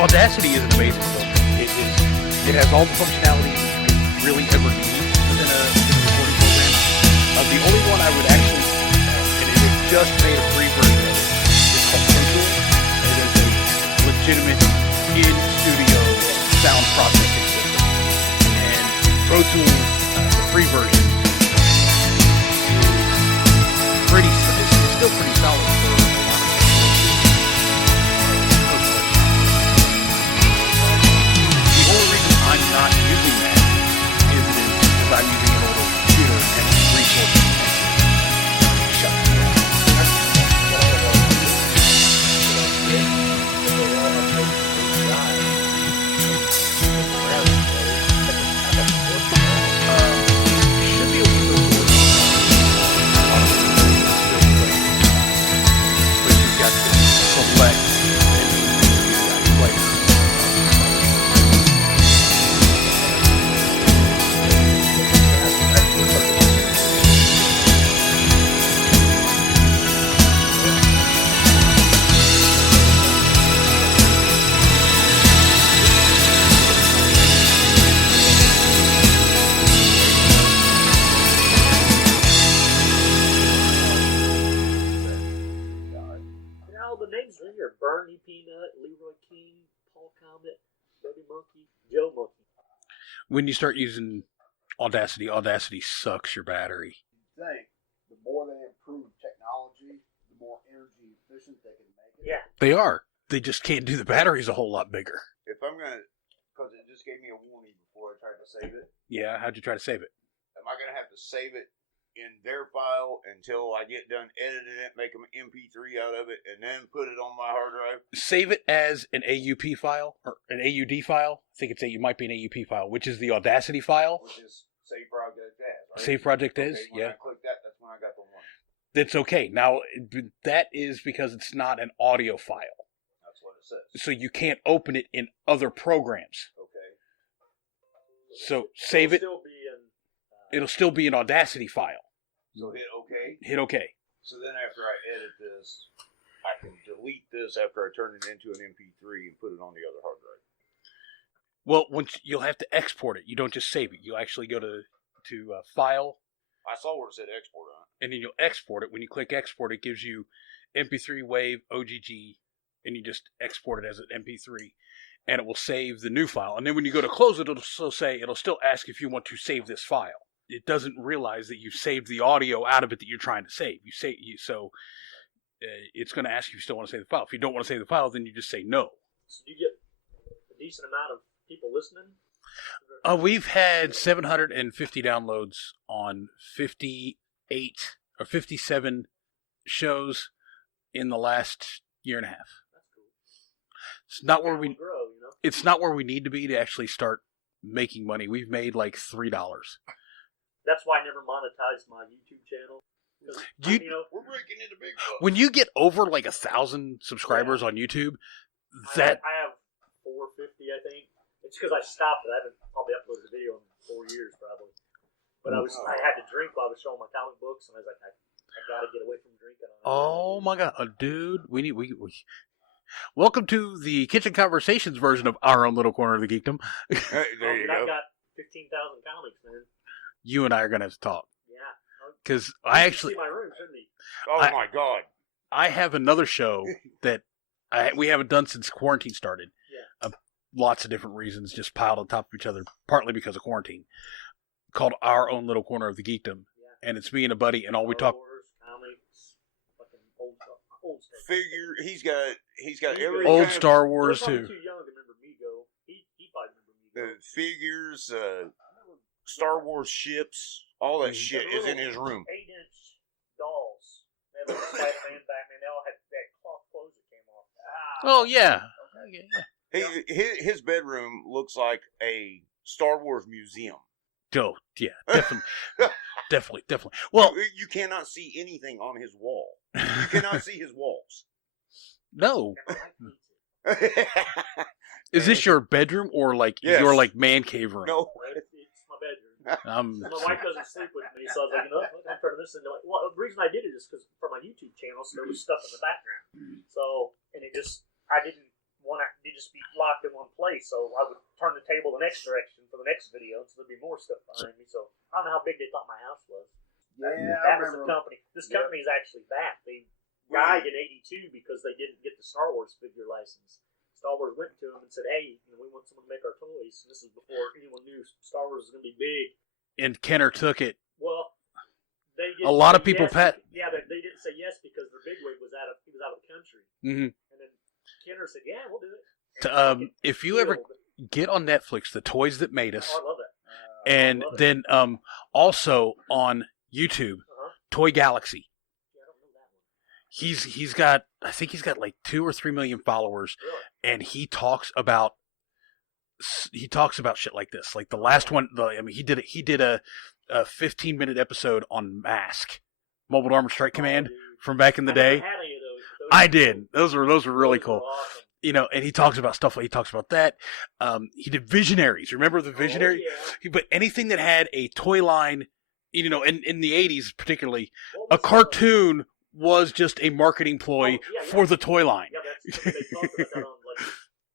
Audacity is an amazing program. It has all the functionality you could really ever need within a recording program. The only one I would actually, and it is just made a free version of it, is called Pro Tools. It is a legitimate in-studio sound processing system. And Pro Tools, the free version, it's still pretty solid for a lot of The only reason I'm not using that is because I'm using an older computer and it's resource intensive. Shut me down. Should be able to record. But you've got to select and play. The names are in here: Bernie Peanut, Leroy King, Paul Comet, Baby Monkey, Joe Monkey. When you start using Audacity sucks your battery. You think the more they improve technology, the more energy efficient they can make it. Yeah. They are. They just can't do the batteries a whole lot bigger. If I'm gonna, because it just gave me a warning before I tried to save it. Yeah, how'd you try to save it? Am I gonna have to save it in their file until I get done editing it, make them MP3 out of it, and then put it on my hard drive? Save it as an AUP file, or an AUD file. I think it might be an AUP file, which is the Audacity file. Which is Save Project As, right? Save Project As, Okay, when yeah. I click that, that's when I got the one. That's okay. Now, that is because it's not an audio file. That's what it says. So you can't open it in other programs. Okay. So save it. Still be in, It'll still be an Audacity file. So hit OK. Hit OK. So then after I edit this, I can delete this after I turn it into an MP3 and put it on the other hard drive. Well, you'll have to export it. You don't just save it. You actually go to File, I saw where it said export on it. and then you'll export it. When you click Export, it gives you MP3, WAV, OGG, and you just export it as an MP3, and it will save the new file. And then when you go to close it, it'll still ask if you want to save this file. It doesn't realize that you've saved the audio out of it that you're trying to save. It's going to ask you if you still want to save the file. If you don't want to save the file, then you just say no. So you get a decent amount of people listening? We've had 750 downloads on 58 or 57 shows in the last year and a half. That's cool. It's not where we grow, you know? It's not where we need to be to actually start making money. We've made like $3. That's why I never monetized my YouTube channel. We're breaking into big bucks. When you get over like 1,000 subscribers on YouTube, I have 450, I think. It's because I stopped it. I haven't probably uploaded a video in 4 years, probably. But I had to drink while I was showing my comic books, and I was like, I got to get away from drinking. Oh my god, dude! We welcome to the Kitchen Conversations version of our own little corner of the geekdom. Hey, there you go. I got 15,000 comics, man. You and I are gonna have to talk Yeah. because You see my room, shouldn't he? Oh my god! I have another show that we haven't done since quarantine started. Yeah. Lots of different reasons, just piled on top of each other, partly because of quarantine. Called Our Own Little Corner of the Geekdom, and it's me and a buddy, and all we talk. Comics, fucking old stuff. Figure he's got every Old kind of Star Wars You're too. probably too young to remember Mego. He probably remember Mego. figures, Star Wars ships, all that shit is in his room. 8-inch dolls. They had like Spider-Man, Batman. They all had that cloth clothes that came off. Oh yeah. Okay. His bedroom looks like a Star Wars museum. Oh yeah, definitely, definitely. Well, you cannot see anything on his wall. You cannot see his walls. no. Is this your bedroom or like your like man cave room? No, it's my bedroom. My wife doesn't sleep with me, so I was like, I'm turning this into like. Well, the reason I did it is because for my YouTube channel, so there was stuff in the background. So, and it just, I didn't you'd just be locked in one place. So I would turn the table the next direction for the next video, so there'd be more stuff behind me. So I don't know how big they thought my house was. Yeah, that was the company. This company is actually back. They died in '82 because they didn't get the Star Wars figure license. Star Wars went to them and said, "Hey, we want someone to make our toys." And this is before anyone knew Star Wars was going to be big. And Kenner took it. Well, they didn't a lot of say people yes, they didn't say yes because their bigwig was out of the country. Mm-hmm. And then Kenner said, "Yeah, we'll do it." If you ever get on Netflix, The Toys That Made Us, I love that. and then also on YouTube, Toy Galaxy. Yeah, I don't know that one. He's got, I think he's got like 2 or 3 million followers, Really? and he talks about shit like this. Like the last one, he did a 15-minute episode on Mask, Mobile Armored Strike Command from back in the day. I never had any of those. I did. Those were really Those cool. were awesome. You know, and he talks about stuff. He talks about that. He did Visionaries. Remember the Visionary? Oh, yeah. But anything that had a toy line, you know, in the 80s particularly, What a was cartoon was just a marketing ploy for the toy line. Yeah, that's they talked about that on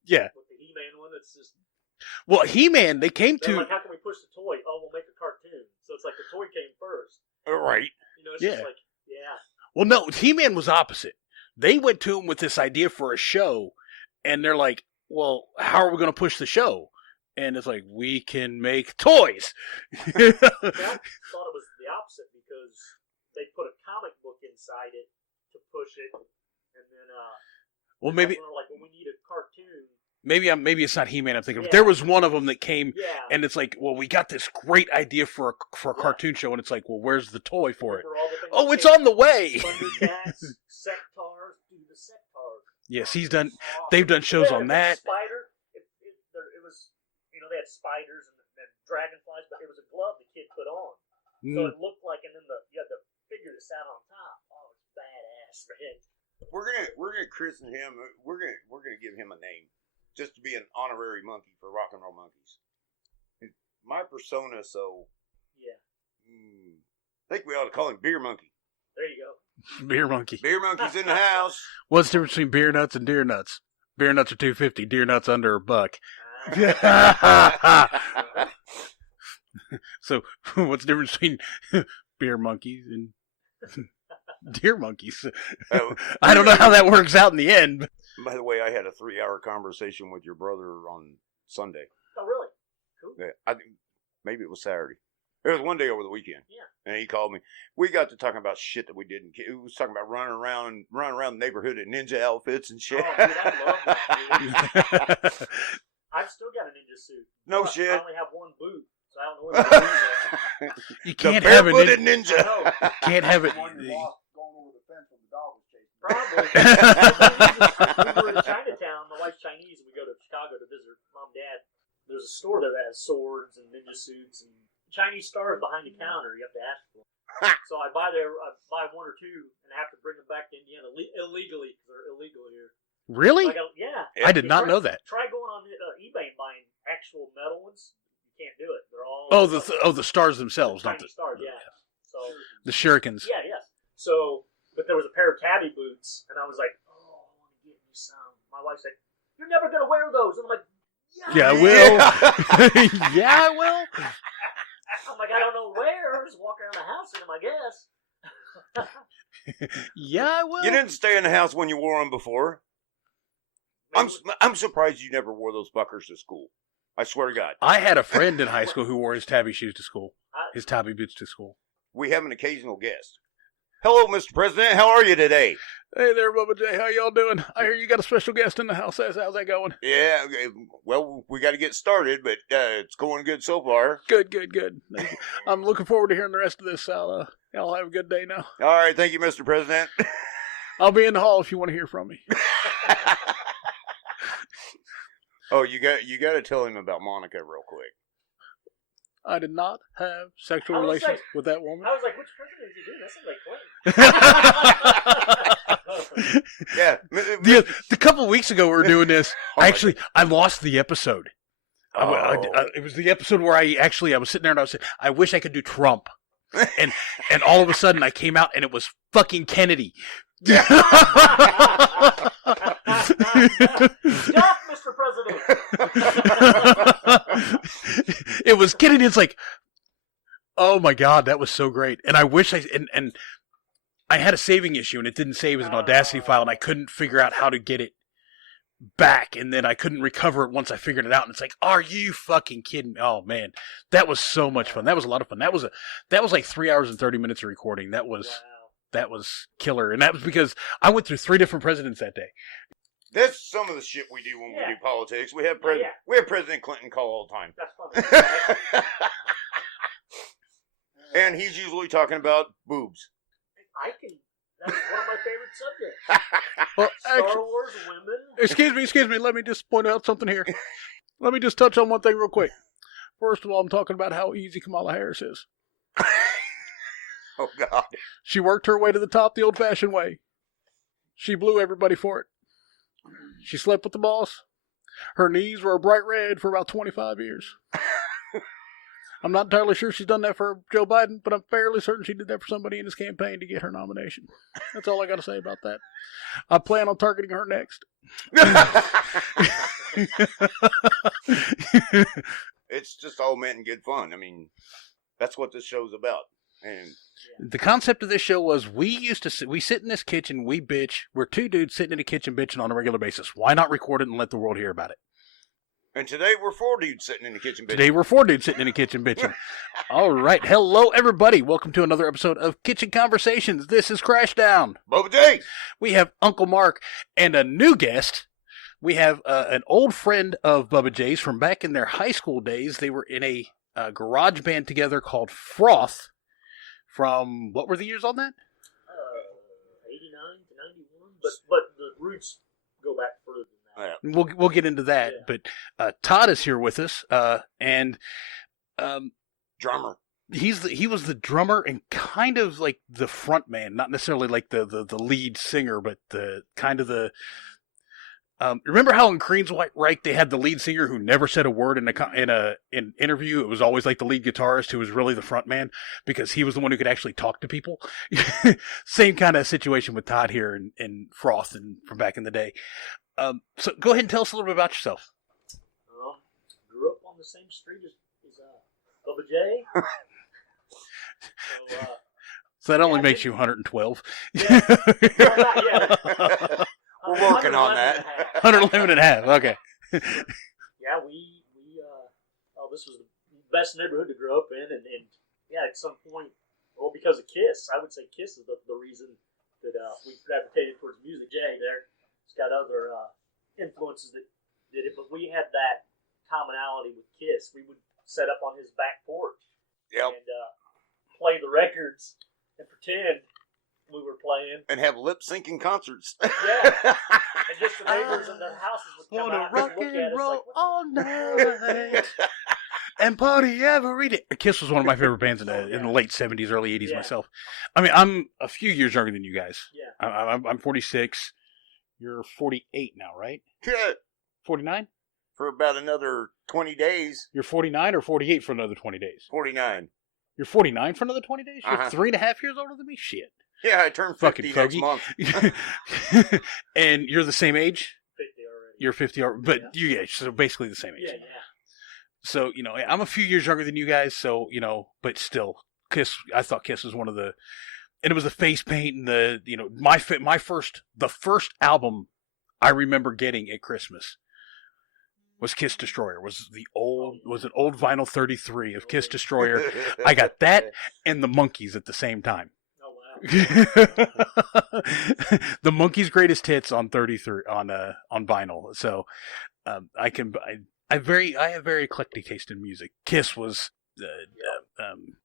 Yeah. with the He-Man one. It's just Well, He-Man, they came they're to... like, how can we push the toy? Oh, we'll make a cartoon. So it's like the toy came first. Right. You know, it's Yeah. just like, yeah. Well, no, He-Man was opposite. They went to him with this idea for a show, and they're like, well, how are we going to push the show? And it's like, we can make toys. I thought it was the opposite because they put a comic book inside it to push it, and then Well, maybe like, well, we need a cartoon. maybe it's not He-Man I'm thinking of. There was one of them that came, Yeah. and it's like, well, we got this great idea for a cartoon show, and it's like, well, where's the toy for it? Remember all the things Oh, that it's came- on the way. Thundercats, Sectars, dude, the Sectars. Yes, That he's was done. awesome. They've done shows Yeah, on the that. Spider, it was, you know, they had spiders and dragonflies, but it was a glove the kid put on. So it looked like, and then you had the figure that sat on top. Oh, it's badass, man. We're gonna christen him. We're gonna give him a name, just to be an honorary monkey for Rock and Roll Monkeys. My persona, so Yeah, I think we ought to call him Beer Monkey. there you go. Beer Monkey. Beer Monkey's in the house. What's the difference between beer nuts and deer nuts? Beer nuts are $2.50. Deer nuts under $1. So, what's the difference between beer monkeys and deer monkeys? I don't know how that works out in the end. By the way, I had a 3-hour conversation with your brother on Sunday. Oh, really? Cool. Yeah, I think maybe it was Saturday. It was one day over the weekend. Yeah. And he called me. We got to talking about shit that we didn't. He was talking about running around the neighborhood in ninja outfits and shit. Oh, dude, I love that, dude. I've still got a ninja suit. No But shit. I only have one boot, so I don't know what the boot is. You The can't have it. barefooted I ninja. know. Can't have it. One you lost going over the fence when the dog was chasing. Probably. We were in Chinatown. My wife's Chinese, and we go to Chicago to visit her mom and dad. There's a store there that has swords and ninja suits and Chinese stars behind the counter. You have to ask for them. So I buy 1 or 2 and I have to bring them back to Indiana illegally because they're illegal here. Really? So I go, yeah. I did not know that. Try going on eBay and buying actual metal ones. You can't do it. They're all The stars themselves, not Chinese the stars. Yeah. So the shurikens. yeah, yes. So, but there was a pair of tabby boots, and I was like, oh, I want to get me some. My wife's like, you're never gonna wear those, and I'm like, Yeah, I will. Yeah, I will. I'm like, I don't know where. Just walk around the house in them, I guess. Yeah, I will. You didn't stay in the house when you wore them before. I'm surprised you never wore those buckers to school. I swear to God. I had a friend in high school who wore his tabby shoes to school. His tabby boots to school. We have an occasional guest. Hello, Mr. President. How are you today? Hey there, Bubba J. How y'all doing? I hear you got a special guest in the house. How's that going? Yeah, well, we got to get started, but it's going good so far. Good. Thank you. I'm looking forward to hearing the rest of this. I'll have a good day now. All right, thank you, Mr. President. I'll be in the hall if you want to hear from me. Oh, you got to tell him about Monica real quick. I did not have sexual I was relations like- with that woman. I was like, which president is he doing? That sounds like Clinton. Yeah. The couple weeks ago we were doing this. Oh my I lost the episode. Oh. It was the episode where I was sitting there and I was saying, I wish I could do Trump. And all of a sudden I came out and it was fucking Kennedy. Stop, Mr. Mr. President. It was Kennedy. It's like, oh my God, that was so great. And I wish and I had a saving issue and it didn't save as an Audacity file and I couldn't figure out how to get it back. And then I couldn't recover it once I figured it out. And it's like, are you fucking kidding me? Oh man, that was so much fun. That was a lot of fun. That was like 3 hours and 30 minutes of recording. That was killer. And that was because I went through 3 different presidents that day. That's some of the shit we do when we do politics. We have we have President Clinton call all the time. That's funny. And he's usually talking about boobs. That's one of my favorite subjects. Well, Star Wars, women. Excuse me. Let me just point out something here. Let me just touch on one thing real quick. First of all, I'm talking about how easy Kamala Harris is. Oh, God. She worked her way to the top the old-fashioned way. She blew everybody for it. She slept with the boss. Her knees were a bright red for about 25 years. I'm not entirely sure she's done that for Joe Biden, but I'm fairly certain she did that for somebody in his campaign to get her nomination. That's all I got to say about that. I plan on targeting her next. It's just all meant in good fun. I mean, that's what this show's about. And the concept of this show was we sit in this kitchen, we bitch. We're 2 dudes sitting in a kitchen bitching on a regular basis. Why not record it and let the world hear about it? And today we're 4 dudes sitting in the kitchen bitching. Today we're 4 dudes sitting in the kitchen bitching. All right. Hello, everybody. Welcome to another episode of Kitchen Conversations. This is Crashdown. Bubba J. We have Uncle Mark and a new guest. We have an old friend of Bubba J's from back in their high school days. They were in a garage band together called Froth. From, what were the years on that? 89 to 91. But the roots go back further than that. We'll get into that, but Todd is here with us, and drummer. He was the drummer and kind of like the front man, not necessarily like the lead singer, but the kind of the. Remember how in Queensryche they had the lead singer who never said a word in an interview? It was always like the lead guitarist who was really the front man because he was the one who could actually talk to people. Same kind of situation with Todd here in Froth and from back in the day. So go ahead and tell us a little bit about yourself. Grew up on the same street as Bubba J. So that only makes you 112. Yeah. Well, not yet. We're working on that. 111 and a half. Okay. Yeah, this was the best neighborhood to grow up in, and at some point, well, because of Kiss, I would say Kiss is the reason that we gravitated towards music. Jay there, it's got other influences that did it, but we had that commonality with Kiss. We would set up on his back porch and play the records and pretend we were playing and have lip syncing concerts. Yeah, and just the neighbors in their houses would come out and look at us like, all night and party every day. Kiss was one of my favorite bands in the late 70s, early 80s myself. I mean, I'm a few years younger than you guys. Yeah, I'm 46. You're 48 now, right? Yeah. 49? For about another 20 days. You're 49 or 48 for another 20 days? 49. You're 49 for another 20 days? You're Uh-huh. 3.5 years older than me? Shit. Yeah, I turned 50 next month. And you're the same age? 50 already. You're 50, but so basically the same age. Yeah. So, I'm a few years younger than you guys, so, but still, Kiss, I thought Kiss was one of the, and it was the face paint and the first album I remember getting at Christmas was Kiss Destroyer, was an old vinyl 33 of Kiss Destroyer. I got that and the Monkees at the same time. Oh, wow. The Monkees' greatest hits on 33 on vinyl. So, I have very eclectic taste in music. Kiss was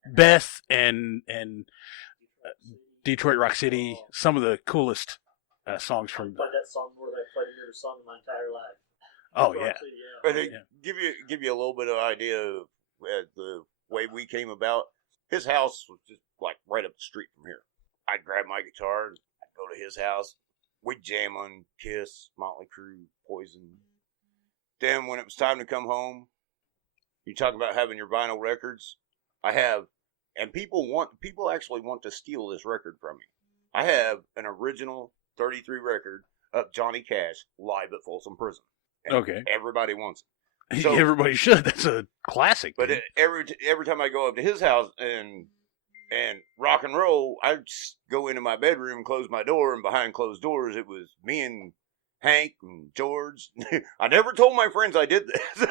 Beth and Detroit Rock City, some of the coolest songs from. I played that song more than I played any other song in my entire life. Oh yeah. But give you a little bit of idea of the way we came about. His house was just like right up the street from here. I'd grab my guitar and I'd go to his house. We'd jam on Kiss, Motley Crue, Poison. Then when it was time to come home, you talk about having your vinyl records. I have, and people actually want to steal this record from me. I have an original 33 record of Johnny Cash live at Folsom Prison. And Okay. everybody wants it. So, Everybody should. That's a classic. but dude. every time I go up to his house and rock and roll, I just go into my bedroom, close my door, and behind closed doors, it was me and Hank and George. I never told my friends I did this.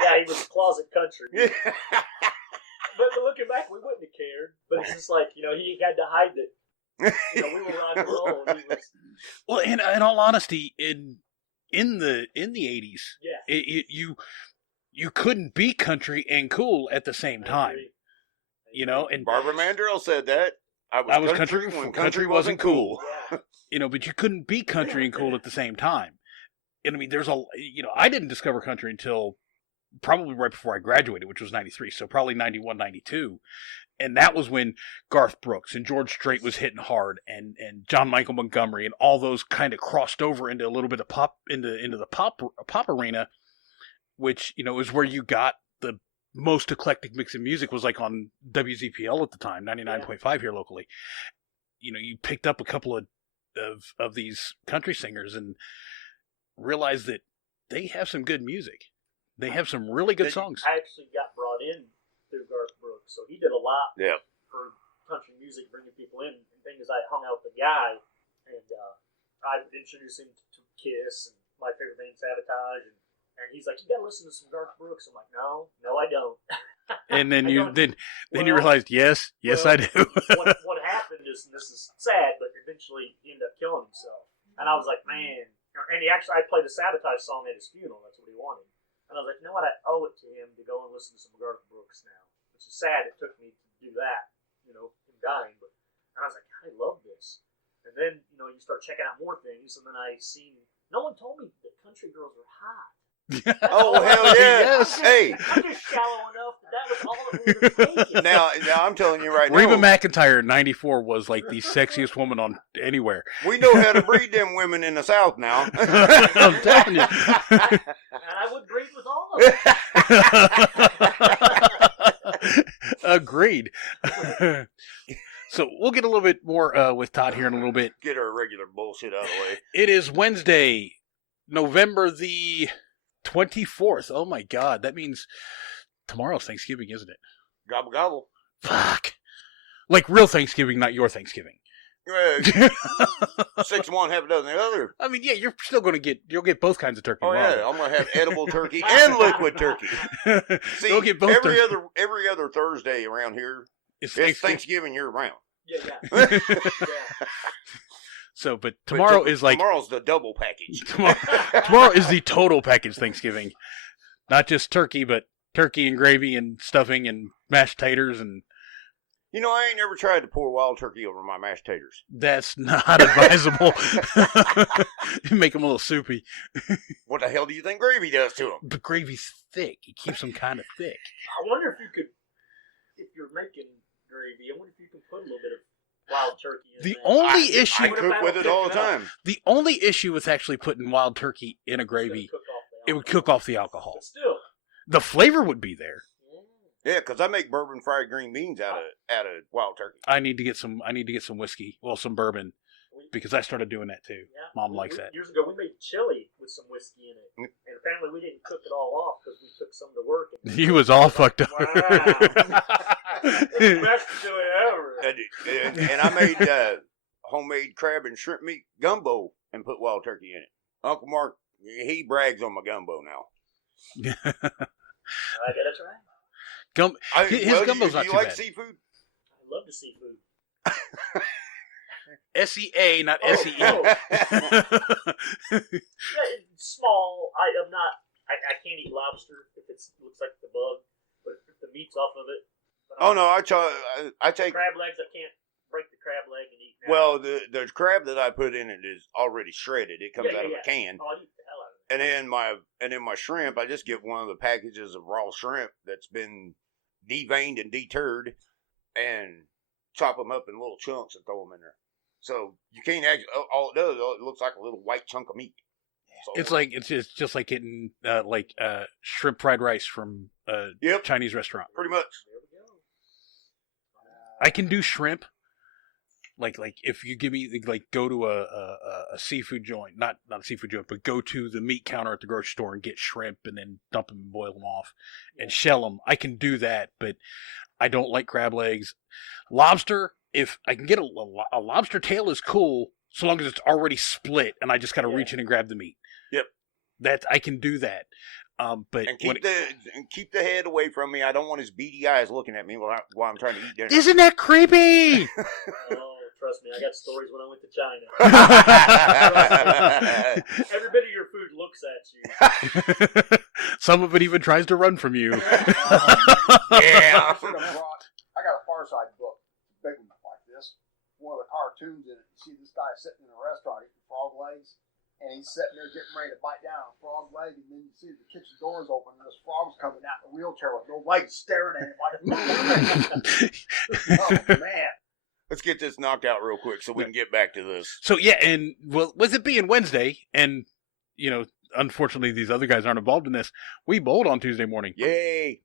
Yeah, he was closet country. Yeah. But looking back, we wouldn't have cared. But it's just like, he had to hide that. We were rock and roll, and he was. Well, in all honesty, in the 80s, Yeah. you couldn't be country and cool at the same time. And Barbara Mandrell said that. I was country when country wasn't cool. Yeah. But you couldn't be country and cool at the same time. And I mean, I didn't discover country until probably right before I graduated, which was 93. So probably 91, 92. And that was when Garth Brooks and George Strait was hitting hard, and John Michael Montgomery and all those kind of crossed over into a little bit of pop, into the pop arena, which, is where you got the most eclectic mix of music, was like on WZPL at the time, 99.5 here locally. You picked up a couple of these country singers and realized that they have some good music. They have some really good songs. I actually got brought in through Garth Brooks, so he did a lot for country music, bringing people in. And the thing is, I hung out with the guy, and I introduced him to Kiss and my favorite band, Sabotage, and he's like, "You gotta listen to some Garth Brooks." I'm like, "No, I don't." And then you realized, yes, I do. what happened is, and this is sad, but eventually he ended up killing himself. And I was like, man. And I played a Sabotage song at his funeral. That's what he wanted. And I was like, you know what? I owe it to him to go and listen to some Garth Brooks now. Which is sad. It took me to do that, him dying. And I was like, I love this. And then, you start checking out more things. And then no one told me that country girls were hot. Oh, hell yeah. Yes. Hey. I'm just shallow enough that was all it would have taken. Now I'm telling you right Reba now. McEntire in 94 was like the sexiest woman on anywhere. We know how to breed them women in the South now. I'm telling you. And I would breed with all of them. Agreed. So we'll get a little bit more with Todd here in a little bit. Get our regular bullshit out of the way. It is Wednesday, November the 24th. Oh my God. That means tomorrow's Thanksgiving, isn't it? Gobble gobble. Fuck. Like real Thanksgiving, not your Thanksgiving. 6 one, half a dozen the other. I mean, yeah, you're still you'll get both kinds of turkey. Oh yeah, I'm gonna have edible turkey and liquid turkey. See, You'll get both every other Thursday around here, it's Thanksgiving year round. Yeah. So, but tomorrow is like tomorrow's the double package. Tomorrow is the total package Thanksgiving, not just turkey, but turkey and gravy and stuffing and mashed taters and. I ain't never tried to pour wild turkey over my mashed taters. That's not advisable. Make them a little soupy. What the hell do you think gravy does to them? But gravy's thick. It keeps them kind of thick. I wonder if you're making gravy, I wonder if you can put a little bit of wild turkey in The there. only issue... I cook with it all the time. The only issue with actually putting wild turkey in a gravy, it would cook off the alcohol. But still. The flavor would be there. Yeah, because I make bourbon fried green beans out of wild turkey. I need to get some whiskey, some bourbon, because I started doing that too. Yeah. Mom likes that. Years ago, we made chili with some whiskey in it, and apparently we didn't cook it all off because we took some to work. And He was all fucked up. Wow, it's the best chili ever. And I made homemade crab and shrimp meat gumbo and put wild turkey in it. Uncle Mark, he brags on my gumbo now. I gotta try. His gumbo's not do you too like bad. seafood? I love the seafood. SEA, not SEE. Yeah, it's small. I can't eat lobster if it looks like the bug, but if the meat's off of it. Oh no, I take crab legs. I can't break the crab leg and eat that. Well, the crab that I put in it is already shredded. It comes out of a can. Oh, I eat the hell out of it. And then my shrimp, I just get one of the packages of raw shrimp that's been deveined and deterred, and chop them up in little chunks and throw them in there. So you can't actually. All it does, it looks like a little white chunk of meat. So, It's just like getting shrimp fried rice from a Chinese restaurant. pretty much. There we go. I can do shrimp. Like if you give me go to a seafood joint, not a seafood joint, but go to the meat counter at the grocery store and get shrimp and then dump them and boil them off and shell them. I can do that, but I don't like crab legs. Lobster, if I can get a lobster tail is cool so long as it's already split and I just got to reach in and grab the meat. Yep. That I can do that. But and keep the head away from me. I don't want his beady eyes looking at me while I'm trying to eat dinner. Isn't that creepy? Oh, trust me, I got stories when I went to China. Every bit of your food looks at you. Some of it even tries to run from you. Yeah. I got a Far Side book, big one like this. One of the cartoons in it. You see this guy sitting in a restaurant eating frog legs. And he's sitting there getting ready to bite down a frog leg, and then you see the kitchen doors open, and this frog's coming out in a wheelchair with no legs, staring at him like, oh man! Let's get this knocked out real quick so we can get back to this. So yeah, and well, with it being Wednesday, and unfortunately these other guys aren't involved in this, we bowled on Tuesday morning. Yay!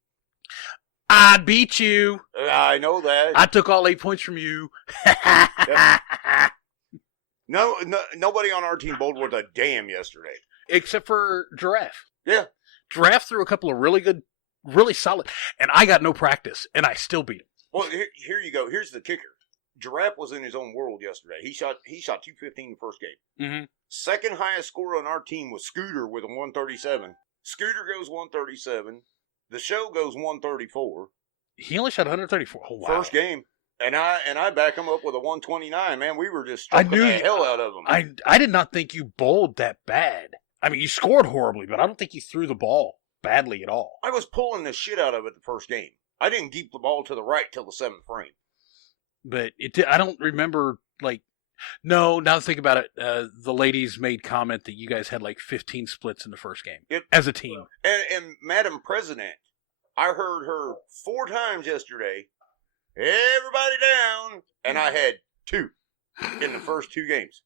I beat you. I know that. I took all 8 points from you. No, nobody on our team bowled worth a damn yesterday. Except for Giraffe. Yeah. Giraffe threw a couple of really good, really solid, and I got no practice, and I still beat him. Well, here you go. Here's the kicker. Giraffe was in his own world yesterday. He shot 215 the first game. Mm-hmm. Second highest scorer on our team was Scooter with a 137. Scooter goes 137. The show goes 134. He only shot 134. Oh, wow. First game. And I back him up with a 129, man. We were just stroking the hell out of him. I did not think you bowled that bad. I mean, you scored horribly, but I don't think you threw the ball badly at all. I was pulling the shit out of it the first game. I didn't keep the ball to the right till the 7th frame. But I don't remember, no, now that I think about it, the ladies made comment that you guys had 15 splits in the first game as a team. And Madam President, I heard her 4 times yesterday. Everybody down, and I had 2 in the first 2 games.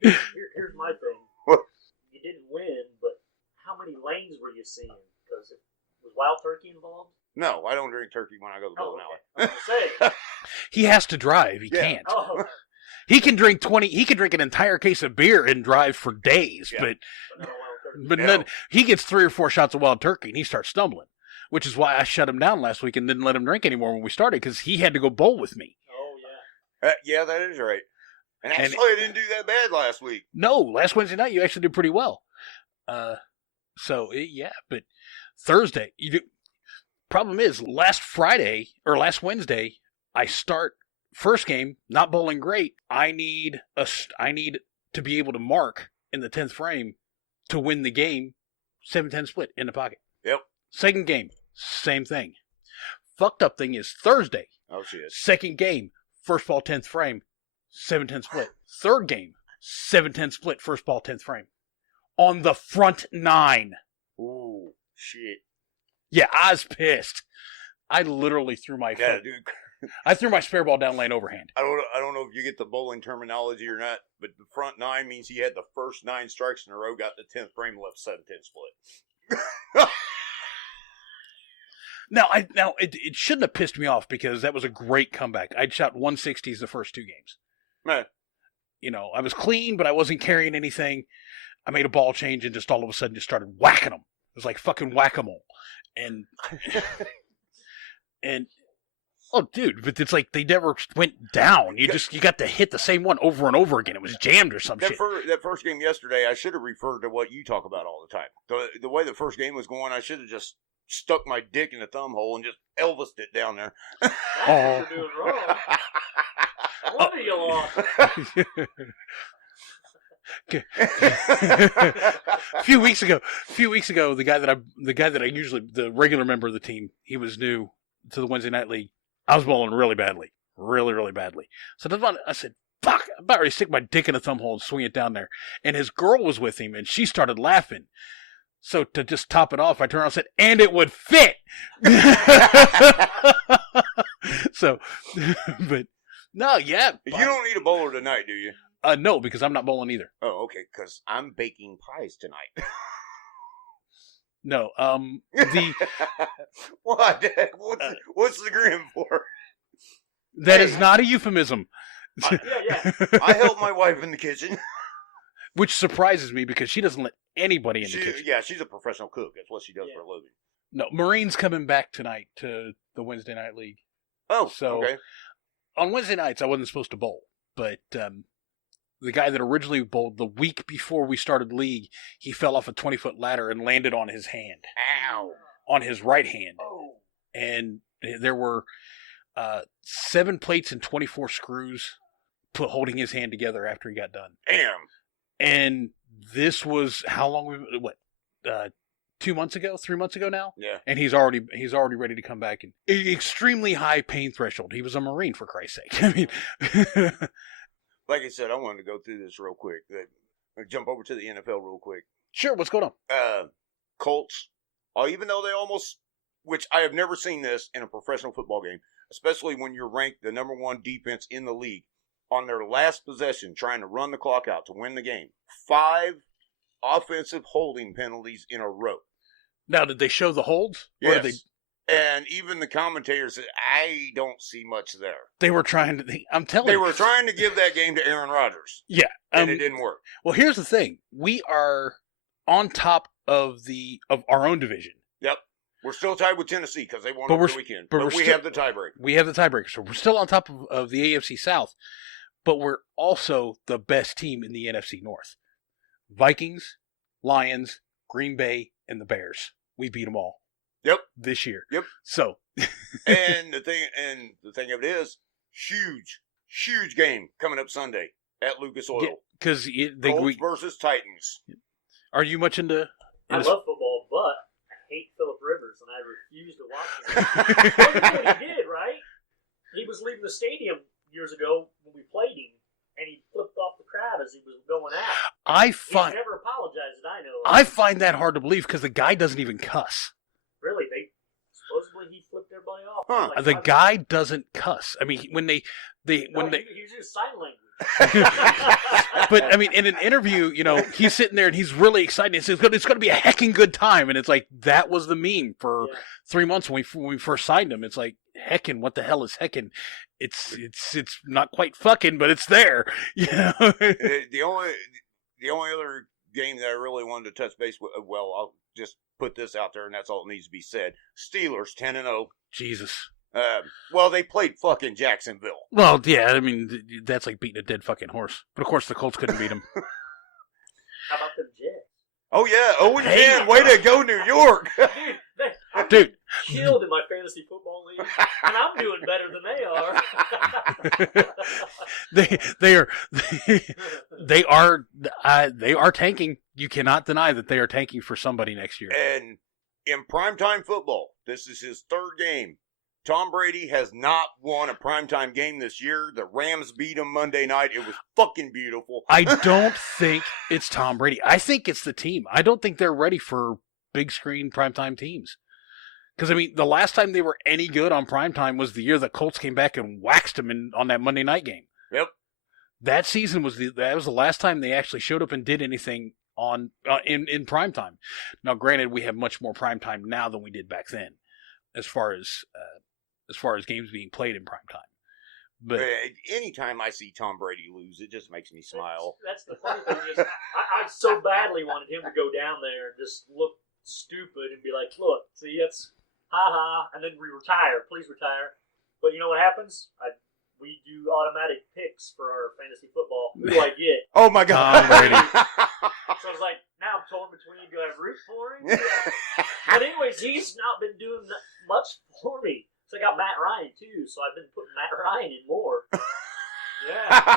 Here's my thing. What? You didn't win, but how many lanes were you seeing? Because was Wild Turkey involved? No, I don't drink turkey when I go to the bowling alley. I was gonna say. He has to drive. He can't. Oh. He can drink an entire case of beer and drive for days, Yeah. but then he gets 3 or 4 shots of Wild Turkey and he starts stumbling. Which is why I shut him down last week and didn't let him drink anymore when we started, because he had to go bowl with me. Oh, yeah. Yeah, that is right. And actually, I didn't do that bad last week. No, last Wednesday night you actually did pretty well. But Thursday, problem is, last Wednesday, I start first game, not bowling great. I need to be able to mark in the 10th frame to win the game, 7-10 split in the pocket. Yep. Second game, same thing. Fucked up thing is Thursday. Oh, shit. Second game, first ball 10th frame, 7-10 split. Third game, 7-10 split, first ball 10th frame. On the front 9. Ooh, shit. Yeah, I was pissed. I literally threw my I threw my spare ball down lane overhand. I don't know if you get the bowling terminology or not, but the front 9 means he had the first 9 strikes in a row, got the 10th frame, left 7-10 split. Now it shouldn't have pissed me off because that was a great comeback. I'd shot 160s the first 2 games. Man. I was clean, but I wasn't carrying anything. I made a ball change and just all of a sudden just started whacking them. It was like fucking whack-a-mole. And oh, dude, but it's like they never went down. You got to hit the same one over and over again. It was jammed or some shit. That first game yesterday, I should have referred to what you talk about all the time. The way the first game was going, I should have just stuck my dick in the thumb hole and just Elvised it down there. That's what you're doing wrong. I wonder you lost. A few weeks ago, the guy that I usually, the regular member of the team, he was new to the Wednesday Night League. I was bowling really badly. Really, really badly. So I said, fuck, I'm about ready to stick my dick in a thumb hole and swing it down there. And his girl was with him, and she started laughing. So to just top it off, I turned around and said, and it would fit! So, but, no, yeah. You don't need a bowler tonight, do you? No, because I'm not bowling either. Oh, okay, because I'm baking pies tonight. No, What? What's the grin for? That is not a euphemism. Yeah. I help my wife in the kitchen. Which surprises me because she doesn't let anybody in the kitchen. Yeah, she's a professional cook. That's what she does for a living. No, Marine's coming back tonight to the Wednesday Night League. Oh, So okay. on Wednesday nights, I wasn't supposed to bowl, but the guy that originally bowled the week before we started league, he fell off a 20-foot ladder and landed on his hand. Ow. On his right hand. Oh. And there were 7 plates and 24 screws holding his hand together after he got done. Damn. And this was how long? 2 months ago, 3 months ago now. Yeah. And he's already ready to come back. And extremely high pain threshold. He was a Marine, for Christ's sake. I mean, Like I said, I wanted to go through this real quick. Jump over to the NFL real quick. sure. What's going on? Colts, even though they almost, which I have never seen this in a professional football game, especially when you're ranked the number 1 defense in the league, on their last possession, trying to run the clock out to win the game, 5 offensive holding penalties in a row. Now, did they show the holds? Yes. Or And even the commentators said, I don't see much there. they were trying to. I'm telling They you. were trying to give that game to Aaron Rodgers, Yeah. and it didn't work. Well, here's the thing. We are on top of our own division. Yep. We're still tied with Tennessee because they won But over we're- the weekend. but But we're we still- have the tiebreaker. We have the tiebreaker, so we're still on top of the AFC South, but we're also the best team in the NFC North. Vikings, Lions, Green Bay, and the Bears. We beat them all. Yep. This year. Yep. So. And the thing of it is, huge game coming up Sunday at Lucas Oil. Because Colts versus Titans. are you much into? I love football, but I hate Phillip Rivers, and I refuse to watch him. Look at what he did, right? He was leaving the stadium years ago when we played him, and he flipped off the crowd as he was going out. He never apologized that I know of. I find that hard to believe because the guy doesn't even cuss. Really, supposedly he flipped everybody off. Huh. Like, The guy doesn't cuss. I mean, when they he uses sign language. but I mean, in an interview, he's sitting there and he's really excited. He says, "It's going to be a heckin' good time," and it's like that was the meme for 3 months when we first signed him. It's like heckin', what the hell is heckin'? It's not quite fucking, but it's there. The only other game that I really wanted to touch base with, well, I'll just put this out there, and that's all that needs to be said. Steelers 10-0. Jesus. Well, they played fucking Jacksonville. Well, yeah, I mean, that's like beating a dead fucking horse. But of course, the Colts couldn't beat him. How about them Jets? Oh, yeah. 0-10. Way to go, New York. I'm Dude. killed in my fantasy football league, and I'm doing better than they are. they are tanking. You cannot deny that they are tanking for somebody next year. And in primetime football, this is his 3rd game. Tom Brady has not won a primetime game this year. The Rams beat him Monday night. It was fucking beautiful. I don't think it's Tom Brady. I think it's the team. I don't think they're ready for big screen primetime teams. Because, I mean, the last time they were any good on primetime was the year the Colts came back and waxed them on that Monday night game. Yep. That season was the last time they actually showed up and did anything in primetime. Now, granted, we have much more primetime now than we did back then, as far as games being played in primetime. But anytime I see Tom Brady lose, it just makes me smile. That's the funny thing is, I so badly wanted him to go down there and just look stupid and be like, "Look, see, it's ha," and then we retire. Please retire. But you know what happens? We do automatic picks for our fantasy football. Who do I get? Oh my God, Tom Brady. So I was like, now I'm torn between, do I root for him? But anyways, he's not been doing much for me. So I got Matt Ryan too, so I've been putting Matt Ryan in more. Yeah.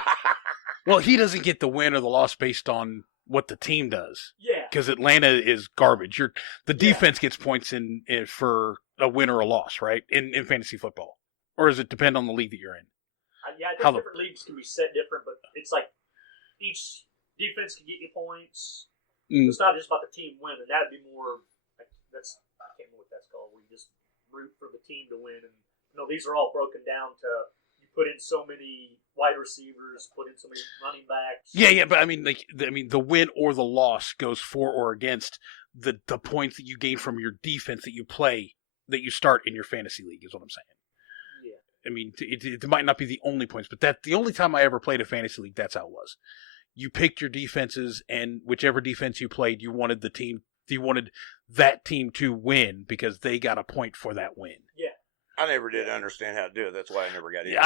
well, he doesn't get the win or the loss based on what the team does. Yeah. Because Atlanta is garbage. The defense gets points in for a win or a loss, right? In fantasy football. Or does it depend on the league that you're in? I think different leagues can be set different, but it's like each defense can get you points. It's not just about the team winning. That would be more like I can't remember what that's called. Where you just root for the team to win, and these are all broken down to you put in so many wide receivers, put in so many running backs. Yeah, but I mean, the win or the loss goes for or against the points that you gain from your defense that you play, that you start in your fantasy league, is what I'm saying. Yeah. I mean, it might not be the only points, but the only time I ever played a fantasy league, that's how it was. You picked your defenses, and whichever defense you played, you wanted that team to win because they got a point for that win. Yeah. I never did understand how to do it. That's why I never got in.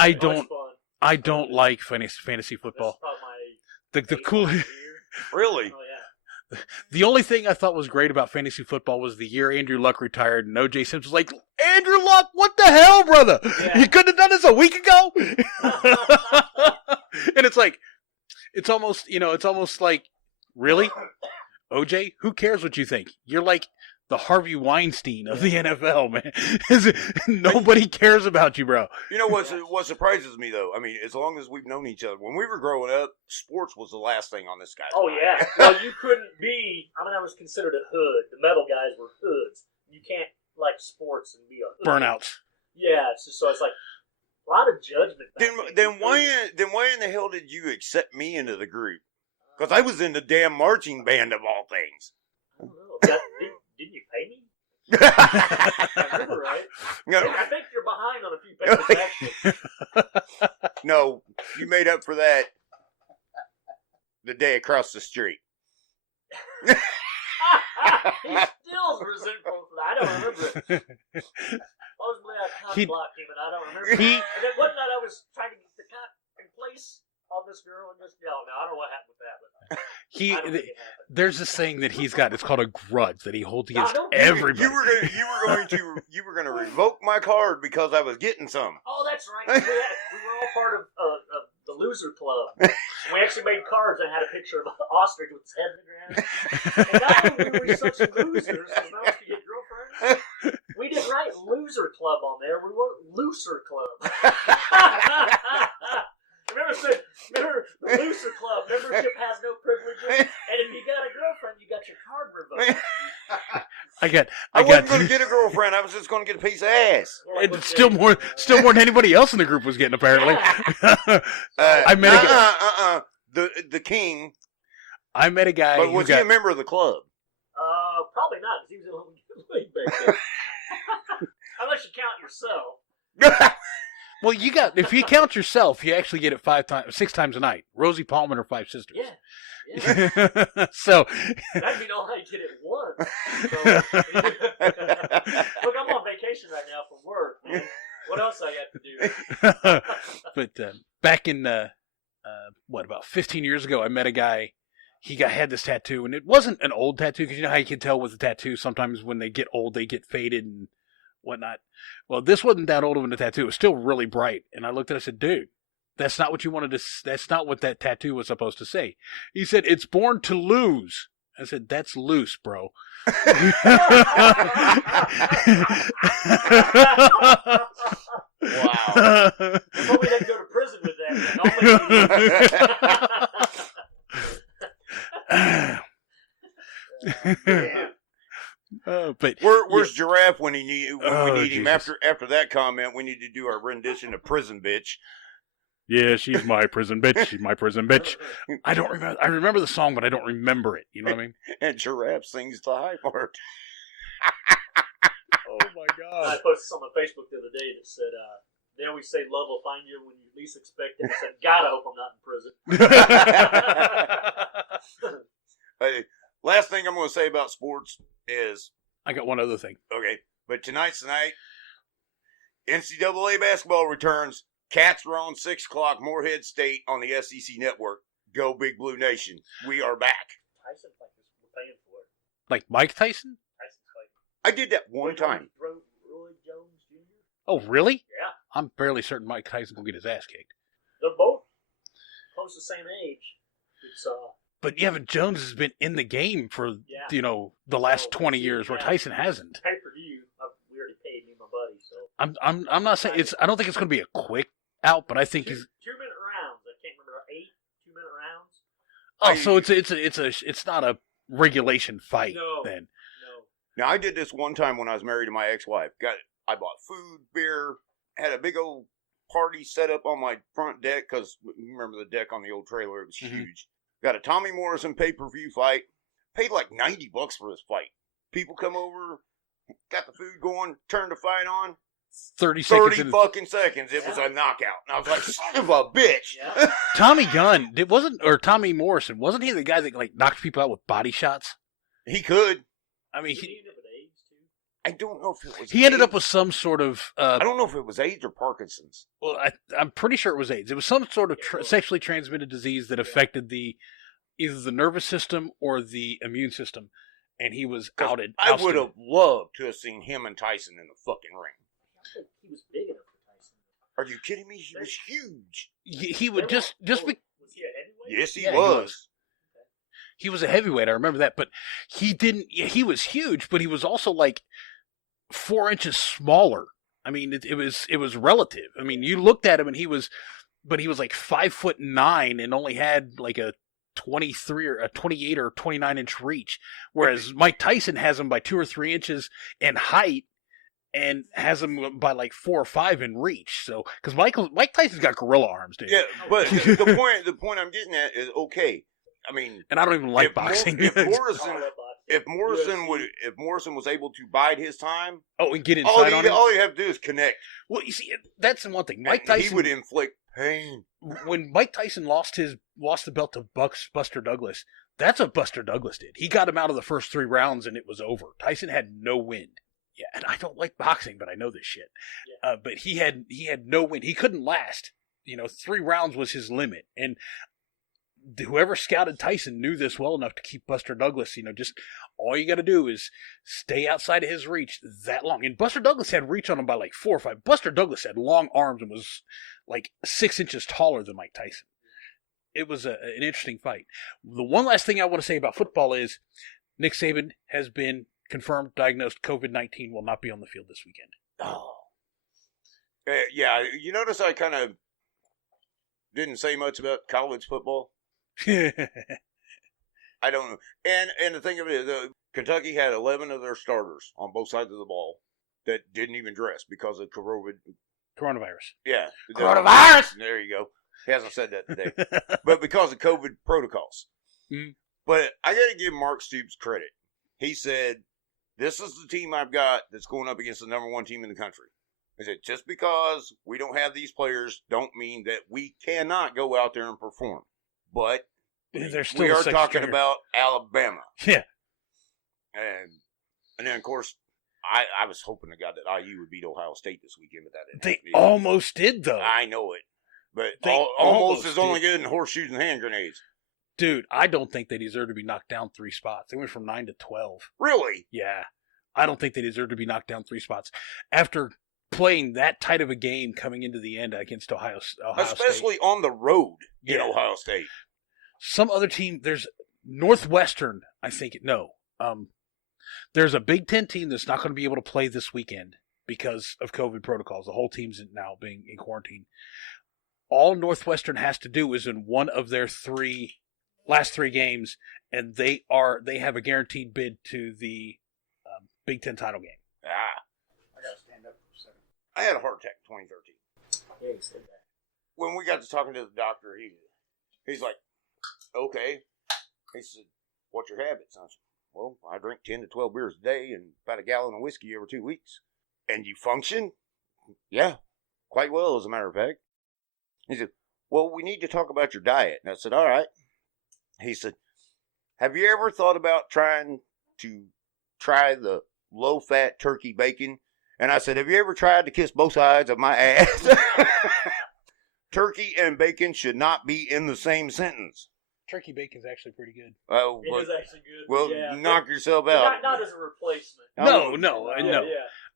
I don't like fantasy football. The cool. Really? Oh, yeah. The only thing I thought was great about fantasy football was the year Andrew Luck retired, and O.J. Simpson was like, Andrew Luck, what the hell, brother? Yeah. You couldn't have done this a week ago? And it's like, it's almost like, really? OJ, who cares what you think? You're like the Harvey Weinstein of the NFL, man. Nobody cares about you, bro. You know what surprises me, though? I mean, as long as we've known each other, when we were growing up, sports was the last thing on this guy's Oh, mind. yeah. Well, you couldn't be, I was considered a hood. The metal guys were hoods. You can't like sports and be a hood. Burnouts. Yeah, so it's like a lot of judgment. Then why in the hell did you accept me into the group? Because I was in the damn marching band of all things. I don't know. Didn't you pay me? I remember, right? No. I think you're behind on a few payments, actually. No, you made up for that the day across the street. He still resentful for that. I don't remember it. Supposedly I cock blocked him, and I don't remember. And then one night I was trying to get the cock in place on this girl, and just no, I don't know what happened with that, but I don't think it happened. There's this saying that he's got. It's called a grudge that he holds against everybody. You were going to revoke my card because I was getting some. Oh, that's right. We were all part of the loser club. And we actually made cards that had a picture of an ostrich with his head in the ground. And not only were we such losers, because no one could get girlfriends, we didn't write loser club on there. We wrote looser club. Remember the Looser Club, membership has no privileges, and if you got a girlfriend, you got your card revoked. I wasn't going to get a girlfriend, I was just going to get a piece of ass. And still more than anybody else in the group was getting, apparently. I met the king. I met a guy But was he a member of the club? Probably not, because he was in the league back then. Unless you count yourself. Well, if you count yourself, you actually get it 6 times a night. Rosie Palmer and her 5 sisters. Yeah. So that'd be all I did it once. So, look, I'm on vacation right now from work, man. What else I got to do? But back in about 15 years ago, I met a guy. He had this tattoo, and it wasn't an old tattoo, because you know how you can tell with a tattoo sometimes when they get old, they get faded and whatnot. Well, this wasn't that old of a tattoo. It was still really bright. And I looked at it and I said, dude, that's not what you wanted to, that's not what that tattoo was supposed to say. He said, it's born to lose. I said, that's loose, bro. Wow. Hope we didn't go to prison with that. But where's Giraffe when we need him? Jesus. After that comment, we need to do our rendition of Prison Bitch. Yeah, she's my prison bitch. She's my prison bitch. I don't remember. I remember the song, but I don't remember it. You know what I mean? And Giraffe sings the high part. Oh my God! I posted something on Facebook the other day that said, "They always say love will find you when you least expect it." I said, "God, I hope I'm not in prison." Hey, last thing I'm going to say about sports is I got one other thing. Okay, but tonight's the night. NCAA basketball returns. Cats are on 6 o'clock, Morehead State on the SEC Network. Go Big Blue Nation. We are back. Tyson we're paying for it. Like Mike Tyson? Tyson's fighting. I did that one time. Roy Jones Jr. Oh, really? Yeah. I'm fairly certain Mike Tyson will get his ass kicked. They're both close to the same age. It's But Evan Jones has been in the game for the last 20 years, where Tyson hasn't. Pay per view. We already paid me and my buddy, so I'm not saying I don't think it's going to be a quick out, but I think 2-minute rounds. I can't remember 8 2-minute rounds. Oh, so it's not a regulation fight then. No. Now I did this one time when I was married to my ex-wife. I bought food, beer, had a big old party set up on my front deck, because you remember the deck on the old trailer, it was huge. Got a Tommy Morrison pay-per-view fight. Paid like $90 for this fight. People come over, got the food going, turned the fight on. 30 seconds. 30 fucking seconds, it was a knockout. And I was like, son of a bitch. Yeah. Tommy Gunn, or Tommy Morrison, wasn't he the guy that like knocked people out with body shots? He could. I mean, Did he end up with AIDS too? I don't know if it was he ended AIDS. up with some sort of. I don't know if it was AIDS or Parkinson's. Well, I'm pretty sure it was AIDS. It was some sort of sexually transmitted disease that affected either the nervous system or the immune system, and he was outed. I ousted. would have loved to have seen him and Tyson in the fucking ring. I think he was big enough for Tyson. Are you kidding me? He was huge. He would just Was he a heavyweight? Yes, he Yeah, he was. was. He was a heavyweight. I remember that, but he didn't. He was huge, but he was also like 4 inches smaller. I mean, it was relative. I mean, you looked at him and he was like 5'9" and only had like a 23 or a 28 or 29 inch reach, whereas Mike Tyson has him by 2 or 3 inches in height and has him by like 4 or 5 in reach. So, because Mike Tyson's got gorilla arms, dude. Yeah, but the point I'm getting at is okay. I mean, And I don't even like boxing. If I Morrison, love boxing. if Morrison was able to bide his time, Oh, and get inside on him. all you have to do is connect. Well, you see, that's the one thing. Mike And Tyson he would inflict pain. when Mike Tyson lost the belt to Buster Douglas, that's what Buster Douglas did. He got him out of the first 3 rounds and it was over. Tyson had no wind. Yeah, and I don't like boxing, but I know this shit. Yeah. But he had no wind. He couldn't last. 3 rounds was his limit, and whoever scouted Tyson knew this well enough to keep Buster Douglas. Just all you got to do is stay outside of his reach that long. And Buster Douglas had reach on him by like 4 or 5. Buster Douglas had long arms and was like 6 inches taller than Mike Tyson. It was an interesting fight. The one last thing I want to say about football is Nick Saban has been confirmed diagnosed COVID-19, will not be on the field this weekend. Oh. Yeah, you notice I kind of didn't say much about college football. I don't know. And the thing of it is, Kentucky had 11 of their starters on both sides of the ball that didn't even dress because of Coronavirus. Yeah. Coronavirus! There you go. He hasn't said that today. But because of COVID protocols. Mm. But I got to give Mark Stoops credit. He said, this is the team I've got that's going up against the number 1 team in the country. He said, just because we don't have these players don't mean that we cannot go out there and perform. But There's still we a are second talking stringer. about Alabama. Yeah. And then, of course, I was hoping to God that IU would beat Ohio State this weekend, but that didn't They happen. almost did, though. I know it. But They almost almost is only did. good in horseshoes and hand grenades. Dude, I don't think they deserve to be knocked down 3 spots. They went from 9 to 12. Really? Yeah. I don't think they deserve to be knocked down 3 spots. After playing that tight of a game coming into the end against Ohio Especially State. on the road in Yeah. Ohio State. Some other team, there's Northwestern, I think. No. There's a Big Ten team that's not going to be able to play this weekend because of COVID protocols. The whole team's now being in quarantine. All Northwestern has to do is in one of their last 3 games, and they have a guaranteed bid to the Big Ten title game. I gotta stand up for a second. I had a heart attack in 2013. Yeah, he said that. When we got to talking to the doctor, he's like, okay. He said, what's your habits? I said, well, I drink 10 to 12 beers a day and about a gallon of whiskey every 2 weeks. And you function? Yeah, quite well, as a matter of fact. He said, well, we need to talk about your diet. And I said, all right. He said, have you ever thought about trying the low-fat turkey bacon? And I said, have you ever tried to kiss both sides of my ass? Turkey and bacon should not be in the same sentence. Turkey bacon's actually pretty good. Oh, It is actually good. well, yeah, knock yourself but out. not as a replacement. No. Yeah.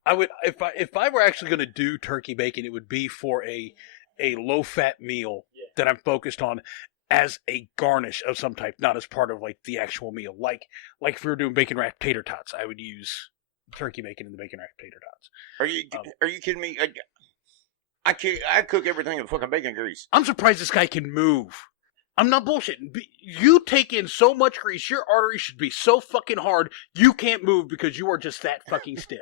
I would if I were actually going to do turkey bacon, it would be for a low fat meal that I'm focused on as a garnish of some type, not as part of like the actual meal. Like if we were doing bacon wrapped tater tots, I would use turkey bacon in the bacon wrapped tater tots. Are you kidding me? I cook everything in fucking bacon grease. I'm surprised this guy can move. I'm not bullshitting. You take in so much grease, your arteries should be so fucking hard, you can't move because you are just that fucking stiff.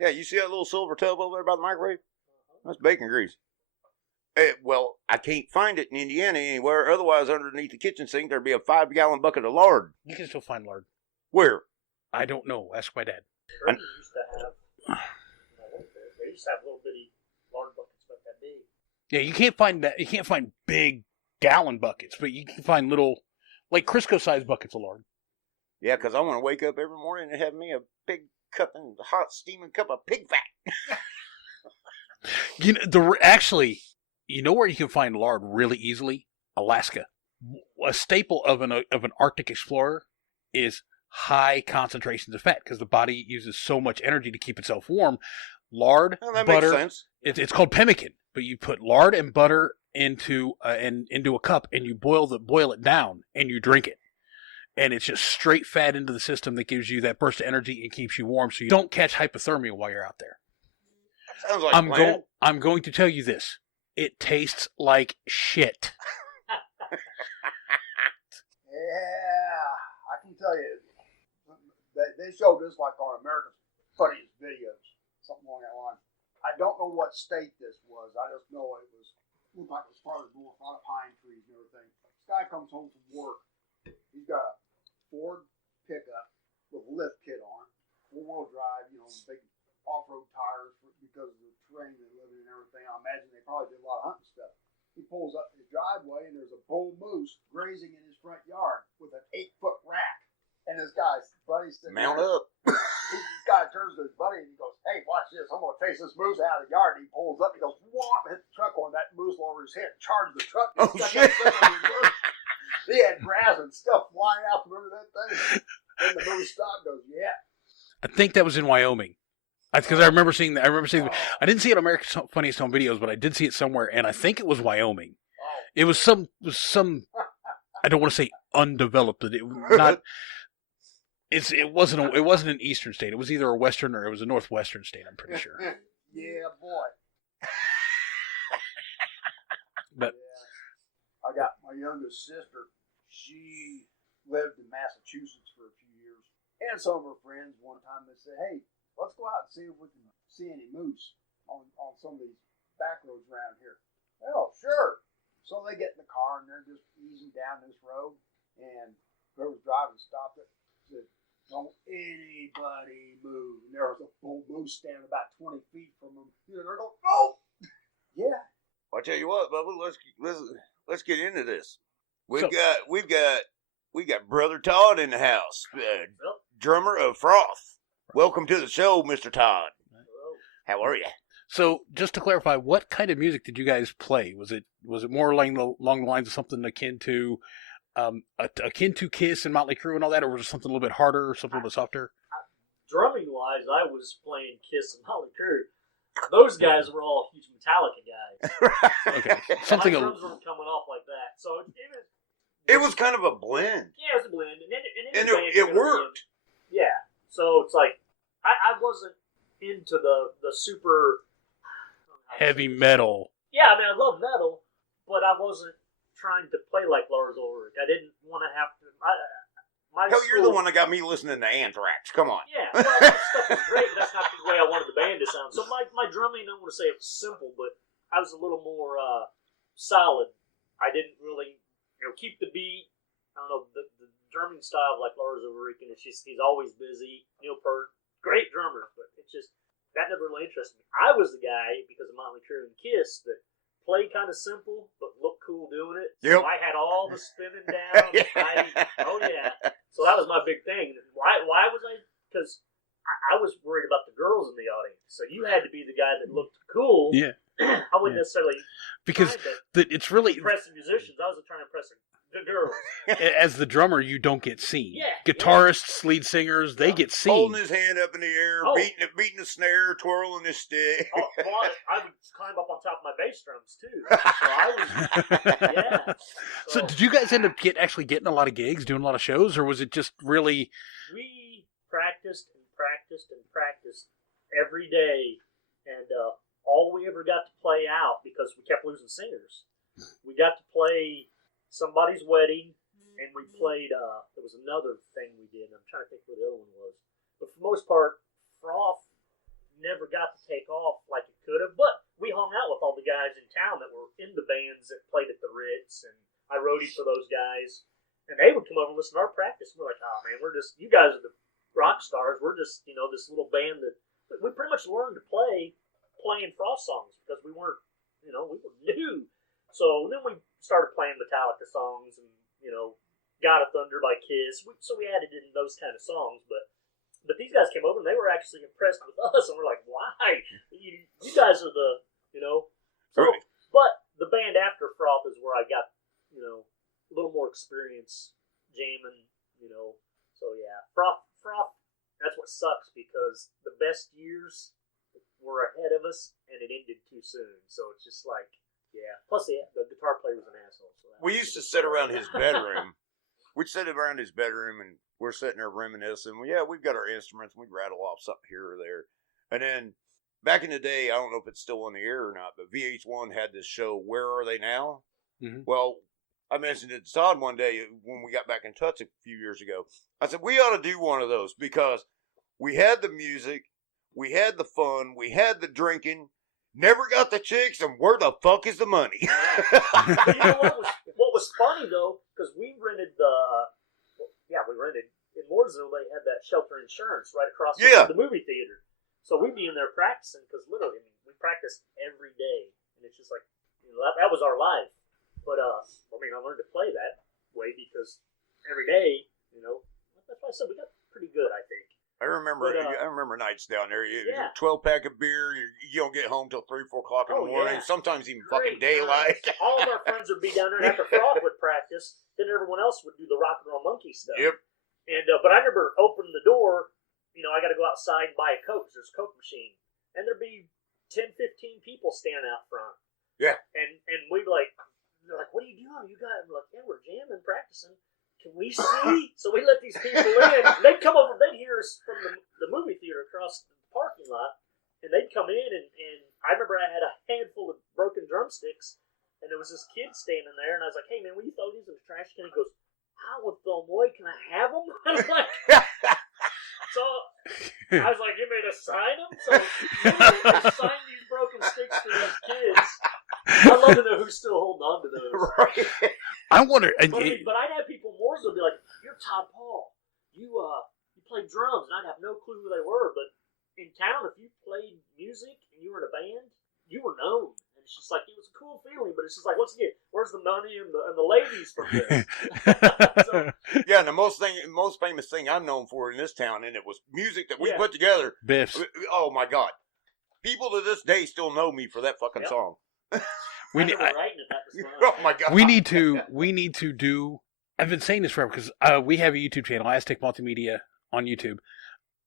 Yeah, you see that little silver tub over there by the microwave? That's bacon grease. Well, I can't find it in Indiana anywhere. Otherwise, underneath the kitchen sink, there'd be a 5-gallon bucket of lard. You can still find lard. Where? I don't know. Ask my dad. Brady used to have. They used to have little bitty lard buckets about that big. Yeah, you can't find that. You can't find big gallon buckets, but you can find little, like Crisco-sized buckets of lard. Yeah, because I want to wake up every morning and have me a big cup and hot steaming cup of pig fat. You know, actually, you know where you can find lard really easily? Alaska. A staple of an Arctic explorer is high concentrations of fat because the body uses so much energy to keep itself warm. Lard, That butter. makes sense. It's called pemmican, but you put lard and butter into a cup and you boil it down and you drink it. And it's just straight fat into the system that gives you that burst of energy and keeps you warm, so you don't catch hypothermia while you're out there. Sounds like a plan. I'm going to tell you this: it tastes like shit. Yeah, I can tell you. They showed this like on America's Funniest Videos, something along that line. I don't know what state this was. I just know it looked like it was farther north, a lot of pine trees and everything. This guy comes home from work. He's got a Ford pickup with a lift kit on, 4-wheel drive, big off-road tires because of the terrain they live in and everything. I imagine they probably did a lot of hunting stuff. He pulls up his driveway and there's a bull moose grazing in his front yard with an 8-foot rack. And this guy's buddy's sitting Mount there. up. This guy turns to his buddy and he goes, "Hey, watch this. I'm going to chase this moose out of the yard." And he pulls up and he goes, "Whomp," hit the truck on that moose over his head, charged the truck. And Oh, stuck shit. that thing on his roof. He had grass and stuff flying out from under that thing. Then the moose stopped and goes, "Yeah." I think that was in Wyoming. Because I remember seeing that. I didn't see it on America's Funniest Home Videos, but I did see it somewhere, and I think it was Wyoming. Oh. It was some. I don't want to say undeveloped, but it not. It wasn't an eastern state. It was either a western or it was a northwestern state. I'm pretty sure. Yeah, boy. But yeah. I got my youngest sister. She lived in Massachusetts for a few years, and some of her friends one time they said, "Hey, let's go out and see if we can see any moose on some of these back roads around here." "Oh, sure." So they get in the car and they're just easing down this road, and whoever's driving stopped it. Said, "Don't anybody move." And there was a bull moose standing about 20 feet from them. They're going, "No." Yeah. I'll tell you what, Bubba. Let's get into this. We've got Brother Todd in the house, drummer of Froth. Welcome to the show, Mr. Todd. Hello. How are you? so, just to clarify, what kind of music did you guys play? Was it more along the lines of something akin to Kiss and Motley Crue and all that, or was it something a little bit harder or something a little bit softer? Drumming wise, I was playing Kiss and Motley Crue. Those guys were all huge Metallica guys. Okay, My something. drums weren't coming off like that, so It was kind of a blend, yeah, it was a blend, and it worked. Yeah, so it's like I wasn't into the super Heavy metal. Yeah, I mean I love metal, but I wasn't trying to play like Lars Ulrich. I didn't want to have to. Hell, you're the one that got me listening to Anthrax. Come on. Yeah, well, that stuff was great, but that's not the way I wanted the band to sound. So my drumming, I don't want to say it was simple, but I was a little more solid. I didn't really, keep the beat. I don't know, the drumming style like Lars Ulrich, and it's just, he's always busy. Neil Peart, great drummer, but it's just, that never really interested me. I was the guy, because of Motley Crue and Kiss, that played kind of simple, but looked cool doing it. Yep. So I had all the spinning down. Oh, yeah. So that was my big thing. Why was I? Because I was worried about the girls in the audience. So you had to be the guy that looked cool. Yeah. I wouldn't necessarily Because try to it's really, impress the musicians. I wasn't trying to impress the girls. as the drummer, you don't get seen. Yeah, Guitarists, lead singers, they get seen. Holding his hand up in the air, Oh. beating the snare, twirling his stick. Oh, well, I would climb up on top of my bass drums too. So I was, yeah. So did you guys end up actually getting a lot of gigs, doing a lot of shows, or was it just really? We practiced and practiced and practiced every day, and all we ever got to play out, because we kept losing singers, we got to play somebody's wedding, and we played, there was another thing we did, and I'm trying to think what the other one was, but for the most part, Froth never got to take off like it could have, but we hung out with all the guys in town that were in the bands that played at the Ritz, and I roadied for those guys, and they would come over and listen to our practice, and we're like, oh man, you guys are the rock stars, we're just, this little band that, we pretty much learned to play playing Froth songs because we weren't, we were new. So then we started playing Metallica songs and, God of Thunder by Kiss. So we added in those kind of songs, but these guys came over and they were actually impressed with us, and we're like, why? You guys are the, So, but the band after Froth is where I got, a little more experience jamming, So yeah, Froth. That's what sucks because the best years were ahead of us, and it ended too soon. So it's just like, yeah. Plus the guitar player was an asshole. So we used to sit around his bedroom. We'd sit around his bedroom, and we're sitting there reminiscing. Well, yeah, we've got our instruments. We'd rattle off something here or there. And then back in the day, I don't know if it's still on the air or not, but VH1 had this show, Where Are They Now? Mm-hmm. Well, I mentioned it to Todd one day when we got back in touch a few years ago. I said, we ought to do one of those because we had the music, we had the fun, we had the drinking, never got the chicks, and where the fuck is the money? But you know what was funny, though, because we rented in Mooresville, they had that shelter insurance right across the movie theater. So we'd be in there practicing because literally, we practiced every day. And it's just like, that was our life. But, I learned to play that way because every day, that's why I said we got pretty good, I think. I remember nights down there. 12-pack of beer. You don't get home till 3, 4 o'clock in the morning. Yeah. Sometimes even fucking daylight. All of our friends would be down there, and after Froth would practice, then everyone else would do the rock and roll monkey stuff. Yep. And but I remember opening the door. I got to go outside and buy a Coke. There's a Coke machine, and there'd be 10, 15 people standing out front. Yeah. And we'd they're like, "What are you doing? You guys?" We're like, "Yeah, we're jamming, practicing." Can we see? So we let these people in. They'd come over. They'd hear us from the movie theater across the parking lot, and they'd come in. And I remember I had a handful of broken drumsticks, and there was this kid standing there, and I was like, "Hey man, will you throw these in the trash can?" He goes, "I would throw them away. Can I have them?" I was like, so I was like, "You made us sign them?" So they signed these broken sticks for these kids. I'd love to know who's still holding on to those. Right. I wonder. But I'd have people in Mooresville be like, "You're Todd Paul. You played drums," and I'd have no clue who they were. But in town, if you played music and you were in a band, you were known. And it's just like it was a cool feeling. But it's just like, once again, where's the money and the ladies from this? Yeah, and the most famous thing I'm known for in this town, and it was music that we put together. Biffs. Oh my God, people to this day still know me for that fucking song. Oh my God. We need to do. I've been saying this forever because we have a YouTube channel, Aztec Multimedia, on YouTube.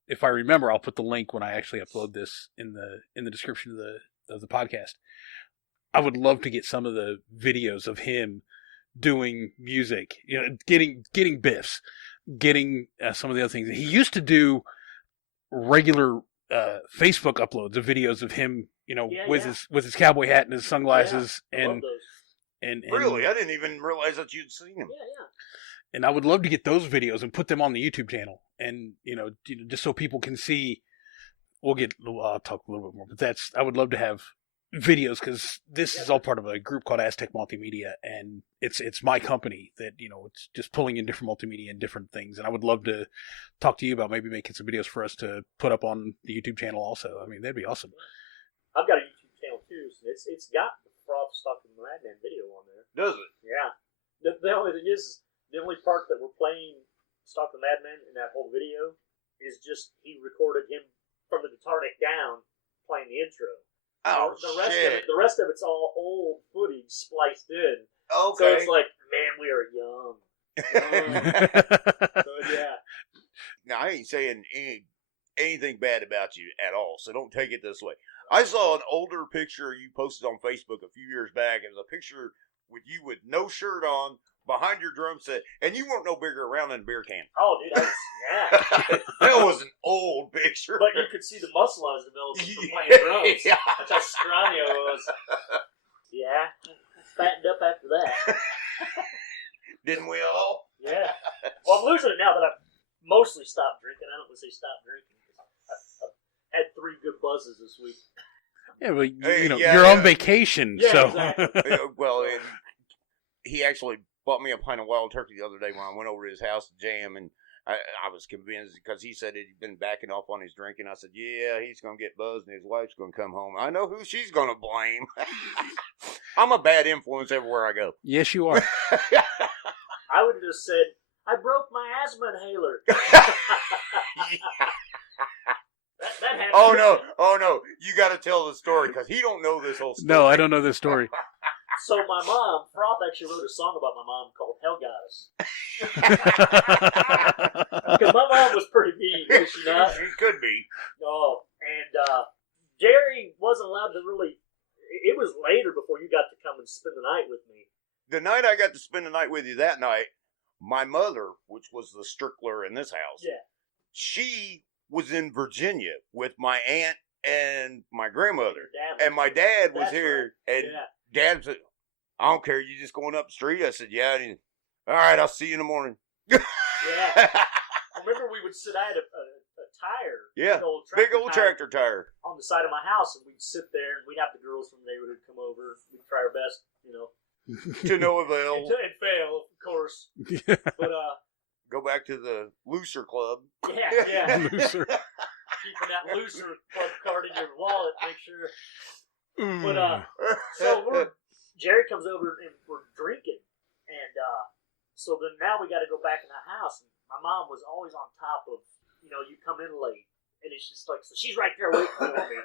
If I remember, I'll put the link when I actually upload this in the description of the podcast. I would love to get some of the videos of him doing music, getting biffs, getting some of the other things. He used to do regular Facebook uploads of videos of him, with his cowboy hat and his sunglasses, and really, I didn't even realize that you'd seen him. Yeah. And I would love to get those videos and put them on the YouTube channel, and just so people can see. I'll talk a little bit more, but I would love to have videos because this is all part of a group called Aztec Multimedia, and it's my company that it's just pulling in different multimedia and different things, and I would love to talk to you about maybe making some videos for us to put up on the YouTube channel also. I mean, that'd be awesome. I've got a YouTube channel too, so it's got the Froth Stuck in the Madman video on there. Does it? Yeah. The only thing is, the only part that we're playing Stalk the Madman in that whole video is just he recorded him from the guitar neck down playing the intro. Oh, the rest of it's all old footage spliced in. Okay. So it's like, man, we are young. So yeah. Now I ain't saying anything bad about you at all, so don't take it this way. I saw an older picture you posted on Facebook a few years back. It was a picture with you with no shirt on behind your drum set, and you weren't no bigger around than a beer can. Oh, dude, That was an old picture. But you could see the muscle I was developing from playing drums. Yeah. That's how scrawny I was. Yeah, fattened up after that. Didn't we all? Yeah. Well, I'm losing it now that I've mostly stopped drinking. I don't want to say stop drinking. I've had 3 good buzzes this week. Yeah, well, you're on vacation, yeah, so. Exactly. Well, he actually bought me a pint of wild turkey the other day when I went over to his house to jam, and I was convinced because he said he'd been backing off on his drinking. I said, yeah, he's going to get buzzed and his wife's going to come home. I know who she's going to blame. I'm a bad influence everywhere I go. Yes, you are. I would have just said, I broke my asthma inhaler. that happened. Oh no! You got to tell the story because he don't know this whole story. No, I don't know this story. So my mom, Froth, actually wrote a song about my mom called Hell Goddess. Because my mom was pretty mean, was she not? She could be. Oh, and Jerry wasn't allowed to really. It was later before you got to come and spend the night with me. The night I got to spend the night with you that night, my mother, which was the strickler in this house, she was in Virginia with my aunt and my grandmother. And my dad was here, and Dad said, I don't care, you just going up the street? I said, yeah. And he, all right, I'll see you in the morning. Yeah. Remember we would sit at a tire. Yeah, big old tractor tire. On the side of my house, and we'd sit there, and we'd have the girls from the neighborhood come over. We'd try our best, to no avail. And fail, of course. But, go back to the looser club. Yeah. Looser. Keeping that looser club card in your wallet, make sure. But, so Jerry comes over and we're drinking, and so then now we got to go back in the house. And my mom was always on top of, you come in late, and it's just like, so she's right there waiting for me.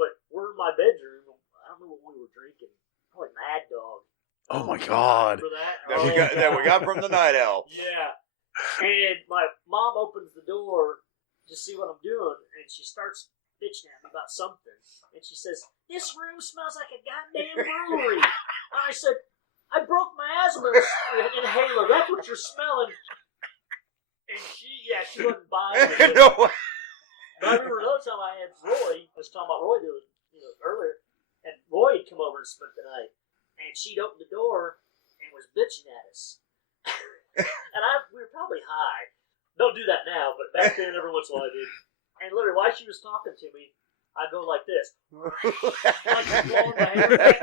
But we're in my bedroom. I don't know what we were drinking. Probably Mad Dog. Oh my God! Remember that? That we got from the Night Owl. Yeah. And my mom opens the door to see what I'm doing, and she starts bitching at me about something. And she says, "This room smells like a goddamn brewery." And I said, "I broke my asthma inhaler. That's what you're smelling." And she wasn't buying it. No. But I remember another time I had Roy. I was talking about Roy earlier, and Roy had come over and spent the night, and she'd opened the door and was bitching at us. And we were probably high. Don't do that now, but back then, every once in a while I did. And literally, while she was talking to me, I'd go like this. Like blowing my hair back.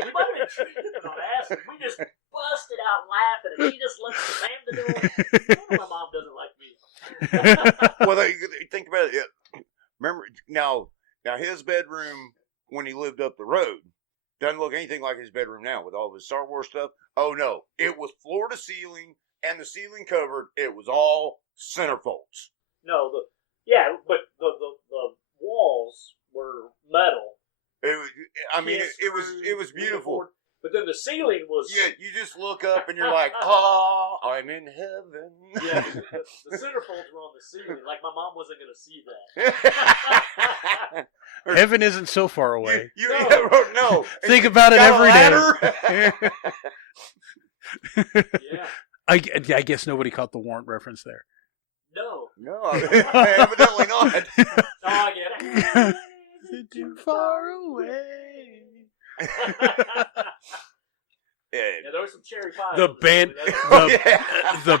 We might have been tripping on acid. We just busted out laughing, and she just slammed the door. My mom doesn't like me. Well, think about it. Remember, now his bedroom, when he lived up the road, doesn't look anything like his bedroom now with all of his Star Wars stuff. Oh, no. It was floor to ceiling, and the ceiling covered. It was all centerfolds. No, but the walls were metal. It was beautiful. But then the ceiling was... Yeah, you just look up and you're like, oh, I'm in heaven. Yeah, the centerfolds were on the ceiling. Like my mom wasn't going to see that. Heaven isn't so far away. No. Think about it every day. Yeah. I guess nobody caught the Warrant reference there. No, evidently not. No, I get it. Too far away. Yeah, there was some cherry pie. The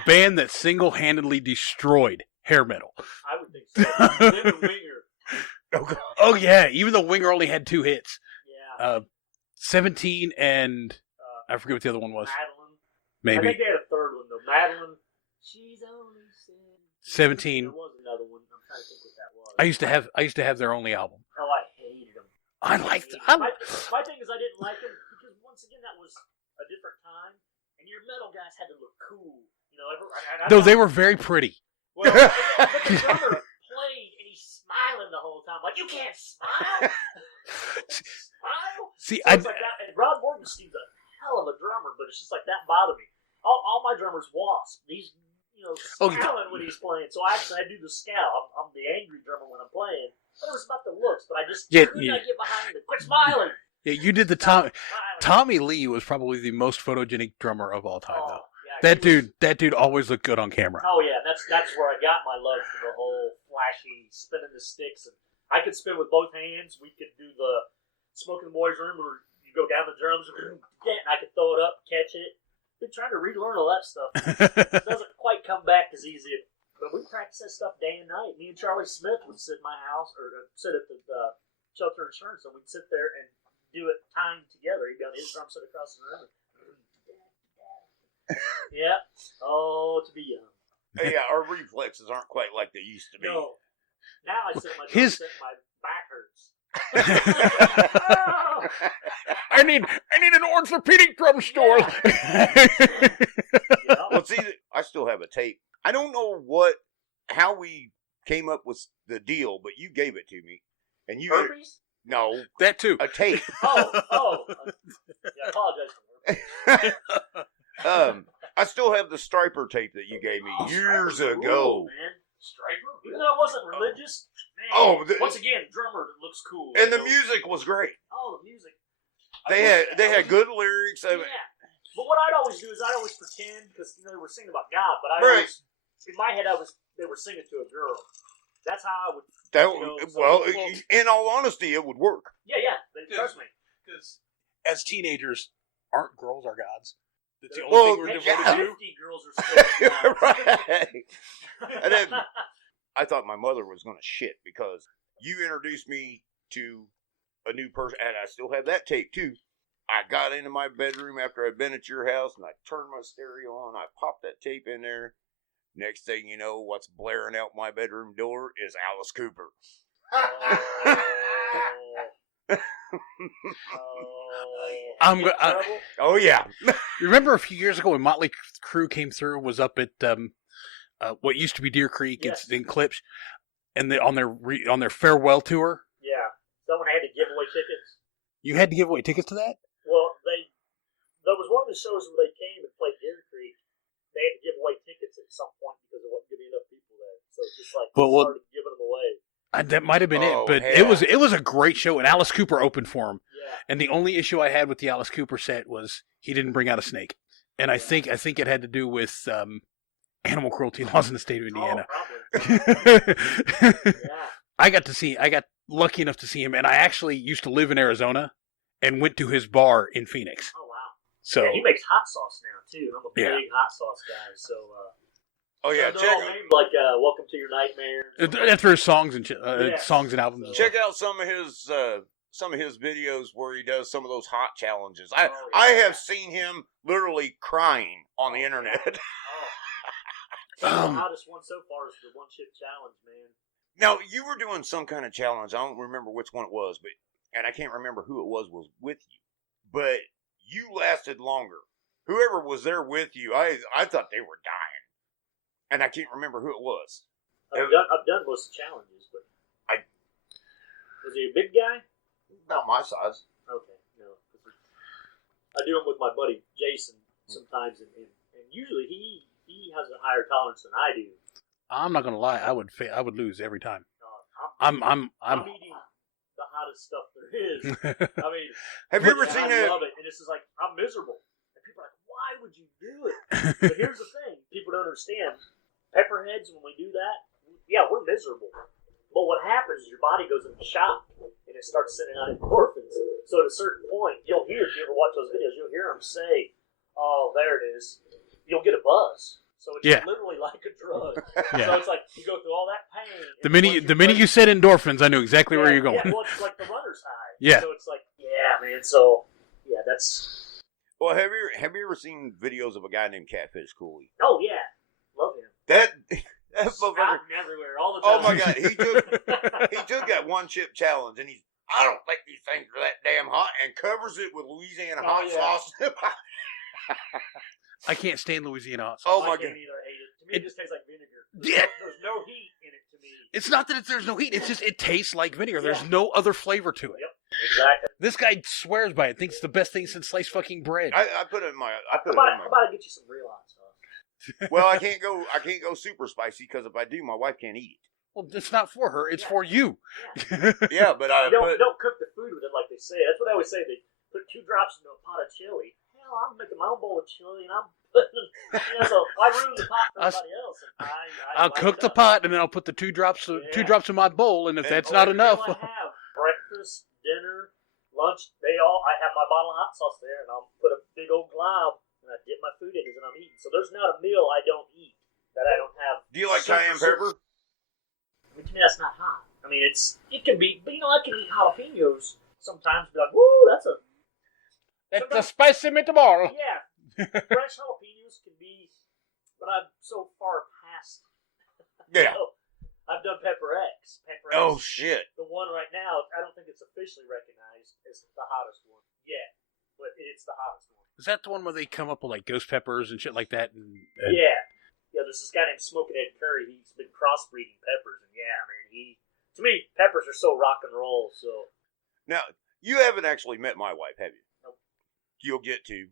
band that single-handedly destroyed hair metal. I would think so. Then the Winger. Oh yeah, even though Winger only had 2 hits. Yeah. 17 and I forget what the other one was. Madeline. Maybe. I think they had a third one though. Madeline. She's only 17. There was another one. I'm trying to think what that was. I used to have their only album. Oh, I hated them. I liked them. My thing is I didn't like them because once again that was a different time, and your metal guys had to look cool. No, they were very pretty. Well, but the drummer played and he's smiling the whole time. Like, you can't smile. Smile. See, so it's like that. And Rod Morgenstein's a hell of a drummer, but it's just like that bothered me. All my drummers wasp. These, smiling when he's playing. So I do the scowl. I'm the angry drummer when I'm playing. It was about the looks, but I just could not get behind it. Quit smiling. Yeah, you did the Tommy Lee was probably the most photogenic drummer of all time, though. Yeah, that dude always looked good on camera. Oh yeah, that's where I got my love for the whole flashy spinning the sticks, and I could spin with both hands. We could do the Smoke in the Boys Room where you go down the drums, and I could throw it up, catch it. Been trying to relearn all that stuff. It doesn't quite come back as easy. But we practiced that stuff day and night. Me and Charlie Smith would sit in my house, or sit at the Shelter Insurance, and we'd sit there and do it timed together. He'd be on his drum set across the room. Yeah. Oh, to be young. Yeah, our reflexes aren't quite like they used to be. No. Now I sit in my His- drum set, my back hurts. I need an orthopedic drum stool. Yeah. Well, see, I still have a tape. I don't know how we came up with the deal, but you gave it to me, and you Herpes? no That too. a tape. Oh. Yeah, I apologize for herpes. I still have the striper tape that you gave me years ago. Man. Striper? Even though I wasn't religious, man. Oh, once again, drummer that looks cool. And the you know? music was great. Oh, the music. They had good lyrics. Yeah. But what I'd always do is I'd always pretend, because they were singing about God, but Right. always, in my head, they were singing to a girl. That's how I would. Well, in all honesty, it would work. Yeah. Trust me. Because as teenagers, aren't girls our gods? That's the only Well, thing we're Hey, devoted to. 50 girls are still gods. Right. And then I thought my mother was going to shit because you introduced me to a new person, and I still have that tape too. I got into my bedroom after I'd been at your house, and I turned my stereo on. I popped that tape in there. Next thing you know, what's blaring out my bedroom door is Alice Cooper. Oh yeah. Remember a few years ago when Motley Crue came through, was up at what used to be Deer Creek Yes. in Clips, and on their farewell tour, Yeah. Someone had to give away tickets. you had to give away tickets to that. Well, there was one of the shows where they came and played Deer Creek. They had to give away tickets at some point because there wasn't going to be enough people there. So it's just like Well, started giving them away. That might have been Oh, it, but hell. it was a great show, and Alice Cooper opened for him. Yeah. And the only issue I had with the Alice Cooper set was he didn't bring out a snake, and I think it had to do with animal cruelty laws in the state of Indiana. Oh, probably. Yeah. I got lucky enough to see him, and I actually used to live in Arizona and went to his bar in Phoenix. Oh, wow. So Yeah, he makes hot sauce now, too. I'm a big Yeah. hot sauce guy. So, Oh yeah, they're all named like Welcome to Your Nightmare. that's for his songs and Yeah. songs and albums. So- check out some of his videos where he does some of those hot challenges. Oh, yeah. I have seen him literally crying on the internet. The hottest one so far is the one chip challenge, man. Now you were doing some kind of challenge. I don't remember which one it was, and I can't remember who it was with you. But you lasted longer. Whoever was there with you, I thought they were dying, and I can't remember who it was. I've done most challenges, but was he a big guy? About my size. Okay, no. I do them with my buddy Jason sometimes, and usually he has a higher tolerance than I do. I'm not gonna lie, I would lose every time. I'm I'm eating the hottest stuff there is. I mean, Have you ever and seen I it? love it, and it's just like I'm miserable. And people are like, "Why would you do it?" But here's the thing: people don't understand. Pepperheads, when we do that, yeah, we're miserable. But what happens is your body goes into shock, and it starts sending out endorphins. So at a certain point, you'll hear, if you ever watch those videos, you'll hear them say, "Oh, there it is." You'll get a buzz. So it's Yeah. literally like a drug. Yeah. So it's like you go through all that pain. The and minute once you said endorphins, I knew exactly where you're going. Yeah, well, it's like the runner's high. Yeah. So it's like, yeah, man. So yeah, that's. Well, have you ever seen videos of a guy named Catfish Cooley? Oh yeah, love him. That motherfucker. Scouting everywhere all the Oh time. my God, he took that one chip challenge, and I don't think these things are that damn hot, and covers it with Louisiana Oh, hot yeah. sauce. I can't stand Louisiana hot sauce. Oh I my can't God. either hate it. To me, it just tastes like vinegar. Yeah. There's no heat in it to me. It's not that there's no heat. It's just it tastes like vinegar. There's Yeah. no other flavor to it. Yep, exactly. This guy swears by it. Thinks it's the best thing since sliced fucking bread. I put it in my. How about I get you some real hot sauce? Well, I can't go super spicy because if I do, my wife can't eat Well, it's not for her. It's for you. it. Yeah, but I Don't put. don't cook the food with it like they say. That's what I always say. They put 2 drops into a pot of chili. Hell, I'm making my own bowl of chili, and I'm putting. So I ruin the pot for everybody else. And I'll light cook it the up. pot and then I'll put the 2 drops in my bowl. And if that's not enough, I have breakfast, dinner, lunch. I have my bottle of hot sauce there, and I'll put a big old glob, and I dip my food in as I'm eating. So there's not a meal I don't eat that I don't have. Do you like cayenne pepper? I mean, to me, that's not hot. I mean, it can be, but I can eat jalapenos sometimes. Be like, woo, that's a spicy meatball. yeah. Fresh jalapenos can be, but I'm so far past Yeah. So, I've done Pepper X. Pepper X. Oh shit. The one right now, I don't think it's officially recognized as the hottest one yet, but it's the hottest one. Is that the one where they come up with like ghost peppers and shit like that? Yeah. There's this guy named Smoking Ed Curry. He's been crossbreeding peppers, and yeah, man, to me, peppers are so rock and roll. So Now, you haven't actually met my wife, have you? Nope. You'll get to.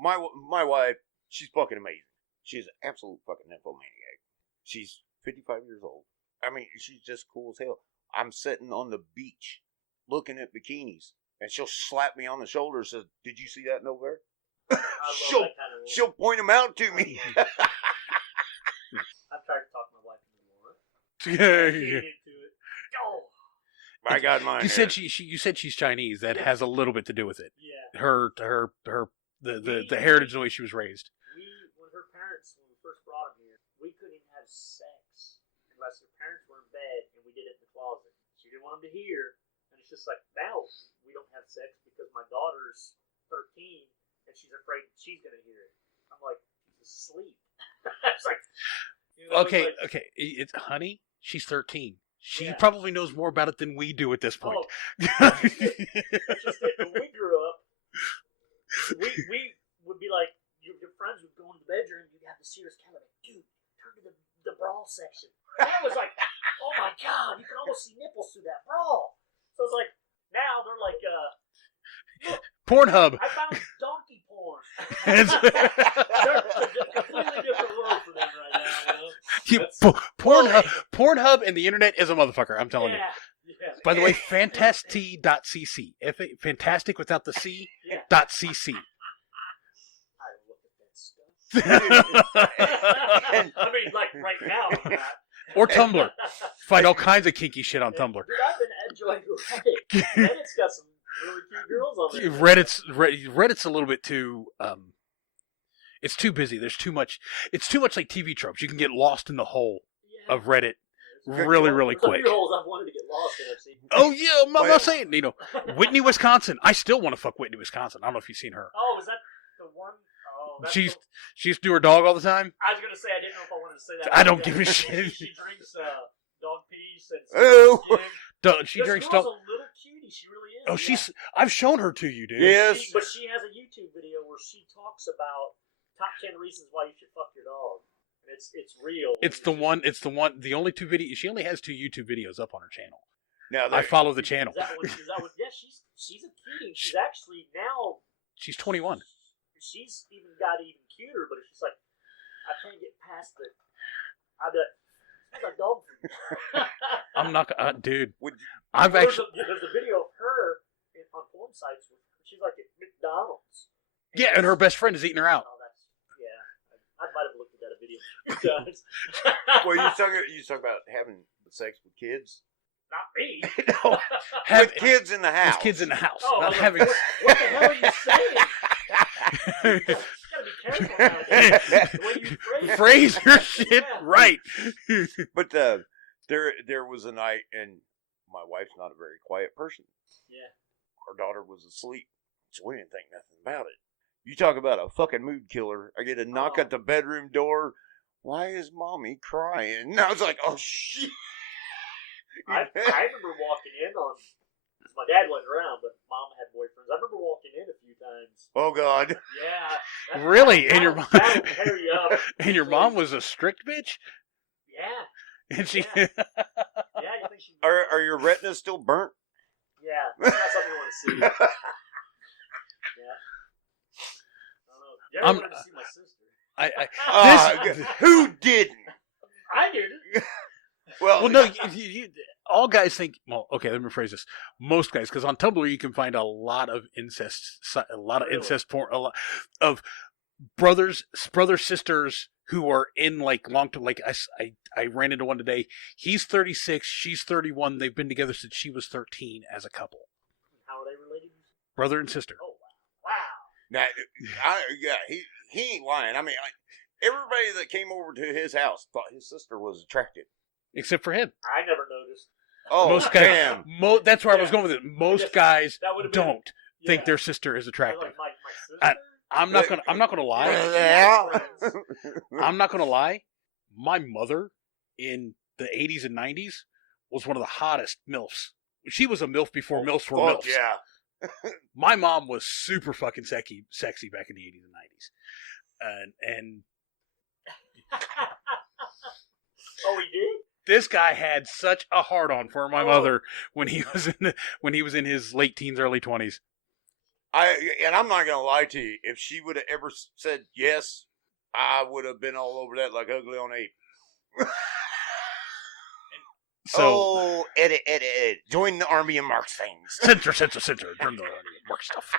My wife, she's fucking amazing. She's an absolute fucking nymphomaniac. She's 55 years old. I mean, she's just cool as hell. I'm sitting on the beach looking at bikinis, and she'll slap me on the shoulder and says, "Did you see that nowhere?" I love that kind of She'll point them out to me. I've tried to talk my wife into one. Yeah. Into it. Oh. I got mine. You said you said she's Chinese. That has a little bit to do with it. Yeah. The heritage the way she was raised. When her parents, when we first brought them here, we couldn't even have sex unless her parents were in bed and we did it in the closet. She didn't want them to hear, and it's just like, now we don't have sex because my daughter's 13 and she's afraid she's gonna hear it. I'm like, she's asleep. It's like, Okay, it's like, okay. It's honey. She's 13. She Yeah. probably knows more about it than we do at this point. Oh, it's just that when we grew up, we would be like, your friends would go in the bedroom, you'd have the serious camera, like, dude, turn to the bra section. And I was like, oh my god, you can almost see nipples through that bra. So it's like, now they're like, look, Pornhub. I found donkey porn. It's- They're a completely different world for them right now, you know? Pornhub and the internet is a motherfucker. I'm telling you. Yeah. By the way, fantasty.cc. Fantastic without the C. Yeah. .cc. I look at that stuff. I mean, like right now, I'm not. Or Tumblr. Find all kinds of kinky shit on Tumblr. Dude, I've been enjoying Reddit. Reddit's got some really cute girls on there. Reddit's a little bit too. It's too busy. There's too much. It's too much like TV tropes. You can get lost in the hole of Reddit really, really There's some quick. girls I've wanted to get lost in. I've seen. Oh yeah, I'm not saying. Whitney, Wisconsin. I still want to fuck Whitney, Wisconsin. I don't know if you've seen her. Oh, is that the one? Oh, that's She the, used to do her dog all the time. I was gonna say I didn't know if I wanted to say that. I don't give a shit. She drinks dog peas and Oh. skin. She This drinks girl's dog. a little cutie. She really is. Oh, I've shown her to you, dude. Yes. But she has a YouTube video where she talks about top 10 reasons why you should fuck your dog. And it's real. It's the one. The only two videos. She only has 2 YouTube videos up on her channel. Now I follow the channel. Is that what, yeah, she's a cutie. She's actually now. She's 21. She's even got even cuter, but it's just like I can't get past the. It's a dog food. I'm not, dude. Would I've There's actually. a video of her on porn sites. She's like at McDonald's. Yeah, and her best friend is eating her out. Oh, that's yeah. I might have looked at that video a few times. well, you talk about having sex with kids. Not me. No, With kids in the house. With kids in the house, Oh, not I was having. like, what the hell are you saying? You gotta be careful nowadays. The way you Phrase your shit Yeah. right. But there was a night, and my wife's not a very quiet person. Yeah. Our daughter was asleep, so we didn't think nothing about it. You talk about a fucking mood killer. I get a knock Oh. at the bedroom door. Why is mommy crying? And I was like, oh shit. I remember walking in on. My dad wasn't around, but mom had boyfriends. I remember walking in a few times. Oh god. Yeah. Really? And your mom? That'll tear you up. And your mom was a strict bitch. Yeah. And she. Yeah. Yeah. You think she? Are your retinas still burnt? Yeah. That's not something you want to see. Yeah. I don't know. You ever I'm- wanted to see my sister? Who didn't? I did. Well, no. All guys think. Well, okay. Let me rephrase this. Most guys, because on Tumblr you can find a lot of incest, incest porn, a lot of brothers, sisters who are in like long term. Like I ran into one today. He's 36. She's 31. They've been together since she was 13 as a couple. How are they related? Brother and sister. Oh wow! Now, he ain't lying. I mean, everybody that came over to his house thought his sister was attractive. Except for him. I never noticed. Oh, Most guys. damn. That's where I was going with it. Most guys That would've been- don't think their sister is I was attractive. like, my sister. I'm not gonna lie. Yeah. I'm not gonna lie. My mother in the 80s and 90s was one of the hottest MILFs. She was a MILF before MILFs were Fuck MILFs. yeah. My mom was super fucking sexy back in the 80s and 90s. And Oh, he did? this guy had such a hard on for my mother when he was in his late teens, early 20s. And I'm not gonna lie to you. If she would have ever said yes, I would have been all over that like ugly on ape. So, edit. Join the army and mark things. Censor. Join the army and mark stuff.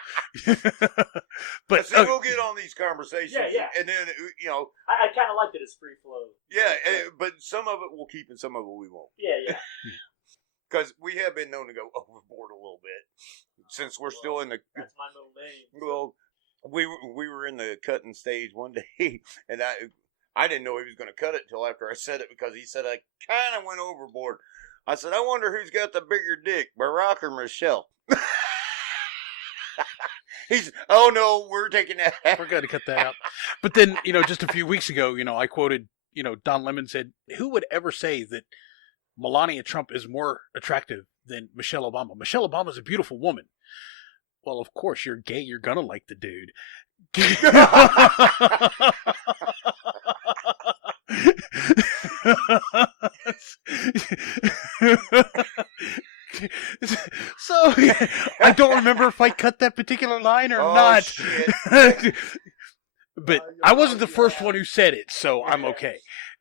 But See, we'll get on these conversations. Yeah. And then, I kind of liked it as free flow. yeah, but some of it we'll keep and some of it we won't. Yeah. Because we have been known to go overboard a little bit. Since we're still in the... That's my middle name. Well, we were in the cutting stage one day, and I didn't know he was going to cut it until after I said it, because he said I kind of went overboard. I said, I wonder who's got the bigger dick, Barack or Michelle? He's, oh no, we're taking that out. we're going to cut that out. But then, just a few weeks ago, I quoted, Don Lemon said, who would ever say that Melania Trump is more attractive than Michelle Obama? Michelle Obama's a beautiful woman. Well, of course, you're gay. You're going to like the dude. So I don't remember if I cut that particular line or not. Shit. But I wasn't the first one who said it, so I'm okay.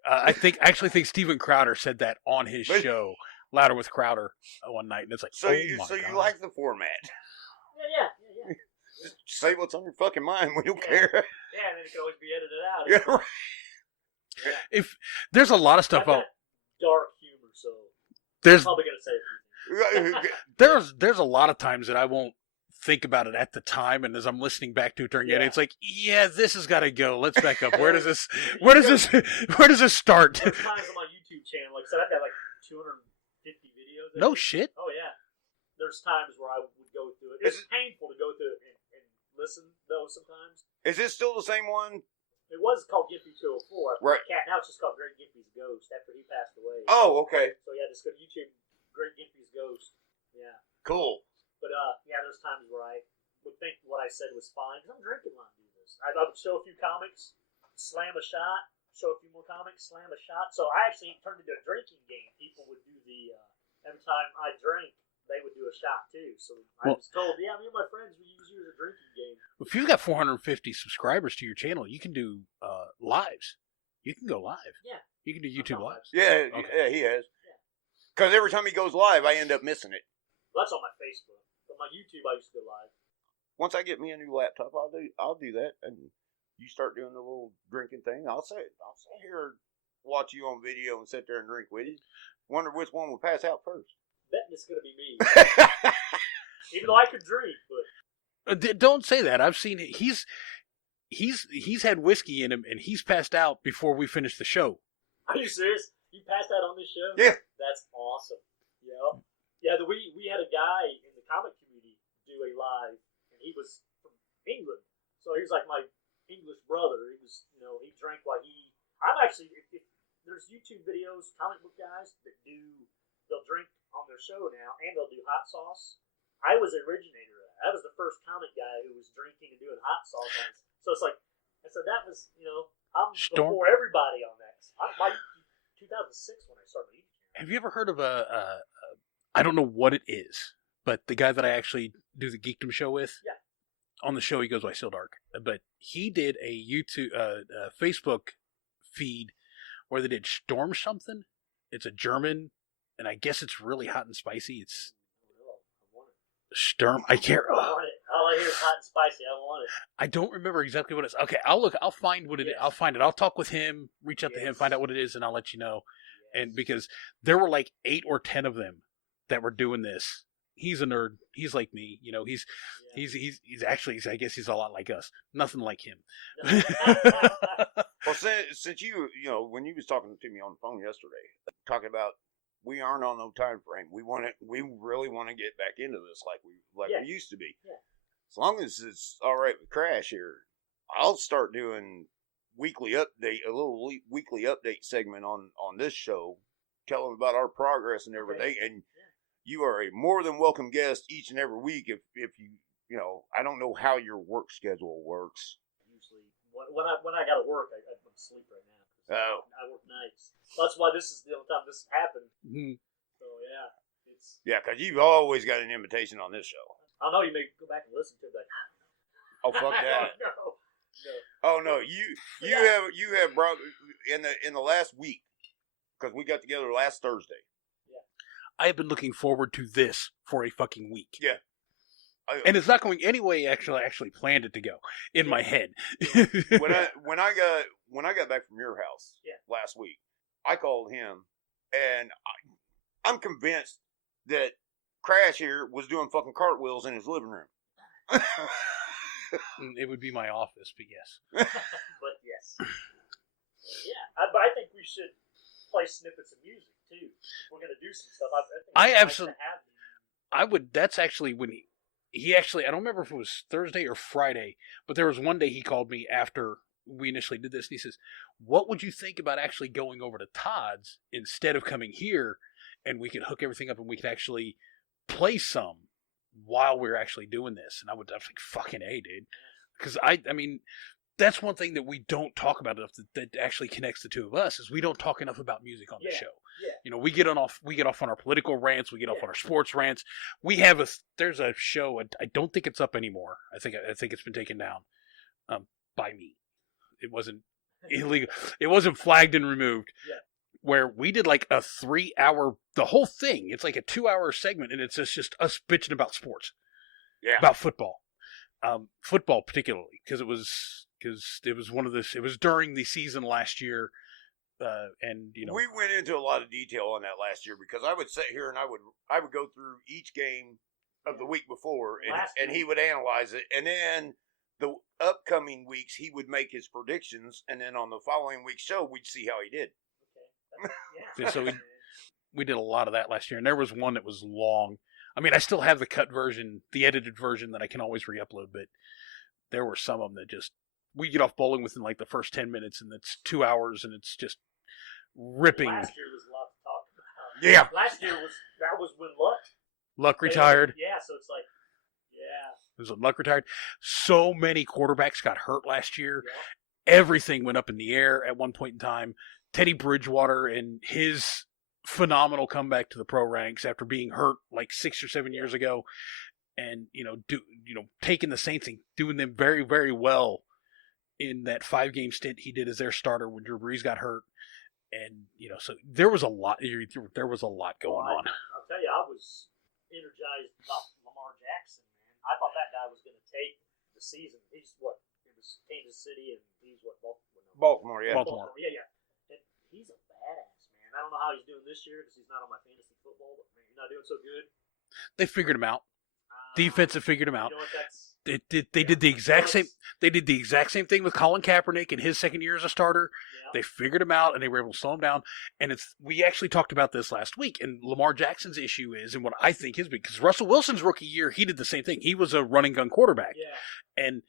I actually think Steven Crowder said that on his show, Louder with Crowder, one night, and it's like, So, oh you my God. like the format? Yeah. Just say what's on your fucking mind. We don't care. Yeah, and then it can always be edited out. Yeah, right. If there's a lot of stuff I've got out dark humor, so there's I'm probably going to say a few things. there's a lot of times that I won't think about it at the time, and as I'm listening back to it during it, it's like, yeah, this has got to go. Let's back up. Where does this start? There's times on my YouTube channel, like I said, I've got like 250 videos. No shit. Oh yeah. There's times where I would go through it. It's painful to go through it and listen though sometimes. Is this still the same one? It was called Gimpy 204. Right. Now it's just called Great Gimpy's Ghost after he passed away. Oh, okay. So yeah, just go to YouTube, Great Gimpy's Ghost. Yeah. Cool. But yeah, there's times where I would think what I said was fine because I'm drinking while I'm doing this. I would show a few comics, slam a shot, show a few more comics, slam a shot. So I actually turned into a drinking game. People would do the every time I drank, they would do a shot too. So I was told, yeah, me and my friends we use you as a drinking game. If you've got 450 subscribers to your channel, you can do lives. You can go live. Yeah. You can do YouTube lives. Yeah, Okay. yeah, he has. Because every time he goes live, I end up missing it. Well, that's on my Facebook, but my YouTube I used to go live. Once I get me a new laptop, I'll do that, and you start doing the little drinking thing. I'll sit here, watch you on video, and sit there and drink with you. Wonder which one will pass out first. Betting it's gonna be me, even though I could drink, but. Don't say that. I've seen it. He's had whiskey in him, and he's passed out before we finished the show. Are you serious? You passed out on this show? Yeah. That's awesome. Yeah. Yeah, we had a guy in the comic community do a live, and he was from England. So he was like my English brother. He was, he drank while I'm actually, if there's YouTube videos, comic book guys that they'll drink on their show now, and they'll do hot sauce. I was the originator of that. I was the first comic guy who was drinking and doing hot sauce on it. So it's like, I said, that was, I'm before everybody on that. My 2006 when I started eating. Have you ever heard of I don't know what it is, but the guy that I actually do the Geekdom show with? Yeah. On the show, he goes by Still Dark. But he did a YouTube, Facebook feed where they did Storm something. It's a German, and I guess it's really hot and spicy. It's Sturm. I can't. All I hear is hot and spicy. I don't want it. I don't remember exactly what it is. Okay, I'll look. I'll find what it is. I'll find it. I'll talk with him, reach out to him, find out what it is, and I'll let you know. And because there were like 8 or 10 of them that were doing this. He's a nerd. He's like me. He's actually, I guess he's a lot like us. Nothing like him. Well, since you when you was talking to me on the phone yesterday, talking about we aren't on no time frame. We really want to get back into this like we used to be. Yeah. As long as it's all right with Crash here, I'll start doing a little weekly update segment on this show tell them about our progress and everything. And you are a more than welcome guest each and every week. If you know, I don't know how your work schedule works. Usually, when I got to work, I'm asleep right now. Oh. I work nights. That's why this is the only time this happened. Mm-hmm. So yeah, it's. Yeah, because you've always got an invitation on this show. I know you may go back and listen to it. Like, Oh, fuck that. no. Oh no, you have brought in the last week, because we got together last Thursday. I have been looking forward to this for a fucking week. Yeah. And it's not going any way I actually planned it to go in my head. when I got back from your house last week, I called him, and I'm convinced that Crash here was doing fucking cartwheels in his living room. It would be my office, but yes. But yes. But I think we should play snippets of music too. If we're gonna do some stuff. I think absolutely. I would. That's actually when he actually. I don't remember if it was Thursday or Friday, but there was one day he called me after we initially did this, and he says, "What would you think about actually going over to Todd's instead of coming here, and we could hook everything up and we could actually play some while we're actually doing this?" And I was like, "Fucking A, dude," because I mean. That's one thing that we don't talk about enough that actually connects the two of us is we don't talk enough about music on the show. Yeah. You know, we get off on our political rants, we get off on our sports rants. There's a show, I don't think it's up anymore. I think it's been taken down by me. It wasn't illegal. It wasn't flagged and removed. Yeah. Where we did like a 3-hour, the whole thing. It's like a 2-hour segment, and it's just us bitching about sports. Yeah. About football. Football particularly, because it was it was during the season last year, and you know we went into a lot of detail on that last year because I would sit here and I would go through each game of the week before and he would analyze it, and then the upcoming weeks he would make his predictions, and then on the following week's show we'd see how he did. Okay. So we did a lot of that last year, and there was one that was long. I mean, I still have the cut version, the edited version that I can always re-upload, but there were some of them that just, we get off bowling within like the first 10 minutes, and it's 2 hours, and it's just ripping. Last year was a lot to talk about. Yeah. Last year was when Luck retired. Yeah, so it's like, It was when Luck retired. So many quarterbacks got hurt last year. Yeah. Everything went up in the air at one point in time. Teddy Bridgewater and his phenomenal comeback to the pro ranks after being hurt like 6 or 7 years ago, and taking the Saints and doing them very, very well in that 5-game stint he did as their starter when Drew Brees got hurt, and so there was a lot. There was a lot going on. I'll tell you, I was energized about Lamar Jackson. Man, I thought that guy was going to take the season. He's what? It was Kansas City, and he's what? Baltimore, yeah. Baltimore. Yeah. And he's a badass, man. I don't know how he's doing this year because he's not on my fantasy football, but man, he's not doing so good. They figured him out. Defense have figured him out. You know what, They did the exact same. They did the exact same thing with Colin Kaepernick in his second year as a starter. Yeah. They figured him out, and they were able to slow him down. And we actually talked about this last week. And Lamar Jackson's issue is, and what I think is because Russell Wilson's rookie year, he did the same thing. He was a running gun quarterback, and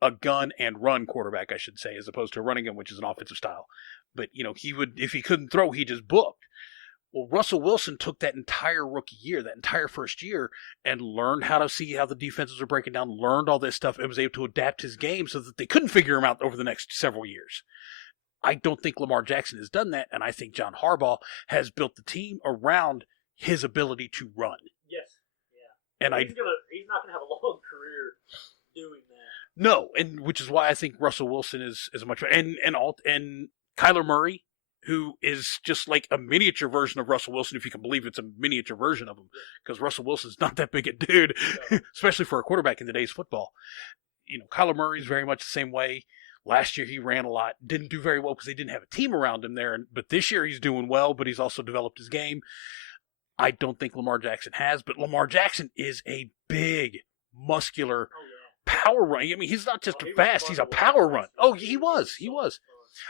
a gun and run quarterback, I should say, as opposed to a running gun, which is an offensive style. But he would, if he couldn't throw, he just booked. Well, Russell Wilson took that entire rookie year, that entire first year, and learned how to see how the defenses are breaking down, learned all this stuff, and was able to adapt his game so that they couldn't figure him out over the next several years. I don't think Lamar Jackson has done that, and I think John Harbaugh has built the team around his ability to run. Yes. Yeah. And he's not gonna have a long career doing that. No, and which is why I think Russell Wilson is much better. And Kyler Murray, who is just like a miniature version of Russell Wilson, if you can believe it's a miniature version of him, because Russell Wilson's not that big a dude, especially for a quarterback in today's football. Kyler Murray's very much the same way. Last year he ran a lot, didn't do very well because they didn't have a team around him there. But this year he's doing well, but he's also developed his game. I don't think Lamar Jackson has, but Lamar Jackson is a big, muscular power run. I mean, he's not just fast; he's a power run. Oh, he was.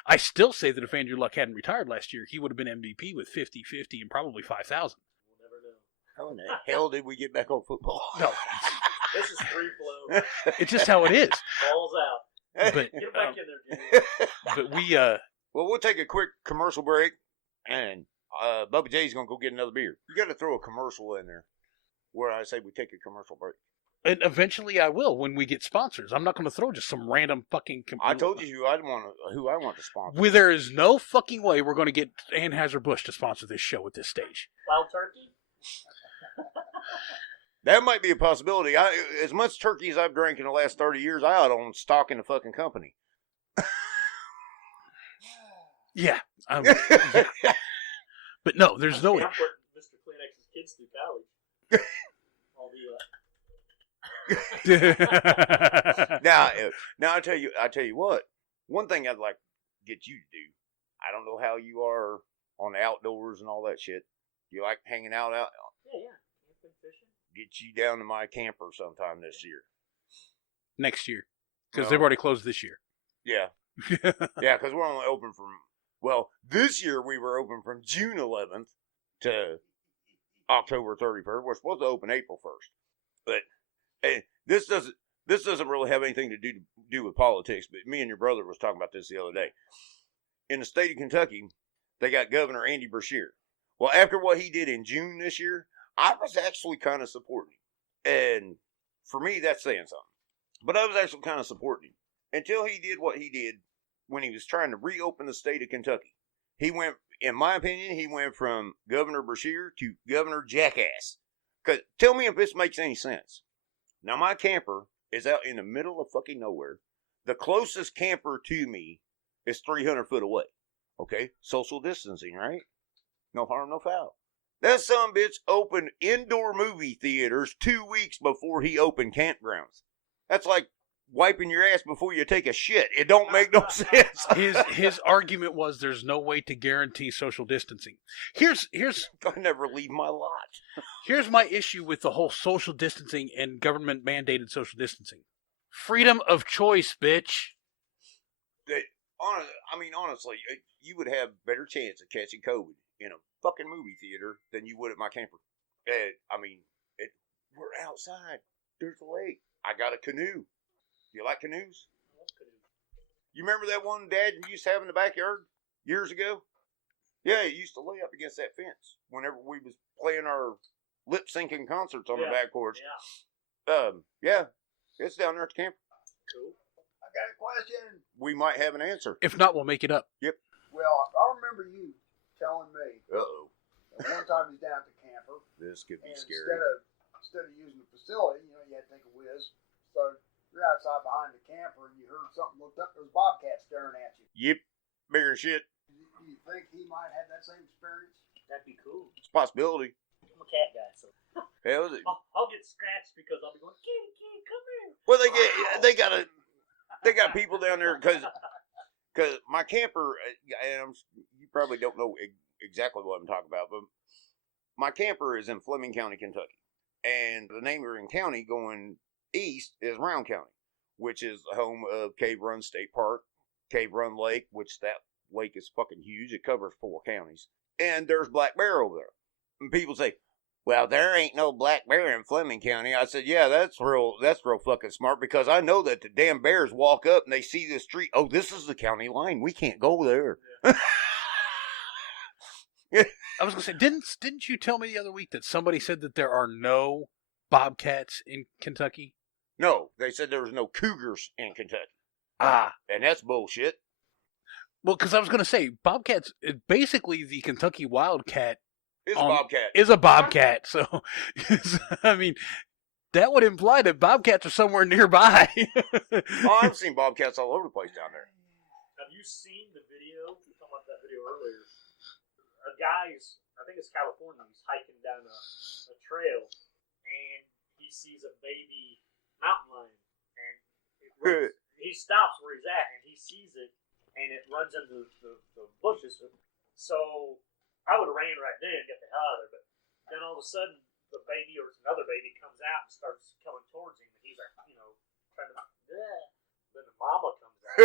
I still say that if Andrew Luck hadn't retired last year, he would have been MVP with 50, 50, and probably 5,000. We'll never know. How in the hell did we get back on football? No, this is free flow. it's just how it is. Balls out. But Get back in there, Jimmy. but we well, we'll take a quick commercial break, and Bubba J's gonna go get another beer. You got to throw a commercial in there where I say we take a commercial break. And eventually I will when we get sponsors. I'm not going to throw just some random fucking... I told you who I want to sponsor. There is no fucking way we're going to get Anheuser-Busch to sponsor this show at this stage. Wild turkey? That might be a possibility. As much turkey as I've drank in the last 30 years, I ought to own stock in the fucking company. Yeah. But no, there's no way. I'm putting Mr. Kleenex's kids through college. All the Now I tell you what. One thing I'd like to get you to do. I don't know how you are on the outdoors and all that shit. Do you like hanging out? Yeah. Camping, fishing. Get you down to my camper sometime this year. Next year. Because they've already closed this year. Yeah. Yeah, because we're only open from... Well, this year we were open from June 11th to October 31st. We're supposed to open April 1st. But hey, this doesn't really have anything to do with politics, but me and your brother was talking about this the other day. In the state of Kentucky, they got Governor Andy Beshear. Well, after what he did in June this year, I was actually kind of supporting him. And for me, that's saying something. But I was actually kind of supporting him until he did what he did when he was trying to reopen the state of Kentucky. He went, in my opinion, from Governor Beshear to Governor Jackass. Because tell me if this makes any sense. Now, my camper is out in the middle of fucking nowhere. The closest camper to me is 300 foot away. Okay? Social distancing, right? No harm, no foul. That sumbitch opened indoor movie theaters 2 weeks before he opened campgrounds. That's like wiping your ass before you take a shit. It don't make no sense. His argument was there's no way to guarantee social distancing. Here's I never leave my lot. Here's my issue with the whole social distancing and government mandated social distancing. Freedom of choice, bitch. Honestly, you would have better chance of catching COVID in a fucking movie theater than you would at my camper. We're outside. There's a lake. I got a canoe. Do you like canoes? You remember that one Dad used to have in the backyard years ago? Yeah, he used to lay up against that fence whenever we was playing our lip-syncing concerts on the back porch. Yeah, it's down there at the camp. Cool. I got a question. We might have an answer. If not, we'll make it up. Yep. Well, I remember you telling me Uh-oh. that one time he's down at the camper. This could be And scary. instead of using the facility, you had to take a whiz. So you're outside behind the camper and you heard something, looked up, there's bobcats staring at you. Yep. Bigger than shit. Do you think he might have that same experience? That'd be cool. It's a possibility. I'm a cat guy, so Hell, is it? I'll get scratched because I'll be going, kitty, come here. Well, they got people down there because my camper, and you probably don't know exactly what I'm talking about, but my camper is in Fleming County, Kentucky, and the neighboring county going east is Round County, which is the home of Cave Run State Park, Cave Run Lake, which that lake is fucking huge. It covers 4 counties, and there's Black Bear over there. And people say, well, there ain't no black bear in Fleming County. I said, yeah, that's real fucking smart because I know that the damn bears walk up and they see the street. Oh, this is the county line. We can't go there. I was gonna say, didn't you tell me the other week that somebody said that there are no bobcats in Kentucky? No, they said there was no cougars in Kentucky. And that's bullshit. Well, because I was gonna say, bobcats, basically the Kentucky Wildcat It's a bobcat. is a bobcat. So, I mean, that would imply that bobcats are somewhere nearby. Oh, I've seen bobcats all over the place down there. Have you seen the video? We talked about that video earlier. A guy's, I think it's California, he's hiking down a trail, and he sees a baby mountain lion, and he stops where he's at, and he sees it, and it runs into the bushes. So I would have ran right then and get the hell out of there, but then all of a sudden, the baby or another baby comes out and starts coming towards him, and he's like, trying to, then the mama comes out.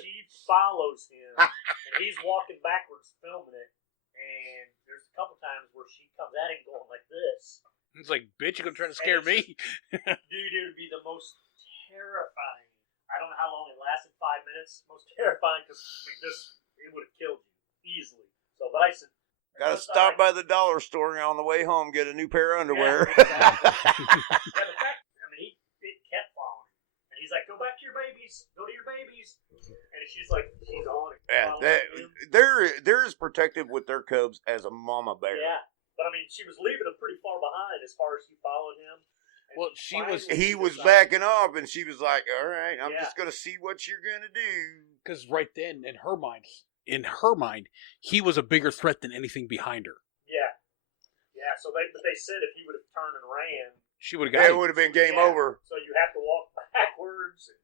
She follows him, and he's walking backwards filming it, and there's a couple times where she comes at him going like this. It's like, bitch, you're going to try to scare me? Dude, it would be the most terrifying. I don't know how long it lasted, 5 minutes. Most terrifying because it would have killed you easily. So So, but I said, Gotta stop by the dollar store on the way home, get a new pair of underwear. Yeah, exactly. Yeah, the fact, I mean, it kept following. And he's like, go back to your babies. Go to your babies. And she's like, she's on it. Yeah, they're as protective with their cubs as a mama bear. Yeah. But I mean, she was leaving him pretty far behind as far as she followed him. And Well, He was backing off, and she was like, all right, I'm just going to see what you're going to do. Because right then, in her mind, he was a bigger threat than anything behind her. Yeah. Yeah, so but they said if he would have turned and ran, She would have got It would have been game over. So you have to walk backwards. And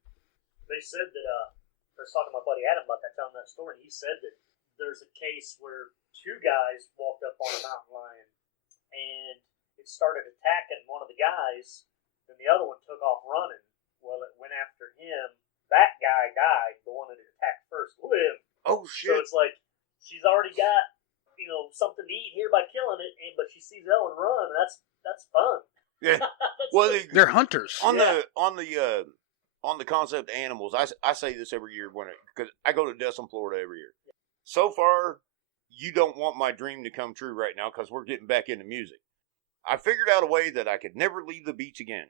they said that, I was talking to my buddy Adam about that, telling that story, and he said that there's a case where two guys walked up on a mountain lion, and it started attacking one of the guys, and the other one took off running. Well, it went after him. That guy died. The one that it attacked first lived. Oh, shit. So it's like she's already got something to eat here by killing it, but she sees Ellen run. That's fun. Yeah. That's Well, They're hunters. on the concept of animals, I say this every year because I go to Destin, Florida every year. So far, you don't want my dream to come true right now because we're getting back into music. I figured out a way that I could never leave the beach again.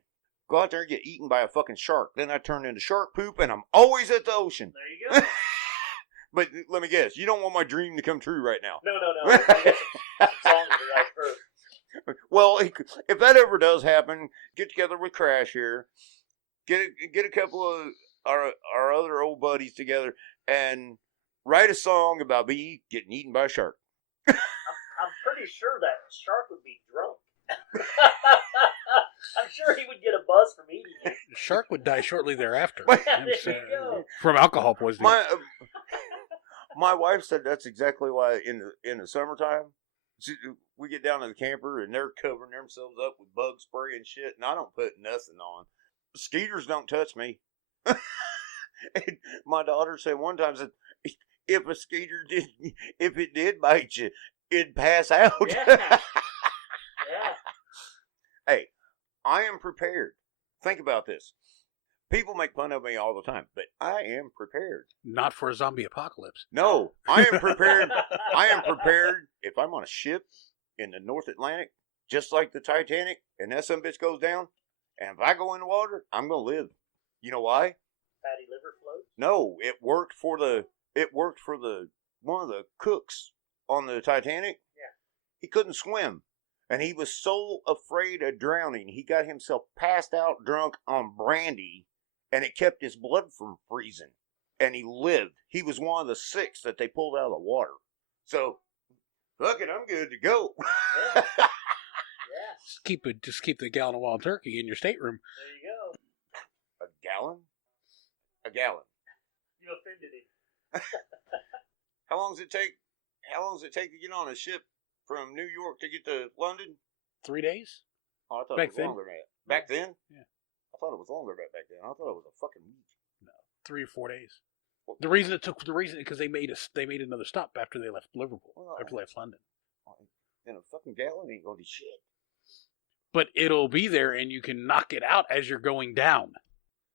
Go out there and get eaten by a fucking shark. Then I turn into shark poop, and I'm always at the ocean. there you go. But let me guess, you don't want my dream to come true right now. No. You got some songs to write first. Well, if that ever does happen, get together with Crash here, get a couple of our other old buddies together, and write a song about me getting eaten by a shark. I'm pretty sure that shark would be drunk. I'm sure he would get a buzz from eating it. The shark would die shortly thereafter. There you go. From alcohol poisoning. My wife said that's exactly why in the summertime we get down to the camper and they're covering themselves up with bug spray and shit, and I don't put nothing on. Skeeters don't touch me. And my daughter said one time that if a skeeter did bite you, it'd pass out. Yeah. Hey, I am prepared. Think about this. People make fun of me all the time, but I am prepared. Not for a zombie apocalypse. No, I am prepared. I am prepared if I'm on a ship in the North Atlantic, just like the Titanic, and that some bitch goes down, and if I go in the water, I'm going to live. You know why? Fatty liver float? No, it worked for one of the cooks on the Titanic. Yeah. He couldn't swim. And he was so afraid of drowning, he got himself passed out drunk on brandy, and it kept his blood from freezing. And he lived. He was one of the 6 that they pulled out of the water. So, look it, I'm good to go. Yeah. Yeah. Just keep the gallon of wild turkey in your stateroom. There you go. A gallon? A gallon. You offended him. How long does it take to get on a ship from New York to get to London? 3 days? Oh, I thought Back it was then? longer than that. Back then? Yeah. I thought it was longer than that back then. I thought it was a fucking week. 3 or 4 days. The reason because they made another stop after they left Liverpool, after they left London. Then a fucking gallon ain't gonna be shit. But it'll be there, and you can knock it out as you're going down.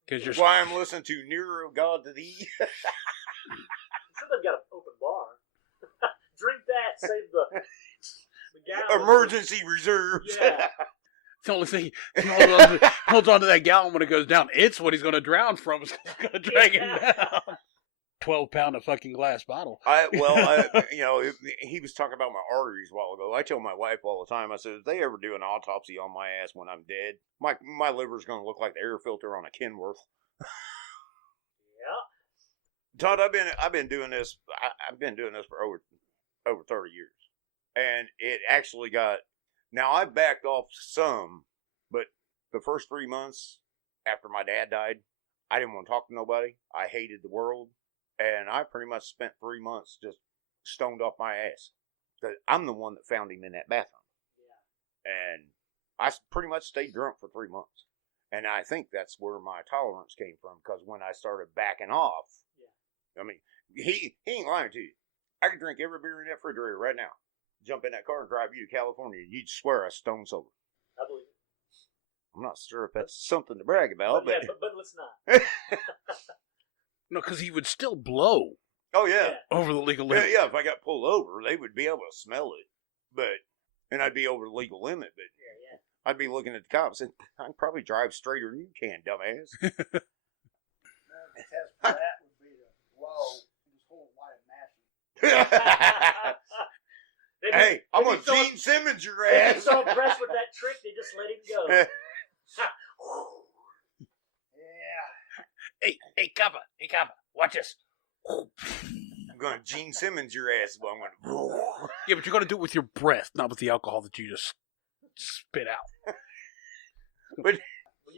Because That's why I'm listening to Nearer of God to Thee. I'm sure they've got an open bar. Drink that, save the gallon. Emergency reserves. Yeah. the only thing he holds on to that gallon when it goes down. It's what he's going to drown from. It's going to drag him down. 12-pound of fucking glass bottle. He was talking about my arteries a while ago. I tell my wife all the time, I said, if they ever do an autopsy on my ass when I'm dead, my liver's going to look like the air filter on a Kenworth. Yeah. Todd, I've been doing this. I've been doing this for over 30 years, and it actually got. Now I backed off some, but the first 3 months after my dad died, I didn't want to talk to nobody. I hated the world. And I pretty much spent 3 months just stoned off my ass. I'm the one that found him in that bathroom. Yeah. And I pretty much stayed drunk for 3 months. And I think that's where my tolerance came from. Because when I started backing off, I mean, he ain't lying to you. I could drink every beer in that refrigerator right now. Jump in that car and drive you to California. You'd swear I was stone sober. I believe it. I'm not sure if that's something to brag about. But let's not. No, because he would still blow. Oh, yeah. over the legal Yeah, limit. yeah, if I got pulled over, they would be able to smell it. And I'd be over the legal limit, but Yeah. I'd be looking at the cops and I can probably drive straighter than you can, dumbass. The test for that would be to blow and just hold a light match. Hey, I'm They'd a be so- Gene Simmons your They'd be ass. so impressed with that trick, they just let him go. Yeah. Hey, Kappa, watch this. I'm going to Gene Simmons your ass. Well, I'm going to. Yeah, but you're going to do it with your breath, not with the alcohol that you just spit out. Were you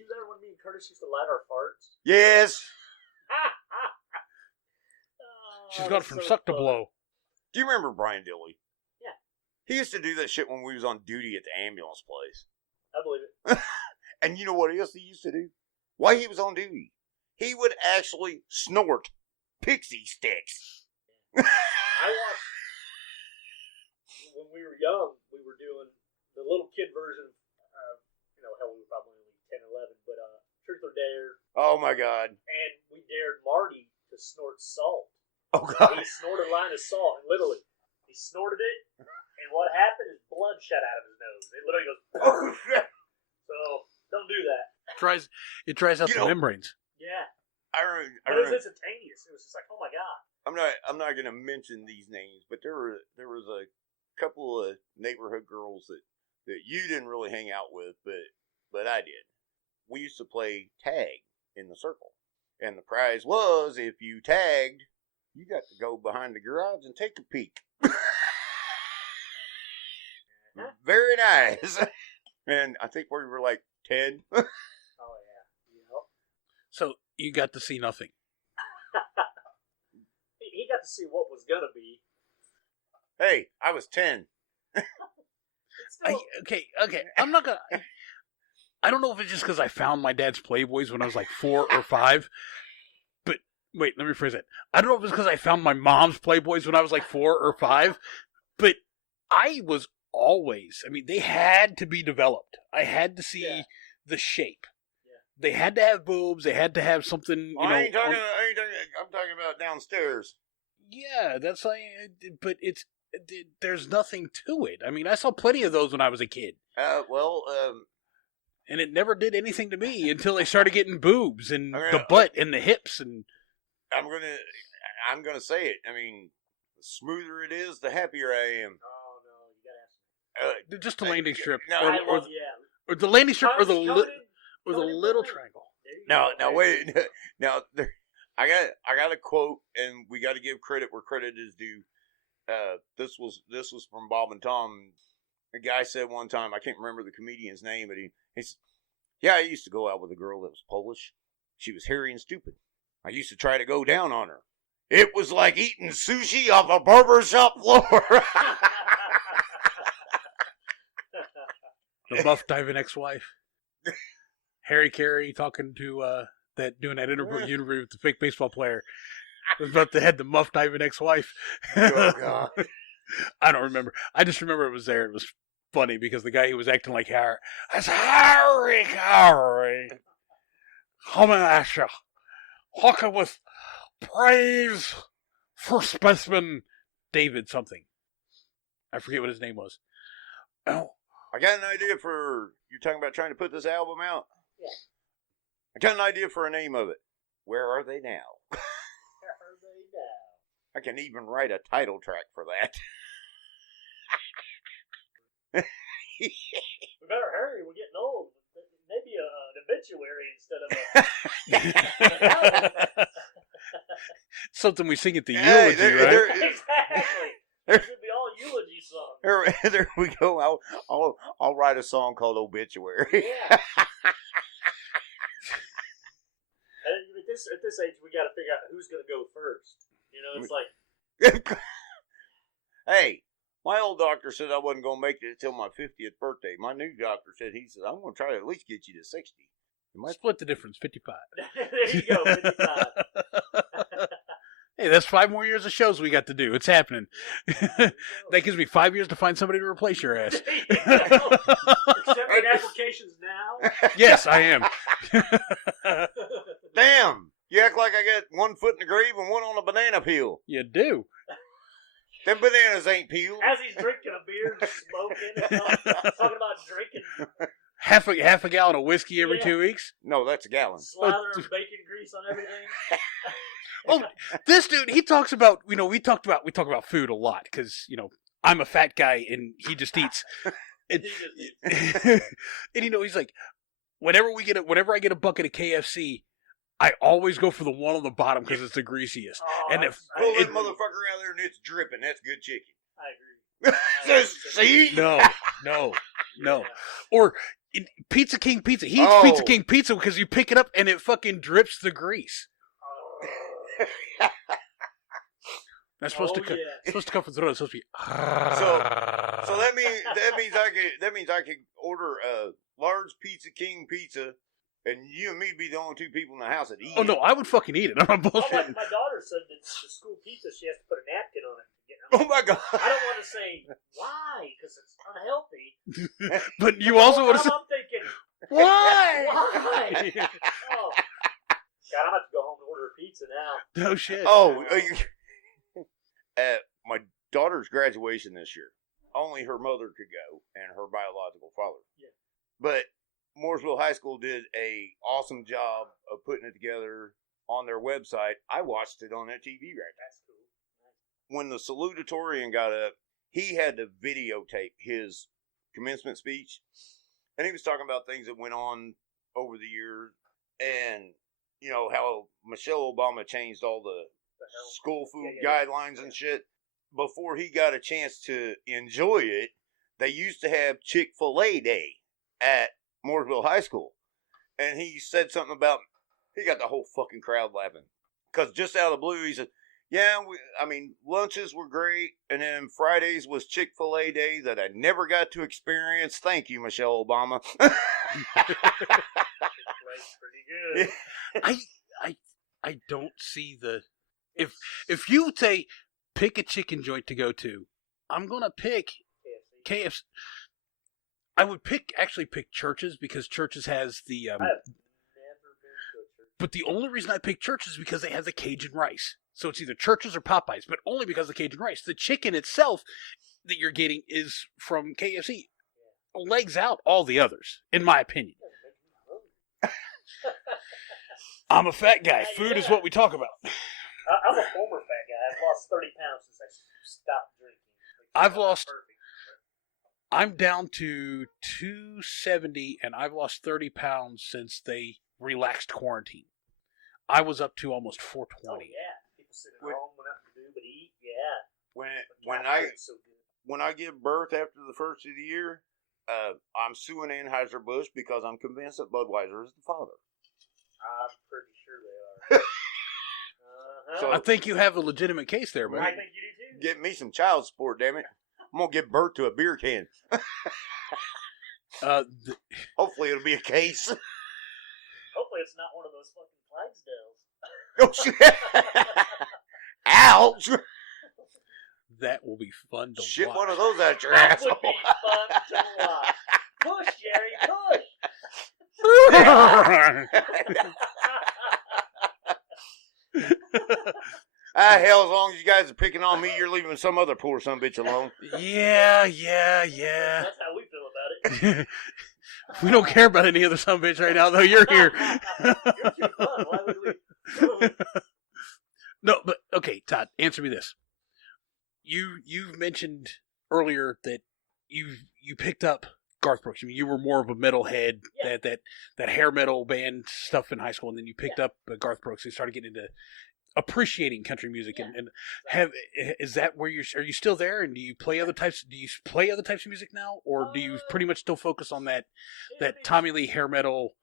there when me and Curtis used to light our farts? Yes. She's got it from suck to blow. Do you remember Brian Dilly? Yeah. He used to do that shit when we was on duty at the ambulance place. I believe it. And you know what else he used to do? While he was on duty, he would actually snort pixie sticks. I watched, when we were young, we were doing the little kid version of, hell, we were probably only 10 or 11, but Truth or Dare, Oh my God. and we dared Marty to snort salt. Oh God. He snorted a line of salt, and literally, he snorted it, and what happened is blood shot out of his nose. It literally goes, Oh shit. so don't do that. It dries out You the know- Yeah. membranes. But it was instantaneous. It was just like, oh my God. I'm not gonna mention these names, but there was a couple of neighborhood girls that you didn't really hang out with, but I did. We used to play tag in the circle, and the prize was if you tagged, you got to go behind the garage and take a peek. Very nice. And I think we were like 10. Oh yeah. Yep. So you got to see nothing. He got to see what was gonna be. Hey, I was 10. It's still, Okay. I'm not gonna. I don't know if it's just because I found my dad's Playboys when I was like 4 or 5. But wait, let me rephrase that. I don't know if it's because I found my mom's Playboys when I was like 4 or 5. But I was always. I mean, they had to be developed. I had to see the shape. Yeah. They had to have boobs. They had to have something. I'm talking about downstairs. Yeah, that's like. But there's nothing to it. I mean, I saw plenty of those when I was a kid. And it never did anything to me until they started getting boobs and the butt and the hips and. I'm gonna say it. I mean, the smoother it is, the happier I am. oh no, you gotta ask. Just the landing strip, No, or the landing strip, or the Coming little in. triangle. Now wait. Now I got a quote, and we got to give credit where credit is due. This was from Bob and Tom. A guy said one time, I can't remember the comedian's name, but he said, "Yeah, I used to go out with a girl that was Polish. She was hairy and stupid. I used to try to go down on her. It was like eating sushi off a barbershop floor." The buff diving ex-wife, Harry Carey talking to doing that interview with the fake baseball player. Was about to head the muff diving ex-wife. Oh God. I don't remember. I just remember it was there. It was funny because the guy who was acting like Harry. That's Harry Carey. Coming at you. Hawking with praise for specimen David something. I forget what his name was. Oh. I got an idea for, you're talking about trying to put this album out? Yeah. I got an idea for a name of it. Where Are They Now? I can even write a title track for that. We better hurry. We're getting old. Maybe an obituary instead of a. Something we sing at the Hey, eulogy, right? Exactly. It should be all eulogy songs. There we go. I'll write a song called Obituary. Yeah. At this age, we got to figure out who's going to go first. You know, it's like. Hey, my old doctor said I wasn't going to make it until my 50th birthday. My new doctor said, I'm going to try to at least get you to 60. Split the difference, 55. There you go, 55. Hey, that's 5 more years of shows we got to do. It's happening. That gives me 5 years to find somebody to replace your ass. Accepting applications now. Yes, I am. Damn, you act like I got one foot in the grave and one on a banana peel. You do. Them bananas ain't peeled. As he's drinking a beer and smoking and talking about drinking, Half a gallon of whiskey every 2 weeks. No, that's a gallon. slathering bacon grease on everything. Oh, this dude, he talks about, we talk about food a lot because, I'm a fat guy and he just eats. And, he's like, whenever I get a bucket of KFC, I always go for the one on the bottom because it's the greasiest. Oh, And if Pull that motherfucker out there and it's dripping. That's good chicken. I agree. See? no. Or Pizza King Pizza. He eats Pizza King Pizza because you pick it up and it fucking drips the grease. That's supposed to come from the throat. It's supposed to be. So that means I could order a large Pizza King pizza, and you and me be the only two people in the house that eat. Oh no, I would fucking eat it. I'm not bullshitting. My daughter said that the school pizza she has to put a napkin on it. Oh my god! I don't want to say why because it's unhealthy. But you also want to say I'm thinking why? why? Oh God, I'm about to go home and order a pizza now. No shit. Oh, at my daughter's graduation this year, only her mother could go and her biological father. Yeah. But Mooresville High School did a awesome job of putting it together on their website. I watched it on that TV right now. That's cool. When the salutatorian got up, he had to videotape his commencement speech. And he was talking about things that went on over the years and, how Michelle Obama changed all the school food guidelines and shit. Before he got a chance to enjoy it, they used to have Chick-fil-A Day at Mooresville High School. And he said something about, he got the whole fucking crowd laughing. Because just out of the blue, he said, yeah, lunches were great, and then Fridays was Chick-fil-A Day that I never got to experience. Thank you, Michelle Obama. Pretty good. I don't see the if you say pick a chicken joint to go to, I'm gonna pick KFC. I would pick Church's because Church's has the I have never been to a church. but the only reason I pick Church's is because they have the Cajun rice. So it's either Church's or Popeyes, but only because of the Cajun rice. The chicken itself that you're getting is from KFC. Legs out all the others, in my opinion. I'm a fat guy. Food is what we talk about. I'm a former fat guy. I've lost 30 pounds since I stopped drinking. I'm down to 270, and I've lost 30 pounds since they relaxed quarantine. I was up to almost 420. Oh, yeah. People sitting at home, nothing to do but eat. Yeah. When I give birth after the first of the year, I'm suing Anheuser-Busch because I'm convinced that Budweiser is the father. I'm pretty sure they are. So I think you have a legitimate case there, man. I think you do too. Get me some child support, damn it. I'm going to give birth to a beer can. Hopefully it'll be a case. Hopefully it's not one of those fucking Clydesdales. Oh, shit. Ouch. That will be fun to Shit watch. one of those out your That asshole. would be fun to watch. Push, Jerry, push. Hell, as long as you guys are picking on me, you're leaving some other poor son bitch alone. Yeah. That's how we feel about it. We don't care about any other son bitch right now, though. You're here. You're too fun. Why would we? No, but okay, Todd, answer me this. You've mentioned earlier that you picked up Garth Brooks. I mean, you were more of a metalhead, Yeah. that hair metal band stuff in high school, and then you picked up Garth Brooks and started getting into appreciating country music. Yeah. And is that where are you still there? And do you play other types of music now, or do you pretty much still focus on that Tommy Lee hair metal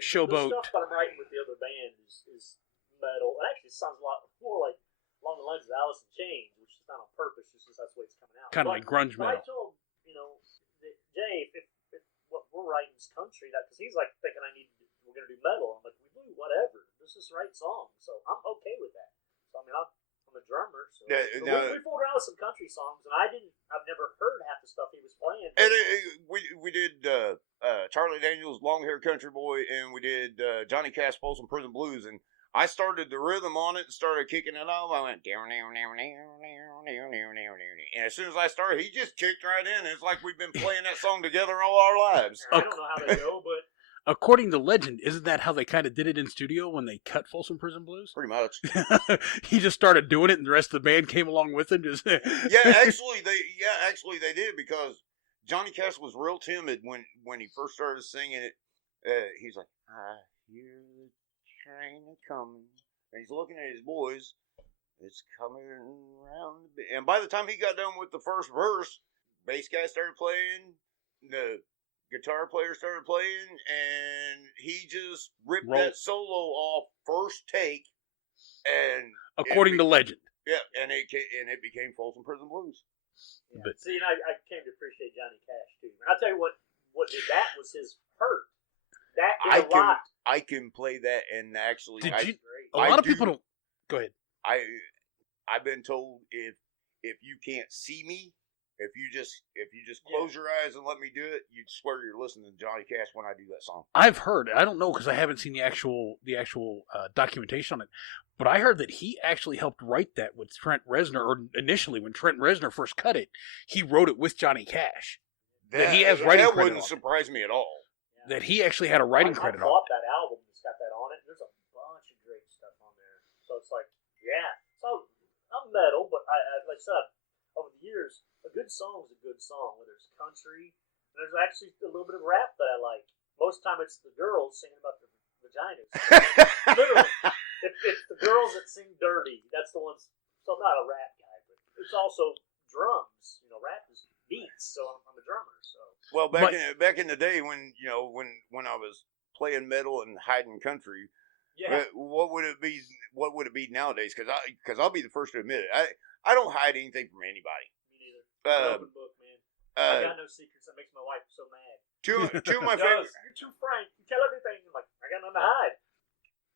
showboat? The stuff that I'm writing with the other band is metal. It actually sounds a lot more like along the lines of Alice in Chains, which is not on purpose, just because that's the way it's coming out. Kind of like grunge But I metal. told that Jay, if what we're writing is country, because he's like thinking we're gonna do metal. I'm like, we do whatever. Let's just write songs. So I'm okay with that. So I mean, I'm a drummer, so we fooled around with some country songs, and I've never heard half the stuff he was playing. And we did Charlie Daniels' Long Hair Country Boy, and we did Johnny Cash Folsom Prison Blues, and I started the rhythm on it and started kicking it off. I went down, and as soon as I started, he just kicked right in. It's like we've been playing that song together all our lives. I don't know how they go, but According to legend, isn't that how they kind of did it in studio when they cut Folsom Prison Blues? Pretty much. He just started doing it, and the rest of the band came along with him. Just Yeah, actually they did, because Johnny Cash was real timid when he first started singing it. He's like, I hear the train coming. And he's looking at his boys. It's coming around. And by the time he got done with the first verse, bass guy started playing, the guitar player started playing, and he just ripped that solo off first take. And according to legend. Yeah, and it became Folsom Prison Blues. Yeah. But see, and I came to appreciate Johnny Cash too. And I'll tell you what did that was his hurt. That did a lot. I can play that, and actually, a lot of people don't. Go ahead. I've been told if you can't see me, if you just close your eyes and let me do it, you'd swear you're listening to Johnny Cash when I do that song. I've heard. I don't know because I haven't seen the actual documentation on it. But I heard that he actually helped write that with Trent Reznor, or initially when Trent Reznor first cut it, he wrote it with Johnny Cash. That he has writing credit. That wouldn't surprise me at all. Yeah. That he actually had a writing credit on. I bought that album that's got that on it. There's a bunch of great stuff on there. So it's like, yeah. So I'm metal, but I like I said, over the years, a good song is a good song. Whether it's country, and there's actually a little bit of rap that I like. Most of the time, it's the girls singing about their vaginas. Literally. It's the girls that sing dirty. That's the ones. So I'm not a rap guy, but it's also drums. Rap is beats. So I'm a drummer. So well, back in the day when when I was playing metal and hiding country, yeah. What would it be? What would it be nowadays? Because I'll be the first to admit it. I don't hide anything from anybody. Me neither. Open book, man. I got no secrets. That makes my wife so mad. Two of my favorites. You're too frank. You tell everything. I'm like, I got nothing to hide.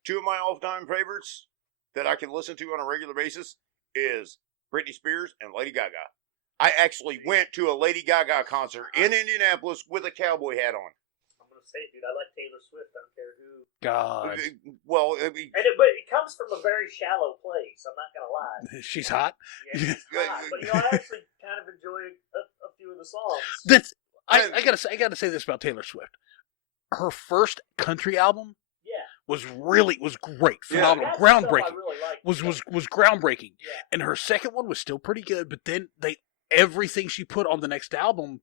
Two of my all-time favorites that I can listen to on a regular basis is Britney Spears and Lady Gaga. I actually went to a Lady Gaga concert in Indianapolis with a cowboy hat on. I'm going to say, dude, I like Taylor Swift. I don't care who. God. Well, but it comes from a very shallow place. I'm not going to lie. She's hot. Yeah, she's hot. But I actually kind of enjoy a few of the songs. I gotta say this about Taylor Swift. Her first country album was great, phenomenal, groundbreaking. Really was groundbreaking, and her second one was still pretty good. But then everything she put on the next album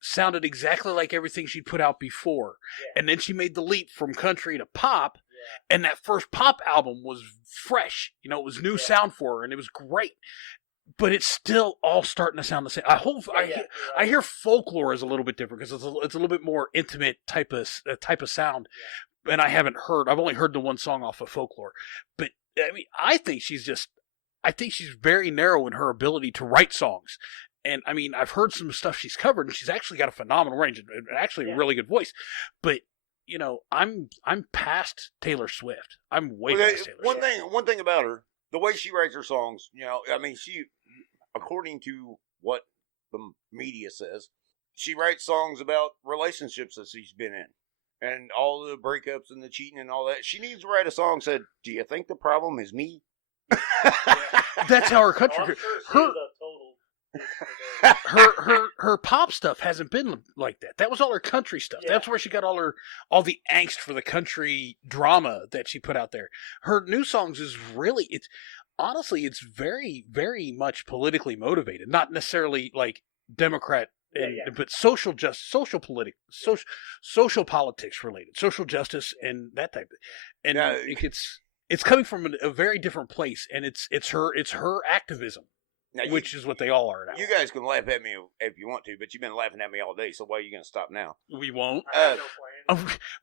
sounded exactly like everything she'd put out before. And then she made the leap from country to pop, and that first pop album was fresh. It was new sound for her, and it was great. But it's still all starting to sound the same. I hear folklore is a little bit different because it's a little bit more intimate type of sound. And I've only heard the one song off of Folklore. But I mean, I think she's very narrow in her ability to write songs. And I mean, I've heard some stuff she's covered, and she's actually got a phenomenal range and actually a really good voice. But I'm past Taylor Swift. I'm way past Taylor Swift. One thing about her, the way she writes her songs, I mean, she, according to what the media says, she writes songs about relationships that she's been in. And all the breakups and the cheating and all that. She needs to write a song said, do you think the problem is me? That's how her country... Her pop stuff hasn't been like that. That was all her country stuff. Yeah. That's where she got all the angst for the country drama that she put out there. Her new songs is really... Honestly, it's very, very much politically motivated. Not necessarily like Democrat... But social politics related, social justice and that type of, and it's coming from a very different place, and it's her activism, which is what they all are now. You guys can laugh at me if you want to, but you've been laughing at me all day, so why are you going to stop now? We won't.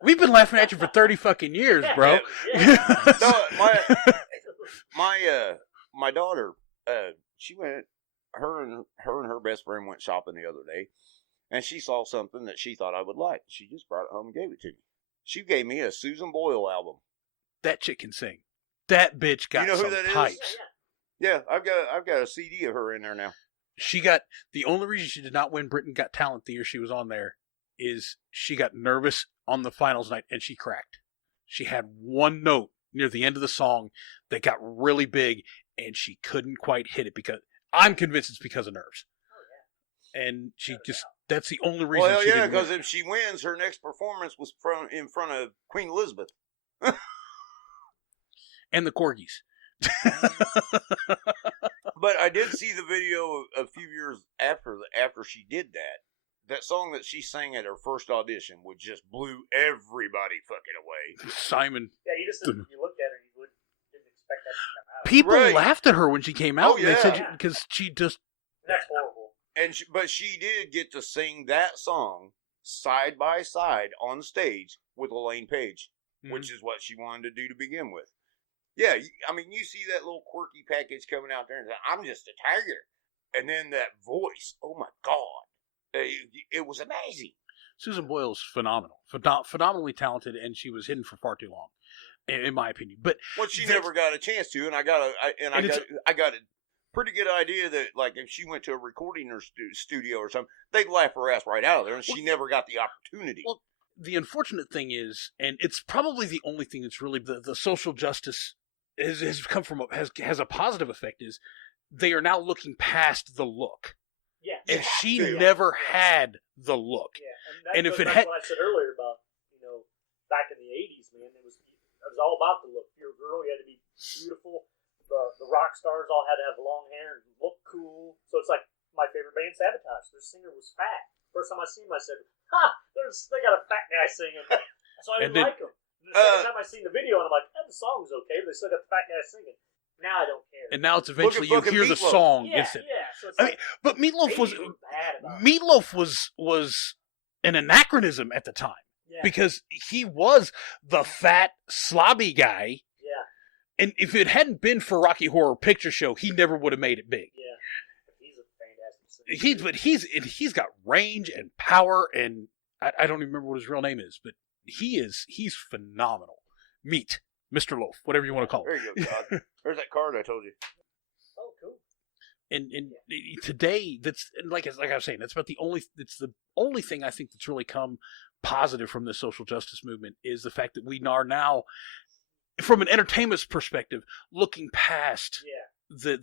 We've been laughing at you for 30 fucking years, bro. No, my daughter, she went. Her and her best friend went shopping the other day, and she saw something that she thought I would like. She just brought it home and gave it to me. She gave me a Susan Boyle album. That chick can sing. That bitch got some pipes. Is? Yeah, I've got a CD of her in there now. The only reason she did not win Britain Got Talent the year she was on there is she got nervous on the finals night and she cracked. She had one note near the end of the song that got really big, and she couldn't quite hit it because I'm convinced it's because of nerves. Oh, yeah. And she just, that's the only reason Well, she yeah, didn't win. because if she wins, her next performance was in front of Queen Elizabeth. And the corgis. But I did see the video a few years after she did that. That song that she sang at her first audition, which just blew everybody fucking away. Simon. Yeah, you looked at her and you didn't expect that to come out. People Right. laughed at her when she came out. Oh, And they said yeah. because she just. That's horrible. But she did get to sing that song side by side on stage with Elaine Page, which is what she wanted to do to begin with. Yeah, I mean, you see that little quirky package coming out there and say, I'm just a tiger. And then that voice, oh my God. It was amazing. Susan Boyle's phenomenal. Phenomenally talented, and she was hidden for far too long, in my opinion. But Well, she never got a chance to, and I got a pretty good idea that, like, if she went to a recording or studio or something, they'd laugh her ass right out of there, and she never got the opportunity. Well, the unfortunate thing is, and it's probably the only thing that's really the social justice has come from has a positive effect is they are now looking past the look, Yeah. and she Yeah. never had the look. Yeah. And if it that's had- what I said earlier about, back in the 80s, man, it was all about the look. If you're a girl, you had to be beautiful. The rock stars all had to have long hair and look cool. So it's like my favorite band, Sabotage. Their singer was fat. First time I seen him, I said, they got a fat guy singing. So I didn't like him. And the second time I seen the video, and I'm like, the song's okay, but they still got the fat guy singing. Now I don't care. And now it's eventually you fucking hear the Meatloaf. song yeah, instant. yeah. So it's I like, mean, but Meatloaf was bad about it. Meatloaf was an anachronism at the time Yeah. because he was the fat slobby guy. Yeah. And if it hadn't been for Rocky Horror Picture Show, he never would have made it big. Yeah. He's a fantastic singer. He's got range and power, and I don't even remember what his real name is, but he's phenomenal. Meat, Mr. Loaf, whatever you want to call There it. you go, Todd. There's that card I told you. Oh, cool. And today, that's like I was saying, it's the only thing I think that's really come positive from the social justice movement is the fact that we are now, from an entertainment perspective, looking past Yeah.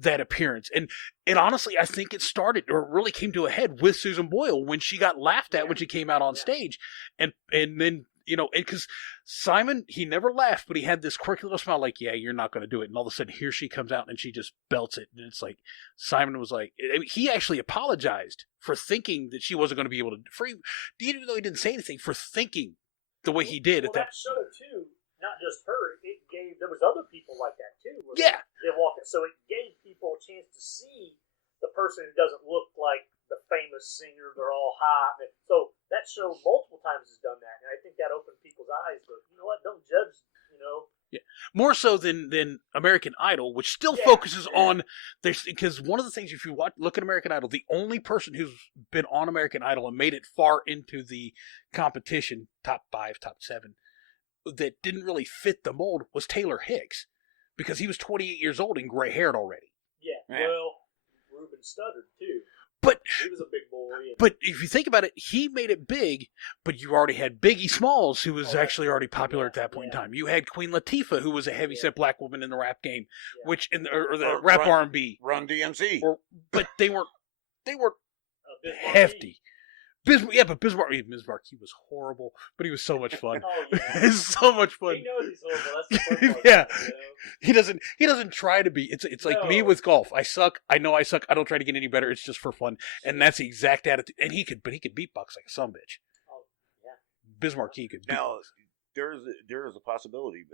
that appearance. And honestly, I think it started or really came to a head with Susan Boyle when she got laughed at when she came out on stage, and then. Because Simon, he never laughed, but he had this quirky little smile, like, "Yeah, you're not going to do it." And all of a sudden, here she comes out, and she just belts it. And it's like Simon was like, he actually apologized for thinking that she wasn't going to be able to, even though he didn't say anything, for thinking the way he did at that. That show too, not just her. There was other people like that too. Yeah. They walk it, so it gave people a chance to see the person who doesn't look like the famous singer. They're all hot. So that show multiple times has done that, and I think that opened people's eyes. But you know what? Don't judge. Yeah, more so than American Idol, which still Yeah. focuses on this. Because one of the things, if you look at American Idol, the only person who's been on American Idol and made it far into the competition, top 5, top 7, that didn't really fit the mold was Taylor Hicks, because he was 28 years old and gray haired already. Yeah. Yeah. Well, Ruben stuttered too. But He was a big boy. And But if you think about it, he made it big, but you already had Biggie Smalls, who was Oh, actually already popular at that point in yeah. time. You had Queen Latifah, who was a heavyset black woman in the rap game, Yeah. which or the Or rap Run- R&B, Run DMC. but they were Bismarck hefty. But Bismarck, he was horrible, but he was so much fun. Oh yeah. It's so much fun. He knows he's horrible. That's the fun part. Yeah. You know? He doesn't try to be. It's like me No. with golf. I suck. I know I suck. I don't try to get any better. It's just for fun, and that's the exact attitude. And he could beatbox like a sumbitch. Oh yeah. Bismarck could Now, beatbox. there is a possibility.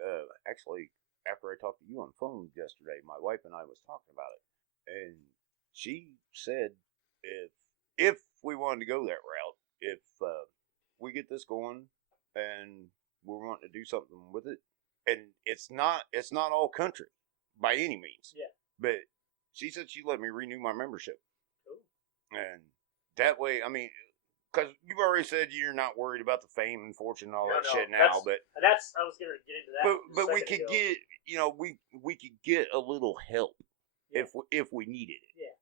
Actually, after I talked to you on the phone yesterday, my wife and I was talking about it, and she said if we wanted to go that route, if we get this going and we're wanting to do something with it, and it's not all country by any means. Yeah. But she said she'd let me renew my membership, Cool. and that way, I mean, because you've already said you're not worried about the fame and fortune and all that shit now, but And that's I was going to get into that. but a we second could ago. get we could get a little help Yeah. if we needed it. Yeah.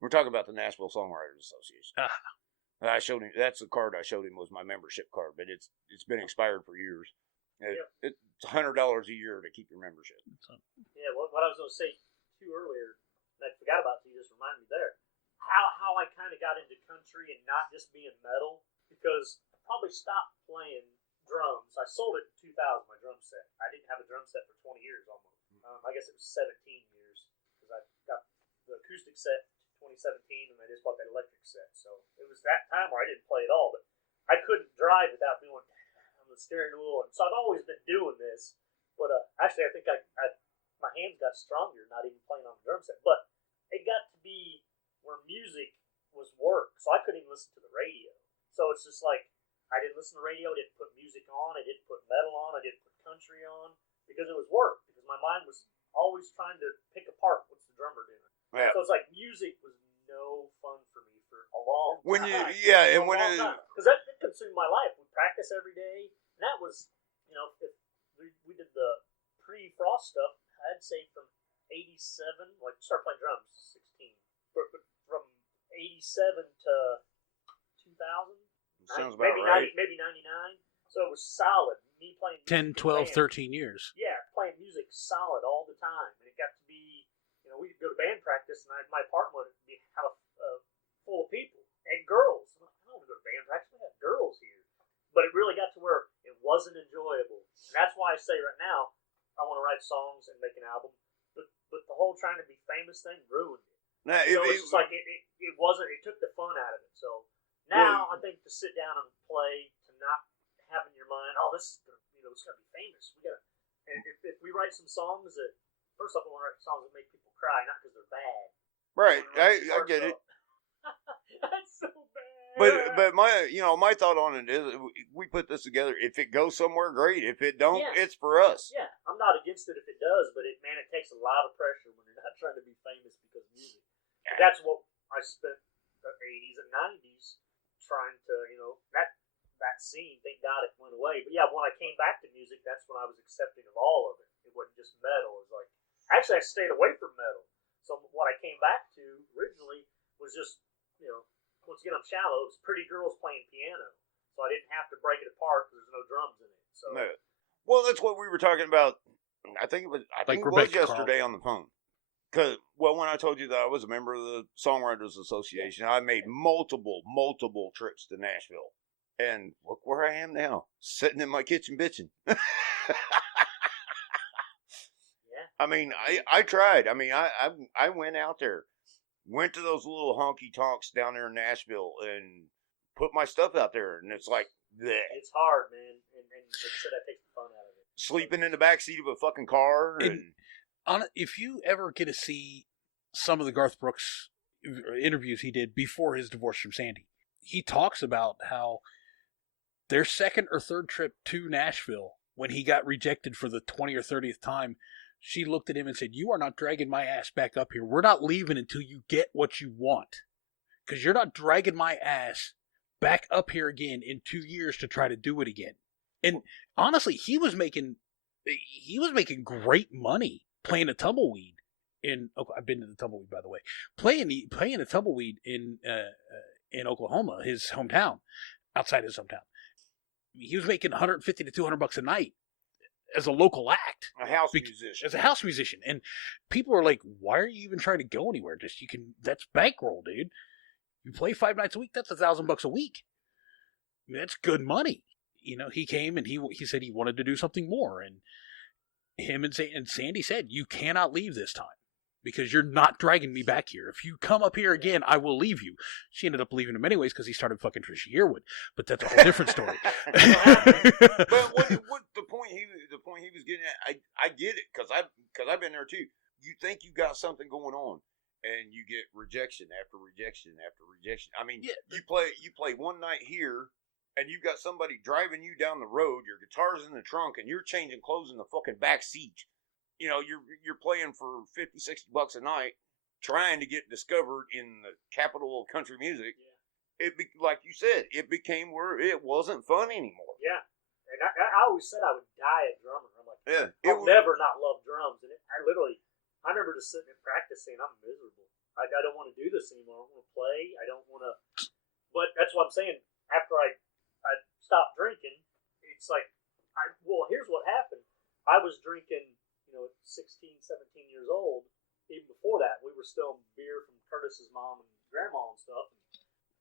We're talking about the Nashville Songwriters Association. Ah. I showed him. That's the card I showed him was my membership card, but it's been expired for years. It's $100 a year to keep your membership. Yeah, what I was going to say too earlier, and I forgot about it, you just reminded me there, how I kind of got into country and not just being metal, because I probably stopped playing drums. I sold it in 2000, my drum set. I didn't have a drum set for 20 years almost. I guess it was 17 years, because I got the acoustic set in 2017, and I just bought that electric set. So it was that time where I didn't play at all, but I couldn't drive without doing the steering wheel, and so I've always been doing this. But actually, I think my hands got stronger not even playing on the drum set. But it got to be where music was work, so I couldn't even listen to the radio. So it's just like I didn't listen to the radio, I didn't put music on, I didn't put metal on, I didn't put country on, because it was work. Because my mind was always trying to pick apart what's the drummer doing. Yeah. So it's like music was no fun for me for a long When time. because that consumed my life. We practice every day, and that was, if we did the pre-Froth stuff, I'd say from 87, like started playing drums 16, but from 87 to 2000, sounds about right. maybe 99. So it was solid. Me playing 10, 12, 13 years. Yeah, playing music solid all the time, and it got to be, we'd go to band practice, and my apartment would have a full of people and girls. I'm like, I don't want to go to band practice. We have girls here, but it really got to where it wasn't enjoyable, and that's why I say right now I want to write songs and make an album. But the whole trying to be famous thing ruined it. Now, So it's just like it wasn't. It took the fun out of it. So now I think to sit down and play, to not have in your mind, oh, this is it's gonna be famous. We gotta. And if we write some songs that, first off, I want to write songs that make people cry, not because they're bad. Right, I get it. That's so bad. But my thought on it is, we put this together. If it goes somewhere, great. If it don't, it's for us. Yeah, I'm not against it if it does, but it takes a lot of pressure when you're not trying to be famous because of music. But that's what I spent the 80s and 90s trying to, that scene. Thank God it went away. But yeah, when I came back to music, that's when I was accepting of all of it. It wasn't just metal. It was like, actually, I stayed away from metal. So what I came back to originally was just, once again, I'm shallow. It was pretty girls playing piano. So I didn't have to break it apart because there's no drums in it. So No. Well, that's what we were talking about. I think it was yesterday on the phone. Because, when I told you that I was a member of the Songwriters Association, I made multiple trips to Nashville. And look where I am now, sitting in my kitchen bitching. yeah. I mean, I tried. I mean, I went out there, went to those little honky tonks down there in Nashville, and put my stuff out there. And it's like, bleh. It's hard, man. And like I said, that takes the fun out of it. Sleeping in the backseat of a fucking car. If you ever get to see some of the Garth Brooks interviews he did before his divorce from Sandy, he talks about how their second or third trip to Nashville, when he got rejected for the 20th or 30th time, she looked at him and said, "You are not dragging my ass back up here. We're not leaving until you get what you want. Because you're not dragging my ass back up here again in 2 years to try to do it again." And honestly, he was making great money playing a tumbleweed I've been to the tumbleweed, by the way. Playing a tumbleweed in Oklahoma, his hometown, outside his hometown. He was making $150 to $200 a night as a local act, musician, as a house musician, and people are like, "Why are you even trying to go anywhere? That's bankroll, dude. You play 5 nights a week. That's $1,000 a week. I mean, that's good money." He came and he said he wanted to do something more, and him and Sandy said, "You cannot leave this time. Because you're not dragging me back here. If you come up here again, I will leave you." She ended up leaving him anyways because he started fucking Trisha Yearwood. But that's a whole different story. But what the point he was getting at, I get it because I've been there too. You think you got something going on, and you get rejection after rejection after rejection. I mean, you play one night here, and you got somebody driving you down the road. Your guitar's in the trunk, and you're changing clothes in the fucking back seat. You're playing for $50, $60 a night, trying to get discovered in the capital of country music. Yeah. Like you said, it became where it wasn't fun anymore. Yeah, and I always said I would die a drummer. I'm like, I'll never not love drums. And I remember just sitting and practicing. I'm miserable. I don't want to do this anymore. I don't want to play. I don't want to. But that's what I'm saying. After I stopped drinking, it's like, here's what I was drinking, 16, 17 years old. Even before that, we were still beer from Curtis's mom and grandma and stuff.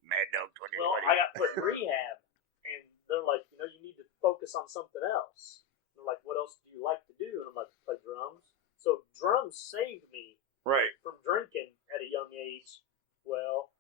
Mad Dog 2020. Well, I got put in rehab, and they're like, you need to focus on something else. They're like, what else do you like to do? And I'm like, play drums. So drums saved me Right. from drinking at a young age. Well,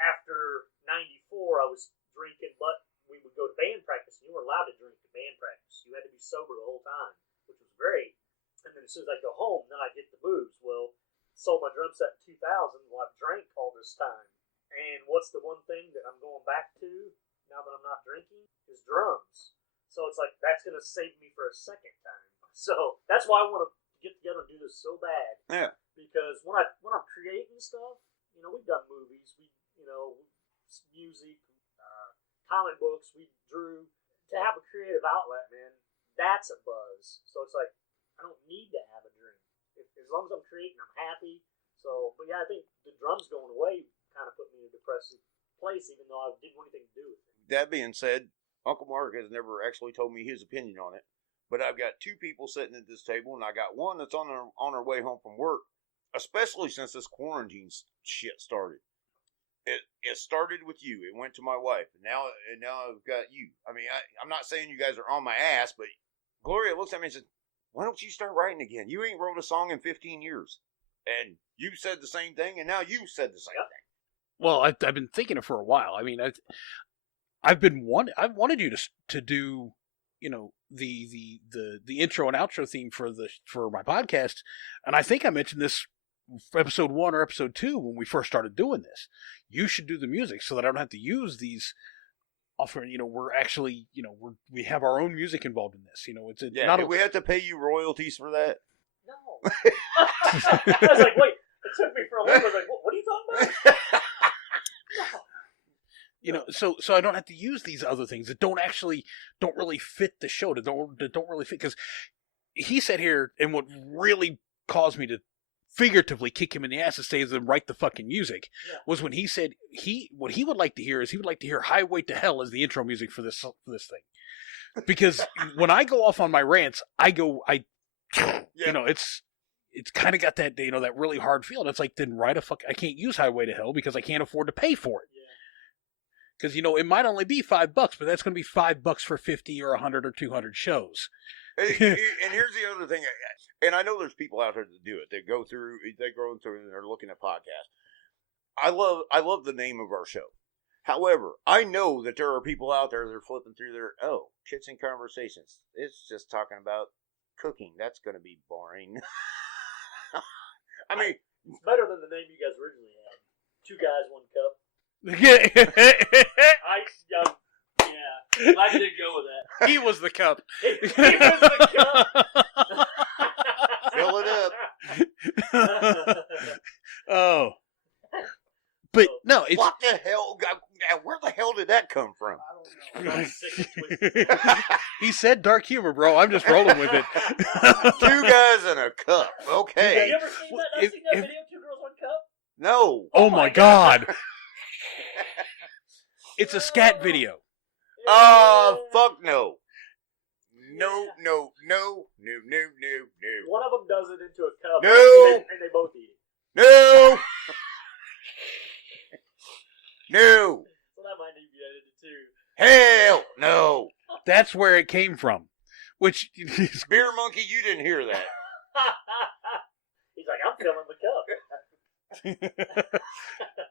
after 94, I was drinking, but we would go to band practice, and you were allowed to drink at band practice. You had to be sober the whole time, which was great. And then as soon as I go home, then I get the booze. Well, sold my drum set in 2000. Well, I've drank all this time. And what's the one thing that I'm going back to now that I'm not drinking? Is drums. So it's like, that's going to save me for a second time. So that's why I want to get together and do this so bad. Yeah. Because when I'm creating stuff, we've done movies, music, comic books, we drew. To have a creative outlet, man, that's a buzz. So it's like, I don't need to have a drink. As long as I'm creating, I'm happy. So, but yeah, I think the drums going away kind of put me in a depressive place, even though I didn't want anything to do with it. That being said, Uncle Mark has never actually told me his opinion on it. But I've got two people sitting at this table, and I got one that's on her way home from work, especially since this quarantine shit started. It started with you. It went to my wife, and now I've got you. I mean, I'm not saying you guys are on my ass, but Gloria looks at me and says, "Why don't you start writing again? You ain't wrote a song in 15 years." And you said the same thing, and now you said the same thing. Well, I've been thinking it for a while. I mean, I've wanted you to do, the intro and outro theme for my podcast, and I think I mentioned this episode 1 or episode 2 when we first started doing this. You should do the music so that I don't have to use these. Often, we're actually, we have our own music involved in this. Do we have to pay you royalties for that? No. I was like, wait. It took me for a moment. I was like, what are you talking about? No. So I don't have to use these other things that don't really fit the show. That don't really fit, because he said here, and what really caused me to figuratively kick him in the ass and say then write the fucking music, was when he said what he would like to hear is he would like to hear "Highway to Hell" as the intro music for this thing, because when I go off on my rants, it's kind of got that that really hard feel, and it's like, then I can't use "Highway to Hell" because I can't afford to pay for it. Because it might only be $5, but that's going to be $5 for 50 or 100 or 200 shows. And here's the other thing, and I know there's people out there that do it. They go through, and they're looking at podcasts. I love the name of our show. However, I know that there are people out there that are flipping through their kitchen conversations. It's just talking about cooking. That's going to be boring. I mean, it's better than the name you guys originally had. 2 Guys, 1 Cup. Yeah. I didn't go with that. He was the cup. He was the cup. Fill it up. Oh. But no, it's... What the hell? Where the hell did that come from? I don't know. He said dark humor, bro. I'm just rolling with it. 2 guys in a cup. Okay. Have you ever seen that? I've seen that video, 2 Girls, 1 Cup? No. Oh my God. It's a scat video. Fuck no. No. One of them does it into a cup. No. And they both eat it. No. No. So that might need to be edited too. Hell no. That's where it came from. Which Beer Monkey, you didn't hear that. He's like, I'm filling the cup.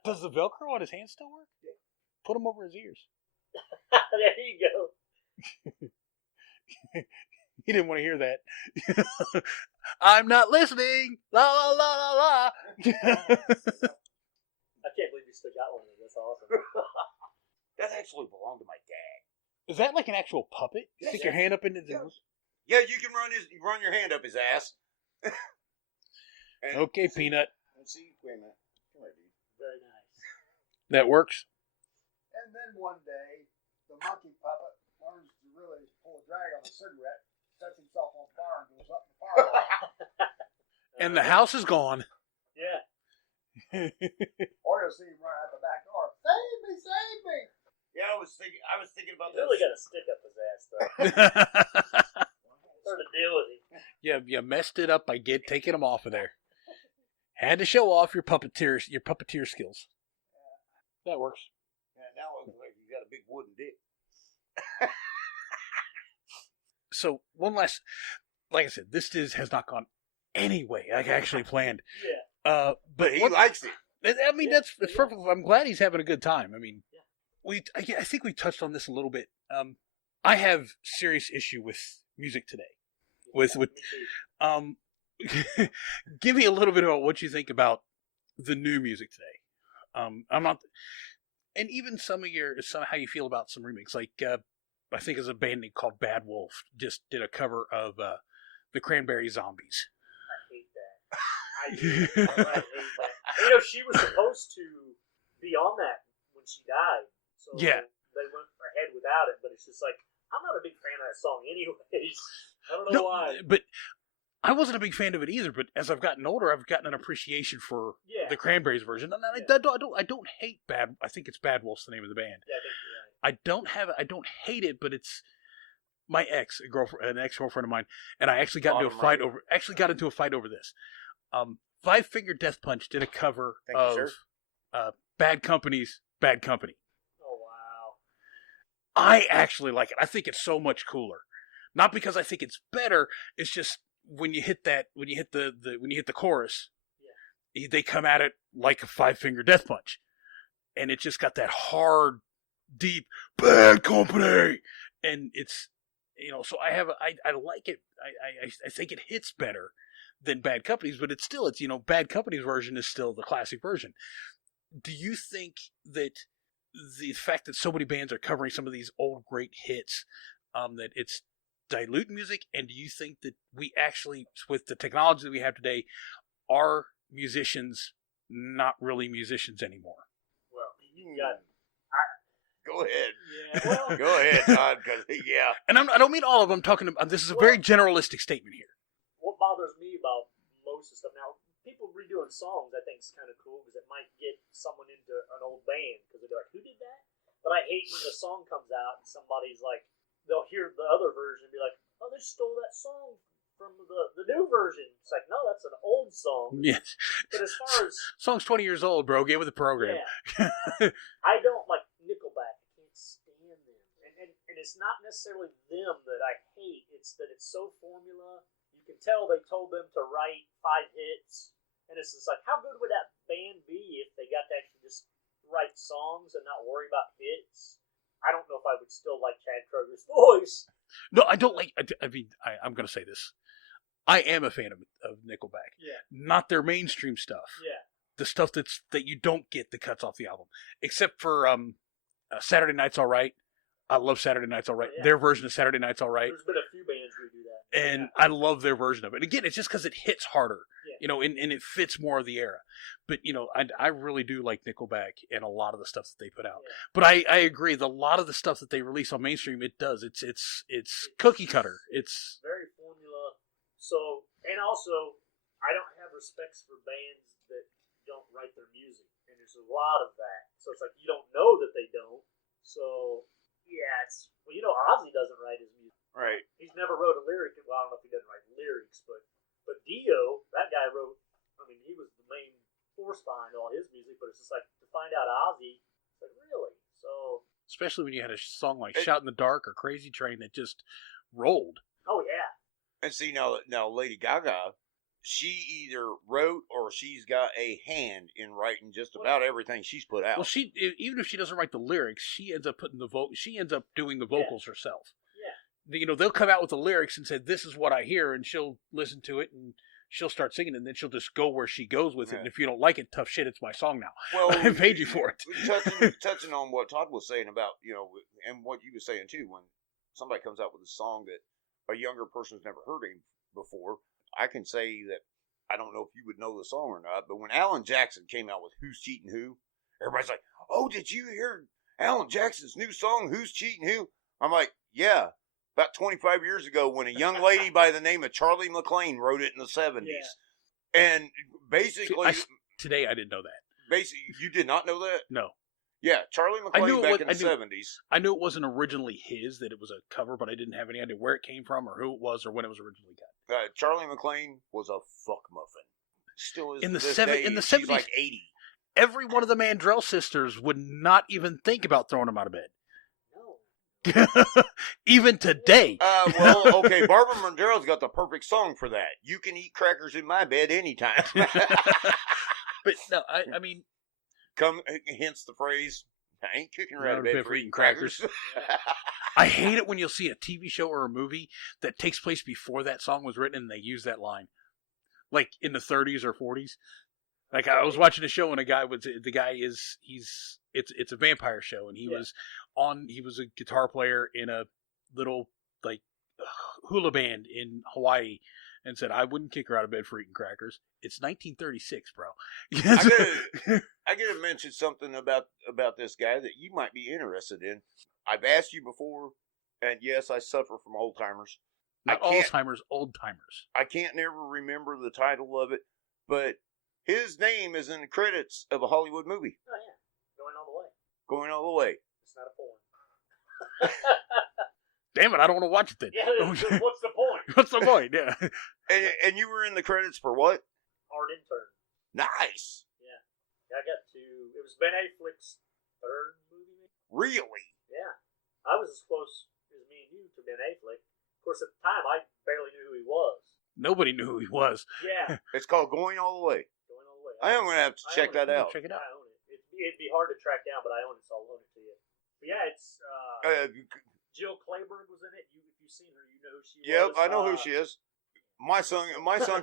Does the Velcro on his hand still work? Yeah. Put him over his ears. There you go. He didn't want to hear that. I'm not listening. La la la la la. I can't believe you still got one of those. That's awesome. That actually belonged to my dad. Is that like an actual puppet? You stick your hand up into the nose? Yeah, you can run your hand up his ass. Okay, Peanut. Let's see, wait a minute. Come here, dude. Very nice. That works. And then one day, the monkey puppet learns to really pull a drag on a cigarette, sets himself on fire, and goes up in the fire. And the house is gone. Yeah. Or you'll see him run out the back door. Save me, save me! Yeah, I was thinking about He's that. really got a stick up his ass, though. Started deal with him. Yeah, you messed it up by taking him off of there. Had to show off your puppeteer skills. That works. Yeah, now it looks like you got a big wooden dick. So one last, like I said, this has not gone any way like I actually planned. Yeah. But He likes it. I mean, that's perfect. I'm glad he's having a good time. I mean, I think we touched on this a little bit. I have serious issue with music today. Give me a little bit about what you think about the new music today. I'm not, and even some how you feel about some remakes. Like I think there's a band called Bad Wolf just did a cover of the Cranberry Zombies. I hate that. You know, she was supposed to be on that when she died. So Yeah. they went ahead without it, but it's just like, I'm not a big fan of that song anyways. I don't know why. But I wasn't a big fan of it either. But as I've gotten older, I've gotten an appreciation for the Cranberries version. And I don't hate Bad. I think it's Bad Wolf's the name of the band. Yeah, I think you're right. I don't hate it, but it's my an ex-girlfriend of mine, and I actually got into a fight over this. Five Finger Death Punch did a cover of Bad Company's Bad Company. Oh wow! I actually like it. I think it's so much cooler. Not because I think it's better. It's just when you hit the chorus, they come at it like a Five Finger Death Punch, and it just got that hard, deep Bad Company, and it's So I like it. I think it hits better than Bad Company's, but it's Bad Company's version is still the classic version. Do you think that the fact that so many bands are covering some of these old great hits, that it's diluting music? And do you think that we actually, with the technology that we have today, are musicians not really musicians anymore? Well, you got. Go ahead. Yeah, well, Go ahead, Todd. And I don't mean all of them. Talking about this is a very generalistic statement here. What bothers me about most of the stuff now, people redoing songs, I think is kind of cool because it might get someone into an old band because they're like, "Who did that?" But I hate when the song comes out and somebody's like, they'll hear the other version and be like, "Oh, they stole that song from the new version." It's like, no, that's an old song. Yes. But as far as song's 20 years old, bro, get with the program. Yeah, I don't like Nickelback. I can't stand them, and it's not necessarily them that I hate. It's that it's so formula. You can tell they told them to write 5 hits, and it's just like, how good would that band be if they got to actually just write songs and not worry about hits? I don't know if I would still like Chad Kroger's voice. No, I don't like. I mean, I'm going to say this. I am a fan of Nickelback. Yeah. Not their mainstream stuff. Yeah. The stuff that you don't get the cuts off the album, except for Saturday Night's All Right. I love Saturday Night's All Right. Yeah. Their version of Saturday Night's All Right. There's been a few bands who do that. And I love their version of it. Again, it's just because it hits harder, Yeah. And it fits more of the era. But, I really do like Nickelback and a lot of the stuff that they put out. Yeah. But I agree, a lot of the stuff that they release on mainstream, it does. It's cookie cutter. It's very formula. So, and also, I don't have respects for bands that don't write their music. And there's a lot of that. So it's like, you don't know that they don't. So, yeah, Ozzy doesn't write his music. Right. He's never wrote a lyric. Well, I don't know if he doesn't write lyrics, but Dio, that guy wrote. I mean, he was the main force behind all his music. But it's just like to find out Ozzy, it's like really. So especially when you had a song like "Shout in the Dark" or "Crazy Train" that just rolled. Oh yeah. And see now Lady Gaga, she either wrote or she's got a hand in writing just about everything she's put out. Well, even if she doesn't write the lyrics, she ends up She ends up doing the vocals herself. They'll come out with the lyrics and say, "This is what I hear," and she'll listen to it and she'll start singing, and then she'll just go where she goes with it. And if you don't like it, tough shit, it's my song now. Well, I paid you for it. touching on what Todd was saying about and what you were saying too, when somebody comes out with a song that a younger person's never heard him before, I can say that I don't know if you would know the song or not, but when Alan Jackson came out with "Who's Cheating Who," everybody's like, "Oh, did you hear Alan Jackson's new song, Who's Cheating Who?" I'm like, yeah. About 25 years ago, when a young lady by the name of Charlie McLean wrote it in the 70s. Yeah. And basically... Today I didn't know that. Basically, you did not know that? No. Yeah, Charlie McClain back in the 70s. I knew it wasn't originally his, that it was a cover, but I didn't have any idea where it came from or who it was or when it was originally got. Charlie McClain was a fuck muffin. Still is in the to this seven day, in the she's 70s. like 80. Every one of the Mandrell sisters would not even think about throwing him out of bed. No. Even today. Well, okay, Barbara Mandrell's got the perfect song for that. You can eat crackers in my bed anytime. But no, I mean, hence the phrase, I ain't kicking her out of bed for eating crackers. I hate it when you'll see a TV show or a movie that takes place before that song was written and they use that line. Like in the 30s or 40s. Like I was watching a show and it's a vampire show and he was a guitar player in a little like hula band in Hawaii and said, I wouldn't kick her out of bed for eating crackers. It's 1936, bro. I gotta mention something about this guy that you might be interested in. I've asked you before, and yes, I suffer from old timers. Not Alzheimer's, old timers. I can't never remember the title of it, but his name is in the credits of a Hollywood movie. Oh yeah, Going All the Way. Going All the Way. It's not a porn. Damn it, I don't want to watch it then. Yeah, what's the point? What's the point? Yeah. And you were in the credits for what? Art intern. Nice. Yeah. I got to. It was Ben Affleck's third movie. Really? Yeah. I was as close as me and you to Ben Affleck. Of course, at the time, I barely knew who he was. Nobody knew who he was. Yeah. It's called Going All the Way. Going All the Way. I am going to have to check that out. Check it out. I own it. It'd be hard to track down, but I own it, so I'll loan it to you. But yeah, it's Jill Clayburgh was in it. If you've seen her, you know who she was. Yep, I know who she is. My son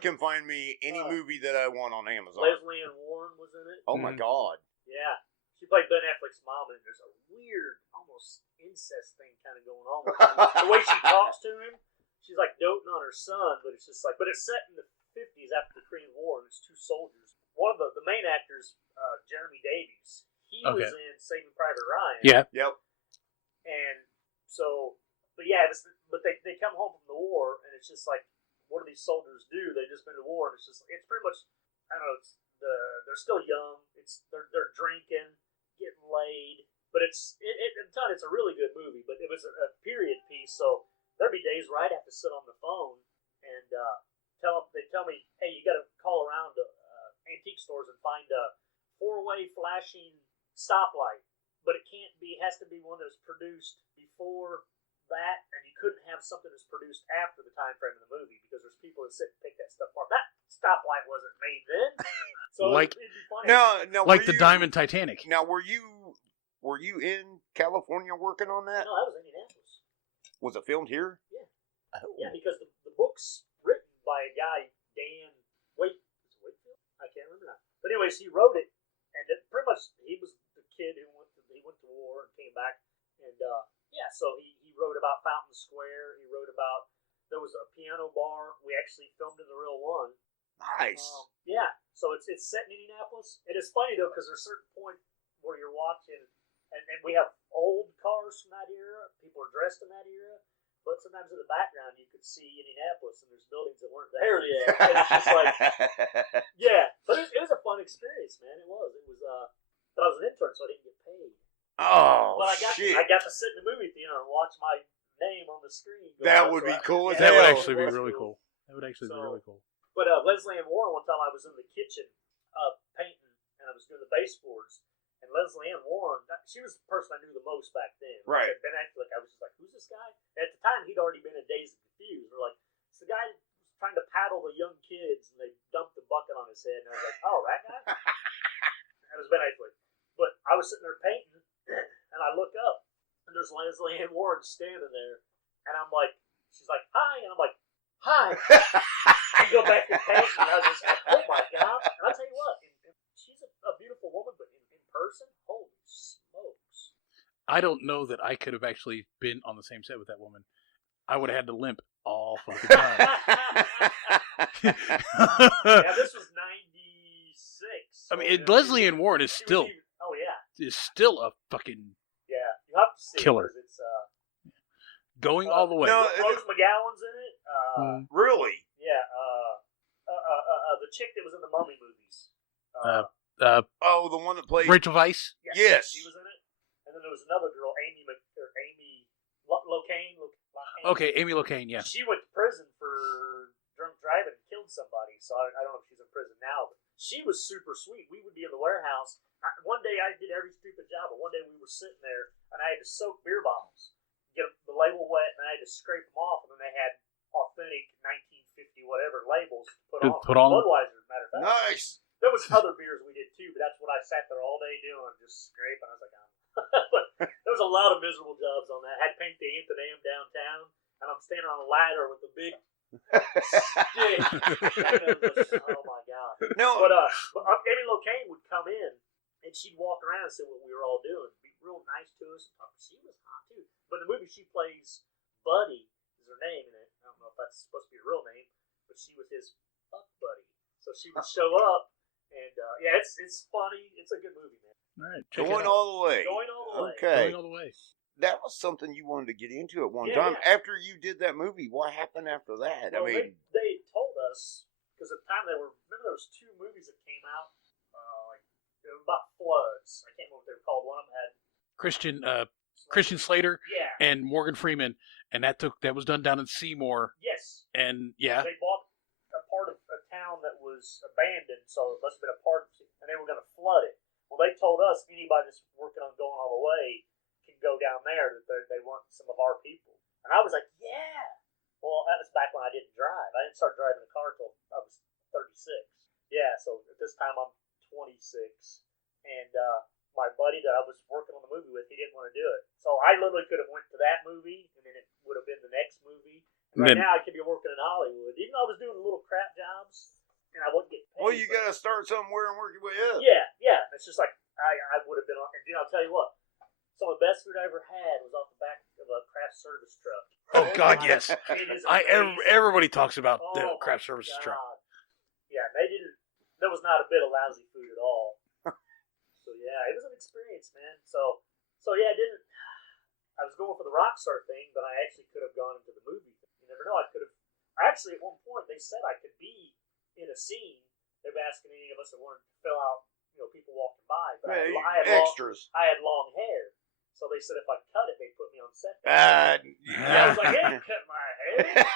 can find me any movie that I want on Amazon. Leslie Ann Warren was in it. Oh my God. Yeah. She played Ben Affleck's mom, and there's a weird, almost incest thing kind of going on with her. The way she talks to him, she's like doting on her son, but it's just like, but it's set in the 50s after the Korean War, and it's two soldiers. One of the main actors, Jeremy Davies, he was in Saving Private Ryan. Yeah. Yep. And so, but yeah, but they come home from the war, and it's just like, what do these soldiers do? They've just been to war, and it's pretty much, I don't know, they're still young. They're drinking, getting laid, but it's a really good movie. But it was a period piece, so there'd be days where I'd have to sit on the phone and they tell me, hey, you got to call around to antique stores and find a 4-way flashing stoplight, but it has to be one that's produced before that, and you couldn't have something that's produced after the time frame of the movie because there's people that sit and pick that stuff apart. That stoplight wasn't made then, so it'd be funny. Now, like the Diamond Titanic. Now, were you in California working on that? No, that was Indianapolis. Was it filmed here? Yeah. Oh. Yeah, because the book's written by a guy, Dan Wakefield? I can't remember now. But anyways, he wrote it, and pretty much he was the kid who went to war and came back, and so he wrote about Fountain Square. He wrote about, there was a piano bar. We actually filmed in the real one. Nice. Yeah, so it's set in Indianapolis. It is funny though, because there's a certain point where you're watching, and we have old cars from that era. People are dressed in that era. But sometimes in the background, you could see Indianapolis, and there's buildings that weren't there yet. And it's just like, yeah. But it was a fun experience, man. It was. But I was an intern, so I didn't get paid. Oh, but shit. I got to sit in the movie theater and watch my name on the screen. That would be cool as That hell. would actually be really cool. That would actually be really cool. But Leslie Ann Warren, one time I was in the kitchen painting, and I was doing the baseboards. And Leslie Ann Warren, she was the person I knew the most back then. Right. Ben Affleck, I was just like, who's this guy? And at the time, he'd already been in Dazed and Confused. We're like, it's the guy who's trying to paddle the young kids, and they dumped the bucket on his head. And I was like, oh, that guy? That was Ben Affleck. But I was sitting there painting, and I look up, and there's Leslie Ann Warren standing there. And I'm like, she's like, hi. And I'm like, hi. I go back to painting, and I was just like, oh my God. And I'll tell you what, she's a beautiful woman, but in person, holy smokes. I don't know that I could have actually been on the same set with that woman. I would have had to limp all fucking time. Yeah, this was 96. I mean, Leslie Ann Warren is still is still a fucking you have to see killer. It it's going all the way. No, Rose McGowan's in it. Really? Yeah. The chick that was in the Mummy movies. The one that played Rachel Weisz. Yes. She was in it. was another girl, Amy Locane. Okay, Amy Locane, yeah. She went to prison for drunk driving and killed somebody. So I don't know if she's in prison now. But she was super sweet. We would be in the warehouse. One day I did every stupid job, but one day we were sitting there and I had to soak beer bottles, get the label wet, and I had to scrape them off, and then they had authentic 1950 whatever labels to put on. Budweiser, matter of fact. Nice. There was other beers we did too, but that's what I sat there all day doing, just scraping. I was like, but there was a lot of miserable jobs on that. I had to paint the Anthem downtown, and I'm standing on a ladder with a big stick. Oh my god! No, but Amy Locane would come in, and she'd walk around and see what we were all doing, be real nice to us. She was hot too. But in the movie, she plays Buddy, is her name in it. I don't know if that's supposed to be her real name, but she was his fuck buddy. So she would show up, and yeah, it's funny. It's a good movie, man. All right, going all the way. Going all the way. Okay. Going all the way. That was something you wanted to get into at one Yeah, time. yeah. After you did that movie, what happened after that? Well, I mean, they told us, because at the time remember there was 2 movies that came out, it was about floods. I can't remember what they were called. One of them had Christian Slater yeah. and Morgan Freeman, and that was done down in Seymour, Yes. and yeah, They bought a part of a town that was abandoned, so it must have been a part of it, and they were going to flood it. Well, they told us anybody that's working on going all the way can go down there, that they want some of our people. And I was like, yeah. Well, that was back when I didn't drive. I didn't start driving a car until I was 36. Yeah, so at this time I'm 26. And my buddy that I was working on the movie with, he didn't want to do it. So I literally could have went to that movie, and then it would have been the next movie. And right now I could be working in Hollywood. Even though I was doing little crap jobs, and I wasn't getting paid. well, you got to start somewhere and work your way up. Yeah. It's just like I would have been on. And I'll tell you what, some of the best food I ever had was off the back of a craft service truck. Oh God, yes. It is amazing. Everybody talks about the Oh, craft my services truck. God. Yeah, they didn't. There was not a bit of lousy food at all. So yeah, it was an experience, man. So yeah, I was going for the Rockstar thing, but I actually could have gone into the movie. You never know. I could have. Actually, at one point, they said I could be in a scene. They were asking any of us that wanted to fill out, people walking by. But Yeah, I had extras. I had long hair, so they said if I cut it, they'd put me on set. Yeah. I was like, hey, cut my hair.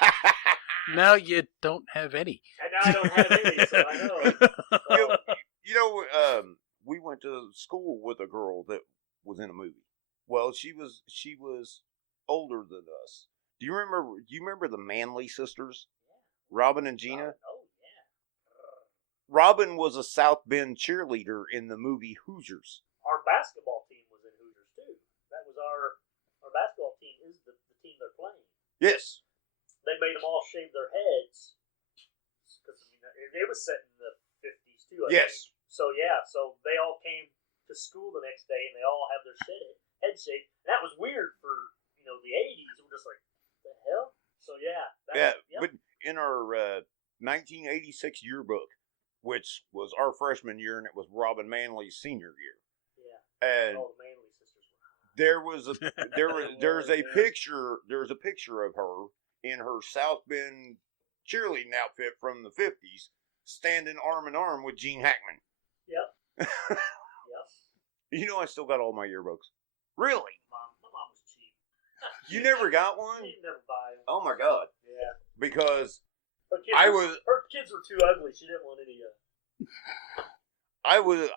Now you don't have any. And now I don't have any, so I know. We went to school with a girl that was in a movie. Well, she was older than us. Do you remember the Manley sisters? Robin and Gina? Oh, yeah. Robin was a South Bend cheerleader in the movie Hoosiers. Our basketball team was in Hoosiers, too. That was our basketball team is the team they're playing. Yes. They made them all shave their heads. Because it was set in the 50s, too, I Yes. think. So, yeah, they all came to school the next day, and they all have their head shaved. And that was weird for, the 80s. We're just like, the hell? So, yeah. But in our 1986 yearbook, which was our freshman year, and it was Robin Manley's senior year. Yeah. And All the Manley sisters were. there's a picture of her in her South Bend cheerleading outfit from the 50s, standing arm in arm with Gene Hackman. Yep. Yep. I still got all my yearbooks. Really? My mom was cheap. You never got one? She never buy them. Oh my God! Yeah. Because Her kids were too ugly. She didn't want any of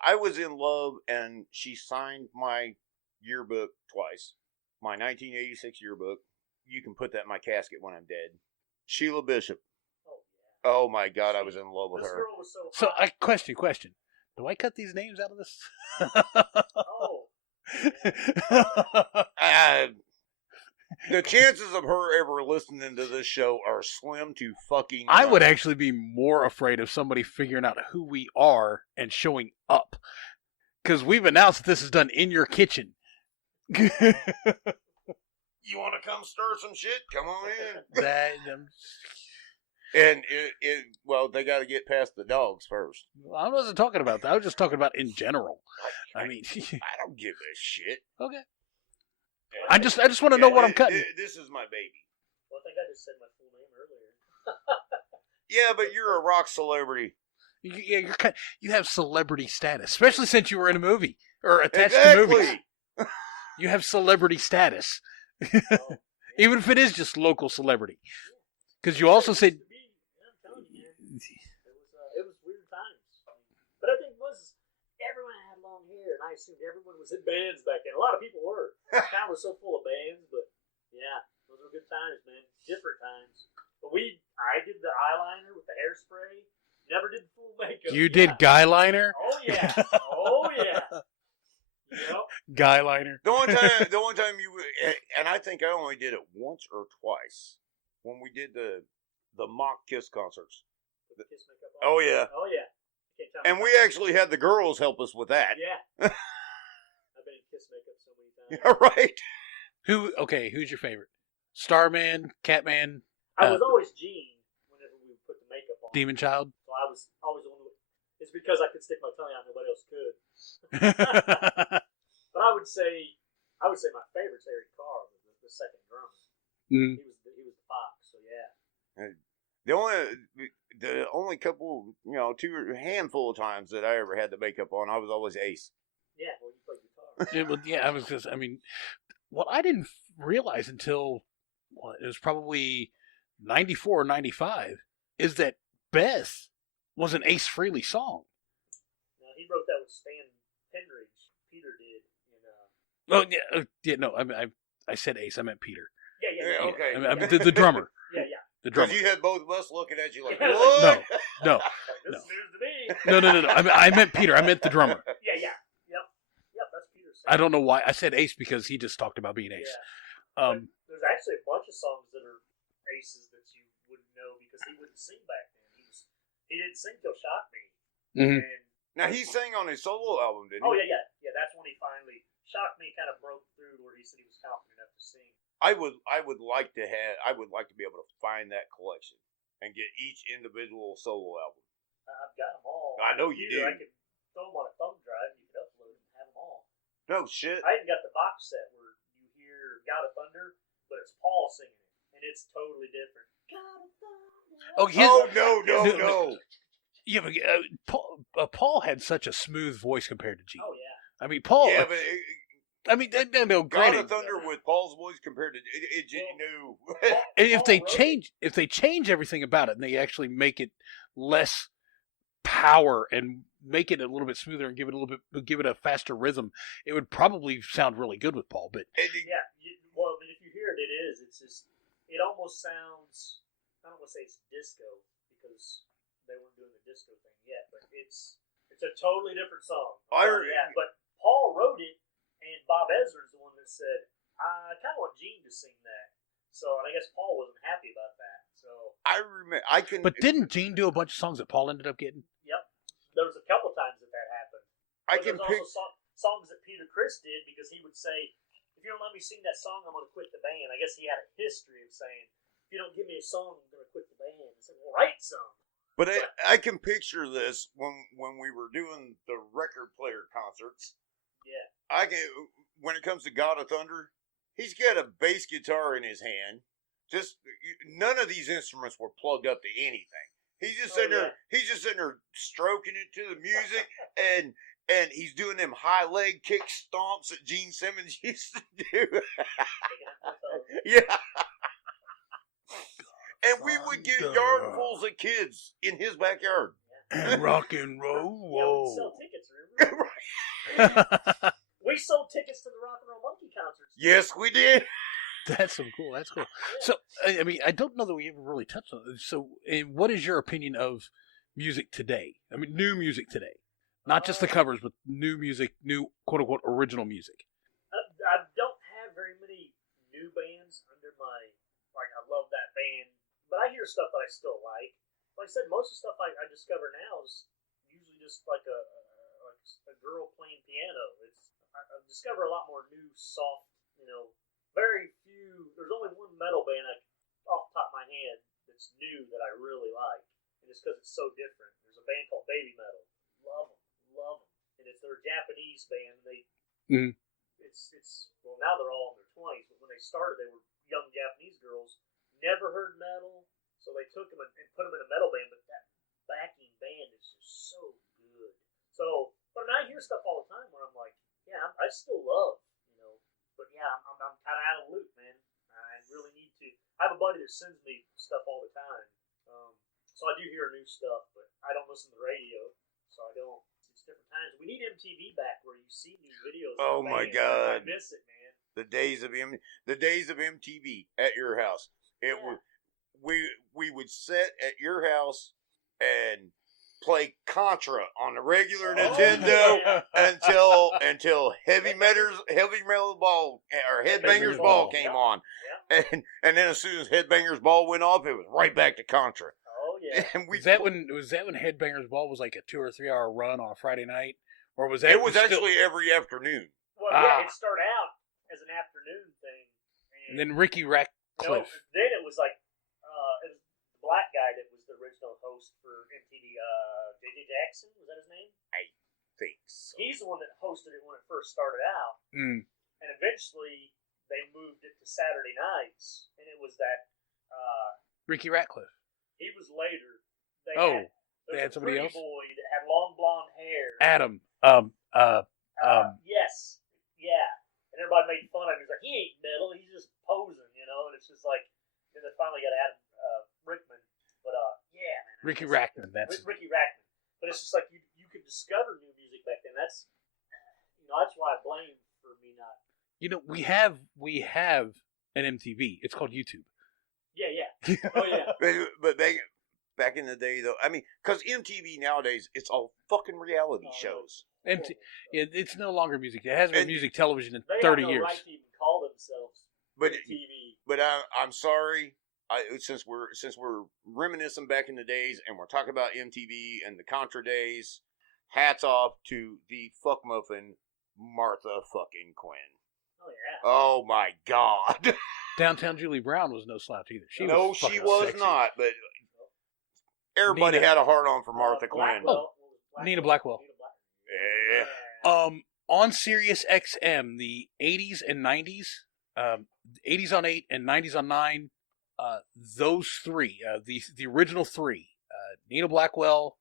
I was in love, and she signed my yearbook twice. My 1986 yearbook. You can put that in my casket when I'm dead. Sheila Bishop. Oh, yeah. Oh my God, I was in love with This her. girl was so So, hot. question. Do I cut these names out of this? Oh. The chances of her ever listening to this show are slim to fucking I would none. actually be more afraid of somebody figuring out who we are and showing up. Because we've announced that this is done in your kitchen. You want to come stir some shit? Come on in. And they got to get past the dogs first. I wasn't talking about that. I was just talking about in general. I mean, I don't give a shit. okay. I just want to know what I'm cutting. This is my baby. Well, I think I just said my full name earlier. Yeah, but you're a rock celebrity. You have celebrity status, especially since you were in a movie or attached to movies. You have celebrity status. Oh, Even if it is just local celebrity. Because you also said... I'm telling you, man, it was weird times. But I think it was everyone had long hair, and I assumed everyone was in bands back then. A lot of people were. The town was so full of bands, but yeah, those were good times, man. Different times. But I did the eyeliner with the hairspray. Never did the full makeup. You did guy liner? Oh yeah. Oh yeah. Yep. Guy liner. The one time you, and I think I only did it once or twice when we did the mock Kiss concerts. Put the Kiss makeup on. Oh yeah, Oh yeah. Can't tell and me. we actually had the girls help us with that. Yeah. I've been in Kiss makeup so many times. Right. Who's your favorite? Starman, Catman, I was always Gene whenever we would put the makeup on. Demon Child? So I was always the one. It's because I could stick my tongue out, nobody else could. But I would say my favorite's Eric Carr, the second drummer. Mm. He was the fox. So yeah. The only couple, a handful of times that I ever had the makeup on, I was always Ace. Yeah. Well, you played guitar. What I didn't realize until it was probably 94 or 95 is that Beth was an Ace Frehley song. Now he wrote that with Stan Penridge. Peter did. I said Ace. I meant Peter. Yeah. Okay. I mean, the drummer. Yeah. The drummer. Because you had both of us looking at you like, Yeah, what? No. This is news to me. No. I meant Peter. I meant the drummer. Yeah. Yep. That's Peter's. I don't know why I said Ace because he just talked about being Ace. Yeah. There's actually a bunch of songs that are Aces that you wouldn't know because he wouldn't sing back then. He didn't sing till Shock Me. Mhm. And Now he sang on his solo album, didn't he? oh yeah. That's when he finally Shock Me kind of broke through where he said he was confident enough to sing. I would like to be able to find that collection and get each individual solo album. I've got them all. I know you do. I could throw them on a thumb drive. You could upload them and have them all. No shit. I even got the box set where you hear God of Thunder, but it's Paul singing it, and it's totally different. God of Thunder. No. Yeah, but Paul had such a smooth voice compared to Gene. Oh yeah. I mean, Paul. Yeah, but God granted, of Thunder with Paul's voice compared to no. if they change everything about it and they actually make it less power and make it a little bit smoother and give it a faster rhythm, it would probably sound really good with Paul. But Yeah. Well, but if you hear it, it's just it almost sounds. I don't want to say it's disco because they weren't doing the disco thing yet, but it's a totally different song. But Paul wrote it, and Bob Ezra's the one that said, I kind of want Gene to sing that. So, and I guess Paul wasn't happy about that. So I remember. But didn't Gene do a bunch of songs that Paul ended up getting? yep, there was a couple times that happened. But there's also songs that Peter Criss did because he would say, if you don't let me sing that song, I'm going to quit the band. I guess he had a history of saying, if you don't give me a song, I'm going to quit the band. I said, well, write some. But I can picture this when we were doing the record player concerts. Yeah. When it comes to God of Thunder, he's got a bass guitar in his hand. Just none of these instruments were plugged up to anything. He's just sitting there. He's just sitting there stroking it to the music, and he's doing them high leg kick stomps that Gene Simmons used to do. Yeah. And we would get yardfuls of kids in his backyard. And rock and roll. Whoa. Yeah, we sell tickets, remember? We sold tickets to the Rock and Roll Monkey concerts. Yes, we did. That's cool. That's cool. Yeah. So, I mean, I don't know that we ever really touched on it. So, what is your opinion of music today? I mean, new music today. Not just the covers, but new music, new quote-unquote original music. I don't have very many new bands under my, I love that band. But I hear stuff that I still like. Like I said, most of the stuff I discover now is usually just like a girl playing piano. I discover a lot more new, soft, very few. There's only one metal band off the top of my head that's new that I really like, and it's because it's so different. There's a band called Baby Metal. Love them, and it's their Japanese band. It's well now they're all in their 20s, but when they started, they were young Japanese girls. Never heard metal, so they took them and put them in a metal band. But that backing band is just so good. So, but I hear stuff all the time where I'm like, yeah, I still love, I'm kind of out of the loop, man. I really need to. I have a buddy that sends me stuff all the time. So I do hear new stuff, but I don't listen to the radio, so I don't. It's different times. We need MTV back where you see new videos. Oh my God. I miss it, man. The days of MTV at your house. It Yeah. we would sit at your house and play Contra on the regular Nintendo until Heavy Metal Ball or Headbangers Ball came on, and then as soon as Headbangers Ball went off, it was right back to Contra. Oh yeah. And Was that when Headbangers Ball was like a 2 or 3 hour run on a Friday night, or was that? It was actually every afternoon. Well, yeah, it started out as an afternoon thing, And then Ricky Ratcliffe. Then it was like it was the black guy that was the original host for MTV. JJ Jackson, was that his name? I think so. He's the one that hosted it when it first started out, Mm. and eventually they moved it to Saturday nights, and it was that Ricky Ratcliffe. he was later. They had somebody else? Boy that had long blonde hair. Adam. Yes, yeah, and everybody made fun of him. He's like, he ain't metal, he's just posing, and it's just like. Then they finally got Adam Rickman, but yeah, man. Ricky Rackman. That's Ricky Rackman. But it's just like you could discover new music back then. That's why I blame for me not. we have an MTV. It's called YouTube. Yeah. Oh yeah. But back in the day, though, I mean, because MTV nowadays, it's all fucking reality shows. It's no longer music. It hasn't been music television in They 30 have no years. right to even call themselves But MTV. But I'm sorry. Since we're reminiscing back in the days, and we're talking about MTV and the Contra days, hats off to the fuck muffin Martha fucking Quinn. Oh yeah. Oh my God. Downtown Julie Brown was no slouch either. She was sexy. not. But everybody had a hard on for Martha Quinn. Nina Blackwell. Yeah. On Sirius XM, the 80s and 90s, 80s on 8 and 90s on 9, those three, the original three, Nina Blackwell,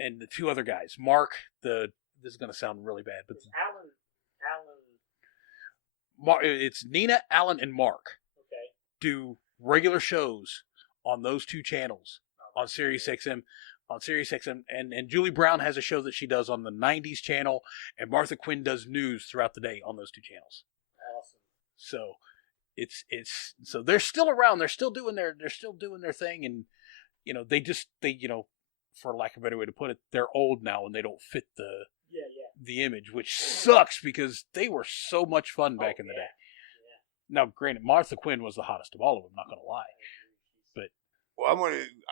and the two other guys, Mark, this is going to sound really bad, but it's Nina, Alan, and Mark. Okay. Do regular shows on those two channels on Sirius XM. And Julie Brown has a show that she does on the 90s channel, and Martha Quinn does news throughout the day on those two channels. Awesome. So so they're still around. They're still doing their thing, and they for lack of a better way to put it, they're old now and they don't fit the image, which sucks because they were so much fun back in the day. Yeah. Now, granted, Martha Quinn was the hottest of all of them. Not gonna lie, but well, I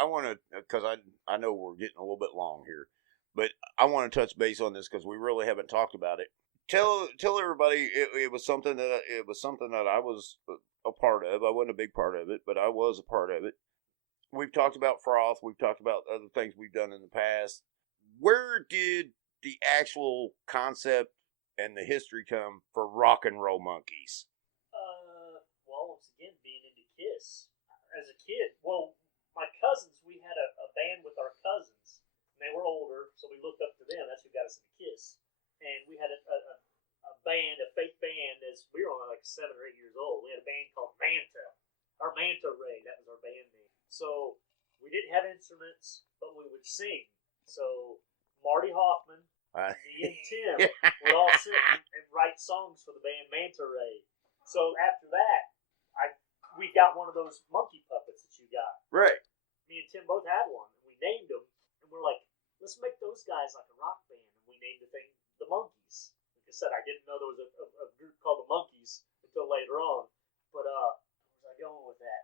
want to, because I know we're getting a little bit long here, but I want to touch base on this because we really haven't talked about it. Tell everybody it was something that I was a part of. I wasn't a big part of it, but I was a part of it. We've talked about Froth. We've talked about other things we've done in the past. Where did the actual concept and the history come for Rock and Roll Monkeys? Well, once again, being into Kiss as a kid. Well, my cousins, we had a band with our cousins. And they were older, so we looked up to them. That's who got us into Kiss. And we had a band, a fake band, as we were only like 7 or 8 years old. We had a band called Manta, or Manta Ray. That was our band name. So we didn't have instruments, but we would sing. So Marty Hoffman, me and Tim would all sit and write songs for the band Manta Ray. So after that, we got one of those monkey puppets that you got. Right. Me and Tim both had one. And we named them, and we're like, let's make those guys like a rock band. And we named the thing the Monkeys. Like I said, I didn't know there was a group called the Monkeys until later on. But where was I going with that?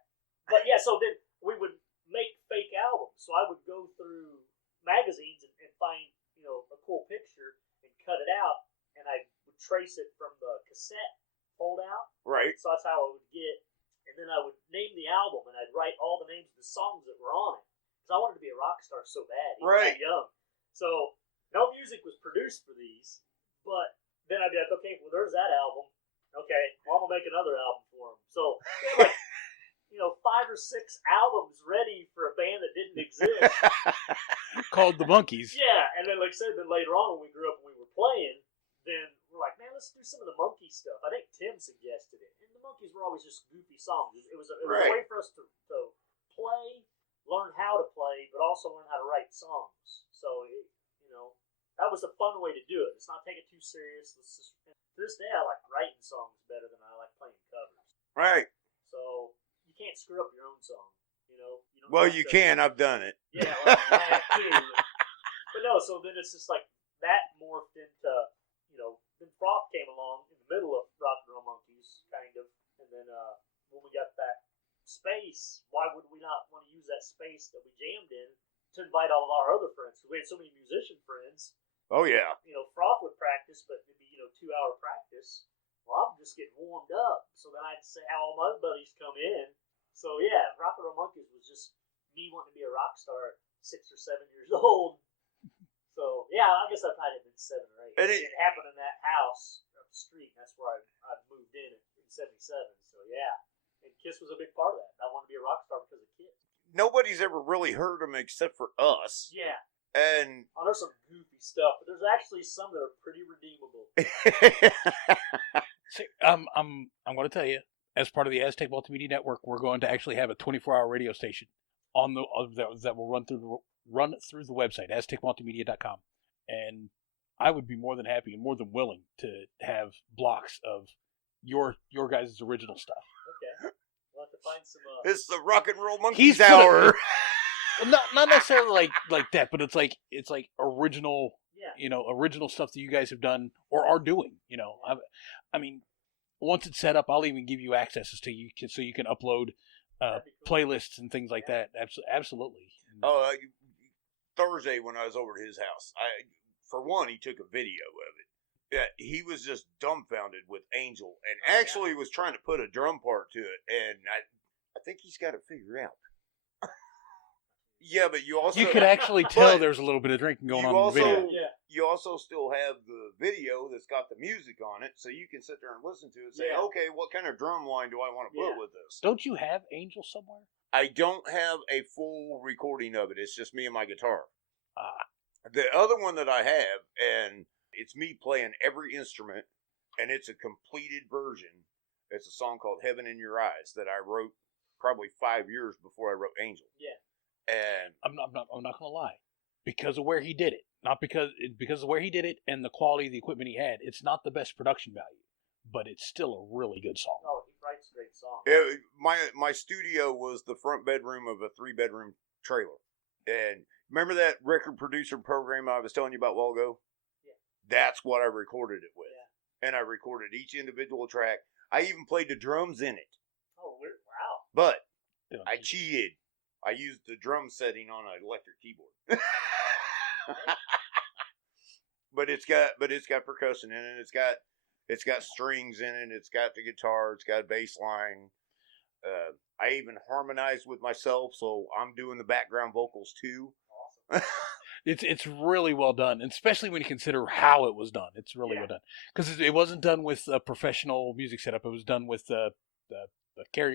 But yeah, so then we would make fake albums. So I would go through magazines and find a cool picture and cut it out, and I would trace it from the cassette fold out. Right. So that's how I would get. And then I would name the album, and I'd write all the names of the songs that were on it. Because I wanted to be a rock star so bad, even right. young. So no music was produced for these, but then I'd be like, okay, well, there's that album. Okay, well, I'm going to make another album for them. So they had like, 5 or 6 albums ready for a band that didn't exist. Called the Monkeys. Yeah, and then like I said, then later on when we grew up and we were playing, then we're like, man, let's do some of the Monkeys monkey stuff. I think Tim suggested it, and the monkeys were always just goofy songs. It was a Right. way for us to play, learn how to play, but also learn how to write songs. So that was a fun way to do it. Let's not take it too serious. To this day, I like writing songs better than I like playing covers. Right. So you can't screw up your own song. You don't Well, have you to- can. I've done it. Yeah, well, I have too. But no, so then it's just like that morphed into, then Froth came along in the middle of Rock and Roll Monkeys, kind of, and then when we got that space, why would we not want to use that space that we jammed in to invite all of our other friends? Because we had so many musician friends. Oh yeah. Froth would practice, but it'd be 2-hour practice. Well, I'm just getting warmed up, so then I'd say how all my other buddies come in. So yeah, Rock and Roll Monkeys was just me wanting to be a rock star at 6 or 7 years old. So yeah, I guess I probably had been 7 or 8. And It happened in that house up the street. That's where I moved in '77. So yeah, and Kiss was a big part of that. I wanted to be a rock star because of Kiss. Nobody's ever really heard them except for us. Yeah. And There's some goofy stuff, but there's actually some that are pretty redeemable. See, I'm going to tell you, as part of the Aztec Multimedia Network, we're going to actually have a 24-hour radio station on that will run through the website aztecmultimedia.com, and I would be more than happy and more than willing to have blocks of your guys' original stuff. Okay. We'll have to find some. it's the Rock and Roll Monkeys He's hour. Well, not necessarily like that, but it's like original, Yeah. Original stuff that you guys have done or are doing. I mean, once it's set up, I'll even give you access so you can upload That'd be cool. playlists and things like that. Absolutely. Thursday when I was over at his house, for one, he took a video of it. Yeah, he was just dumbfounded with Angel, and actually was trying to put a drum part to it, and I think he's got it figured out. Yeah, but you also You could actually tell but there's a little bit of drinking going you on in the also video. Yeah. you also still have the video that's got the music on it, so you can sit there and listen to it and say, Yeah. okay, what kind of drum line do I want to put Yeah. with this? Don't you have Angel somewhere? I don't have a full recording of it. It's just me and my guitar. Ah. The other one that I have, and it's me playing every instrument, and it's a completed version. It's a song called Heaven in Your Eyes that I wrote probably 5 years before I wrote Angel. Yeah. And I'm not gonna lie, because of where he did it, not because of where he did it and the quality of the equipment he had. It's not the best production value, but it's still a really good song. Oh, he writes great songs. my studio was the front bedroom of a 3-bedroom trailer. And remember that record producer program I was telling you about a while ago? Yeah. That's what I recorded it with. Yeah. And I recorded each individual track. I even played the drums in it. Oh, weird. Wow. But You know, I cheated. I used the drum setting on an electric keyboard. but it's got percussion in it. It's got strings in it. It's got the guitar. It's got a bass line. I even harmonized with myself, so I'm doing the background vocals too. Awesome. It's really well done, and especially when you consider how it was done. It's really well done because it wasn't done with a professional music setup. It was done with the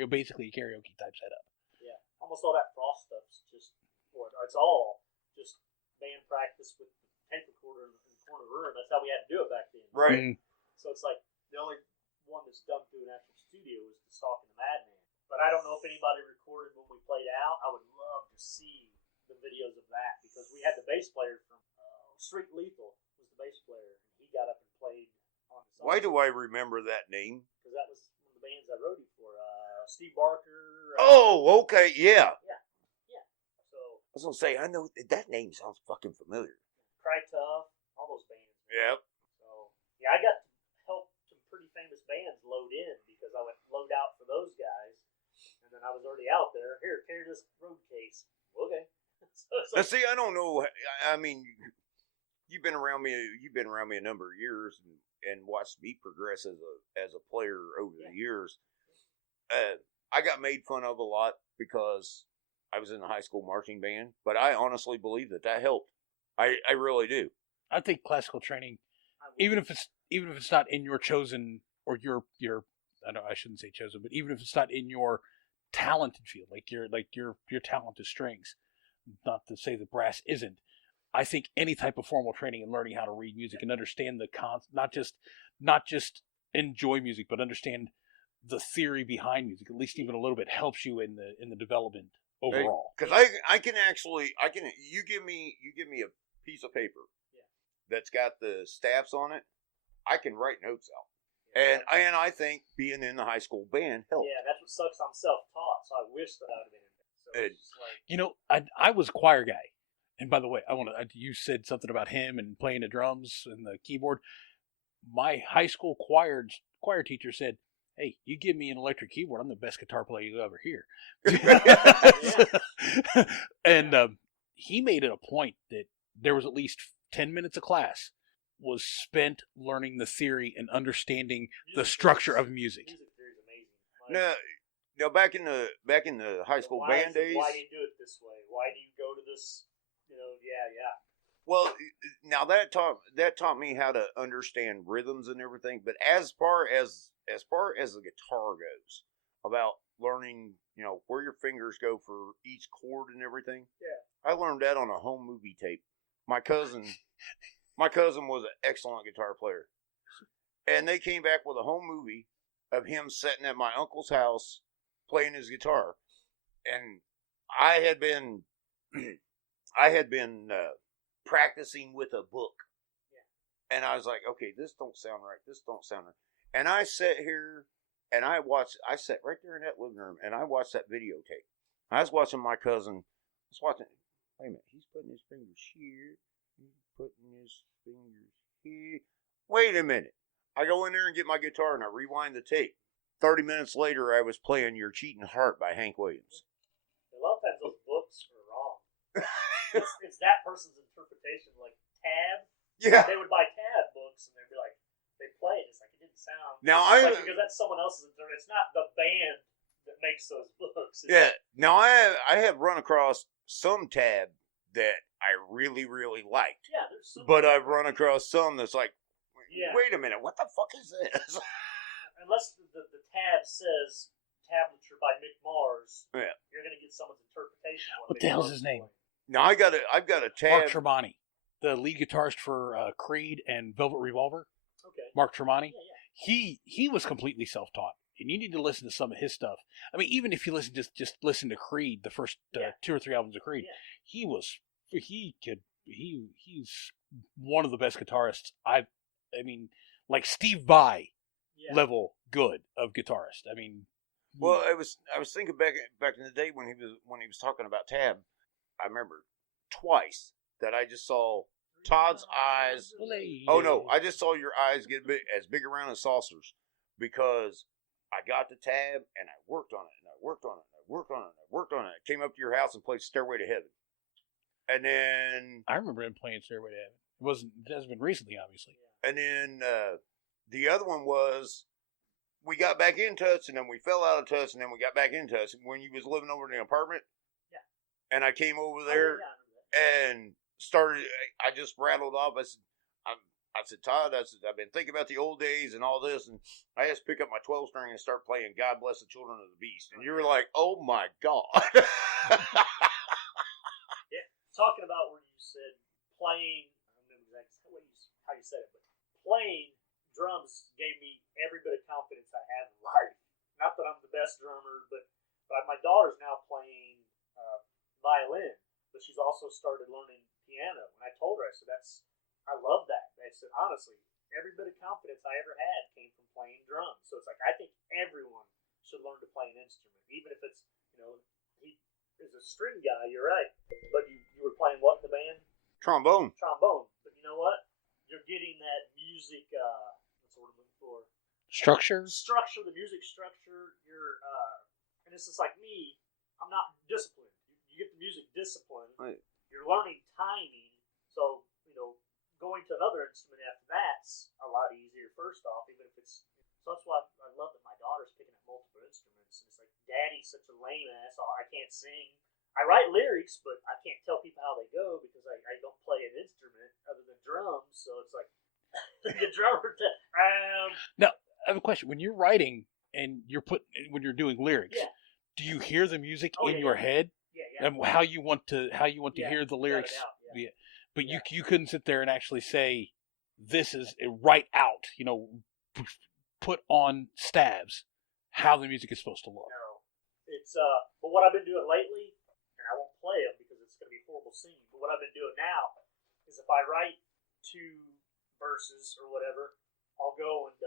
basically a karaoke type setup. Yeah. Almost all that Froth stuff's just, or it's all just band practice with the tape recorder in the corner of the room. That's how we had to do it back then. Right. So it's like the only one that's done through an actual studio is the Stalking the Madman. But I don't know if anybody recorded when we played out. I would love to see the videos of that because we had the bass player from Street Lethal was the bass player, and he got up and played on the song. Why do I remember that name? Because that was one of the bands I wrote it for. Steve Barker. Oh, okay, yeah. So I was gonna say, I know that name sounds fucking familiar. Cry Tough, all those bands. Yep. So yeah, I got to help some pretty famous bands load in because I would load out for those guys, and then I was already out there. Here, carry this road case. Okay. So it's Now, like, see, I don't know. I mean, you've been around me. You've been around me a number of years and watched me progress as a player over the years. I got made fun of a lot because I was in the high school marching band, but I honestly believe that helped. I really do. I think classical training, I would- even if it's not in your chosen or your I shouldn't say chosen, but even if it's not in your talented field, like your talent is strings, not to say that brass isn't. I think any type of formal training and learning how to read music and understand the not just enjoy music, but understand the theory behind music, at least even a little bit, helps you in the development overall. Because I can you give me a piece of paper that's got the staffs on it, I can write notes out. And I think being in the high school band helped. Yeah, that's what sucks. I'm self-taught, so I wish that I would have been in there. So it's just like, You know, I was a choir guy, and by the way, you said something about him and playing the drums and the keyboard. My high school choir teacher said, "Hey, you give me an electric keyboard, I'm the best guitar player you'll ever hear." And he made it a point that there was at least 10 minutes of class was spent learning the theory and understanding the structure of music. Music theory is amazing. Like, Now back in the high school band days. Why do you do it this way? Why do you go to this? Yeah. Well, now that taught me how to understand rhythms and everything. But as far as the guitar goes, about learning, where your fingers go for each chord and everything. Yeah. I learned that on a home movie tape. My cousin was an excellent guitar player, and they came back with a home movie of him sitting at my uncle's house playing his guitar, and I had been practicing with a book, and I was like, okay, this don't sound right, and I sat here and I sat right there in that living room and I watched that videotape. I was watching my cousin. Wait a minute, he's putting his fingers here. He's putting his fingers here. Wait a minute. I go in there and get my guitar and I rewind the tape. 30 minutes later, I was playing Your Cheating Heart by Hank Williams. A lot of times those books are wrong. it's that person's interpretation, like Tab. Yeah. They would buy Tab books and they'd be like, they play it. It's like, it didn't sound. Because that's someone else's interpretation. It's not the band that makes those books. Now I have run across some Tab that I really, really liked. Yeah, there's some. But I've run across some that's like, wait a minute, what the fuck is this? Unless the tab says tablature by Mick Mars, you're going to get someone's interpretation. What the hell's his name? Now I've got a tab. Mark Tremonti, the lead guitarist for Creed and Velvet Revolver. Okay. Mark Tremonti. Yeah. He was completely self-taught, and you need to listen to some of his stuff. I mean, even if you just listen to Creed, the first 2 or 3 albums of Creed, he's one of the best guitarists like Steve Vai level good of guitarist. I mean, well, I was thinking back in the day when he was talking about Tab. I remember twice that I just saw Todd's eyes. Oh no, I just saw your eyes get as big around as saucers because I got the Tab and I worked on it and I worked on it and I worked on it and I worked on it. I came up to your house and played Stairway to Heaven. And then I remember him playing Stairway to Heaven. It hasn't been recently, obviously. And then the other one was we got back in touch and then we fell out of touch and then we got back in touch when you was living over in the apartment. Yeah. And I came over there and started. I just rattled off. I said, Todd, I've been thinking about the old days and all this, and I just pick up my 12 string and start playing God Bless the Children of the Beast. And you were like, oh my God. Talking about where you said playing, I don't remember exactly how you said it, but playing drums gave me every bit of confidence I have in life. Not that I'm the best drummer, but my daughter's now playing violin, but she's also started learning piano. And I told her, I said, I love that. I said, honestly, every bit of confidence I ever had came from playing drums. So it's like, I think everyone should learn to play an instrument, even if it's, he is a string guy, you're right. But you were playing what in the band? Trombone. But you know what? You're getting that music, what's the word I'm looking for? Structure, the music structure. And it's just like me, I'm not disciplined. You get the music discipline. Right. You're learning timing. So, going to another instrument after that's a lot easier first off, even if it's. So that's why I love that my daughter's picking up multiple instruments. It's like, Daddy's such a lame ass. I can't sing. I write lyrics, but I can't tell people how they go because I don't play an instrument other than drums. So it's like the drummer. Now, I have a question. When you're writing and when you're doing lyrics, do you hear the music in your head? Yeah. And how you want to hear the lyrics? But you couldn't sit there and actually say, "This is right out." put on stabs how the music is supposed to look. No. It's but what I've been doing lately, and I won't play them because it's going to be horrible singing. But what I've been doing now is if I write 2 verses or whatever, I'll go and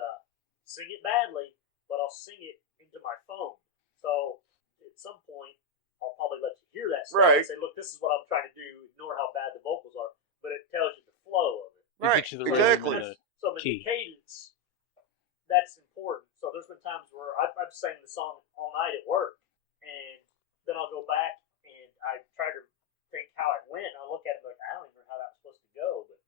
sing it badly, but I'll sing it into my phone. So at some point, I'll probably let you hear that stuff and say, "Look, this is what I'm trying to do. Ignore how bad the vocals are," but it tells you the flow of it. Right, It gets you the exactly. rhythm and So key. the cadence, that's important. So there's been times where I've sang the song all night at work, and then I'll go back and I try to think how it went, and I'll look at it like, I don't even know how that was supposed to go. But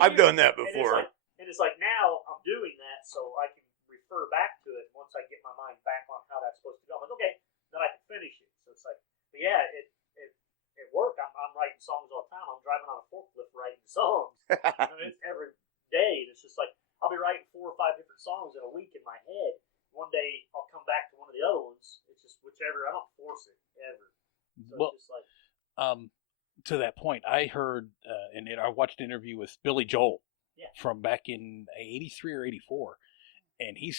I've done that and before. it's like now I'm doing that so I can refer back to it once I get my mind back on how that's supposed to go. I'm like, okay, then I can finish it. So it's like, but yeah, at work, I'm writing songs all the time. I'm driving on a forklift writing songs. I mean, it's every day, and it's just like I'll be writing 4 or 5 different songs in a week in my head. One day I'll come back to one of the other ones. It's just whichever. I don't force it ever. So Well, it's just like, to that point, I heard and I watched an interview with Billy Joel from back in '83 or '84, and he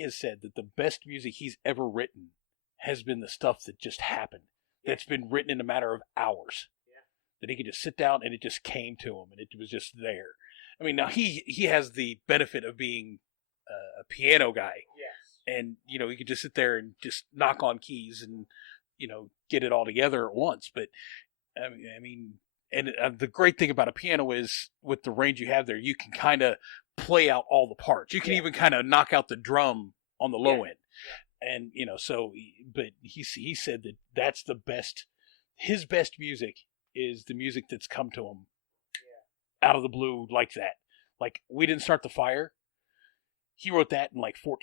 has said that the best music he's ever written has been the stuff that just happened. That's been written in a matter of hours. Yeah. That he could just sit down and it just came to him and it was just there. I mean, now he has the benefit of being a piano guy, yes. and he could just sit there and just knock on keys and get it all together at once. But I mean, and the great thing about a piano is with the range you have there, you can kind of play out all the parts. You can even kind of knock out the drum on the low end. And but he said that that's the best. His best music is the music that's come to him out of the blue like that. Like We Didn't Start the Fire. He wrote that in like 4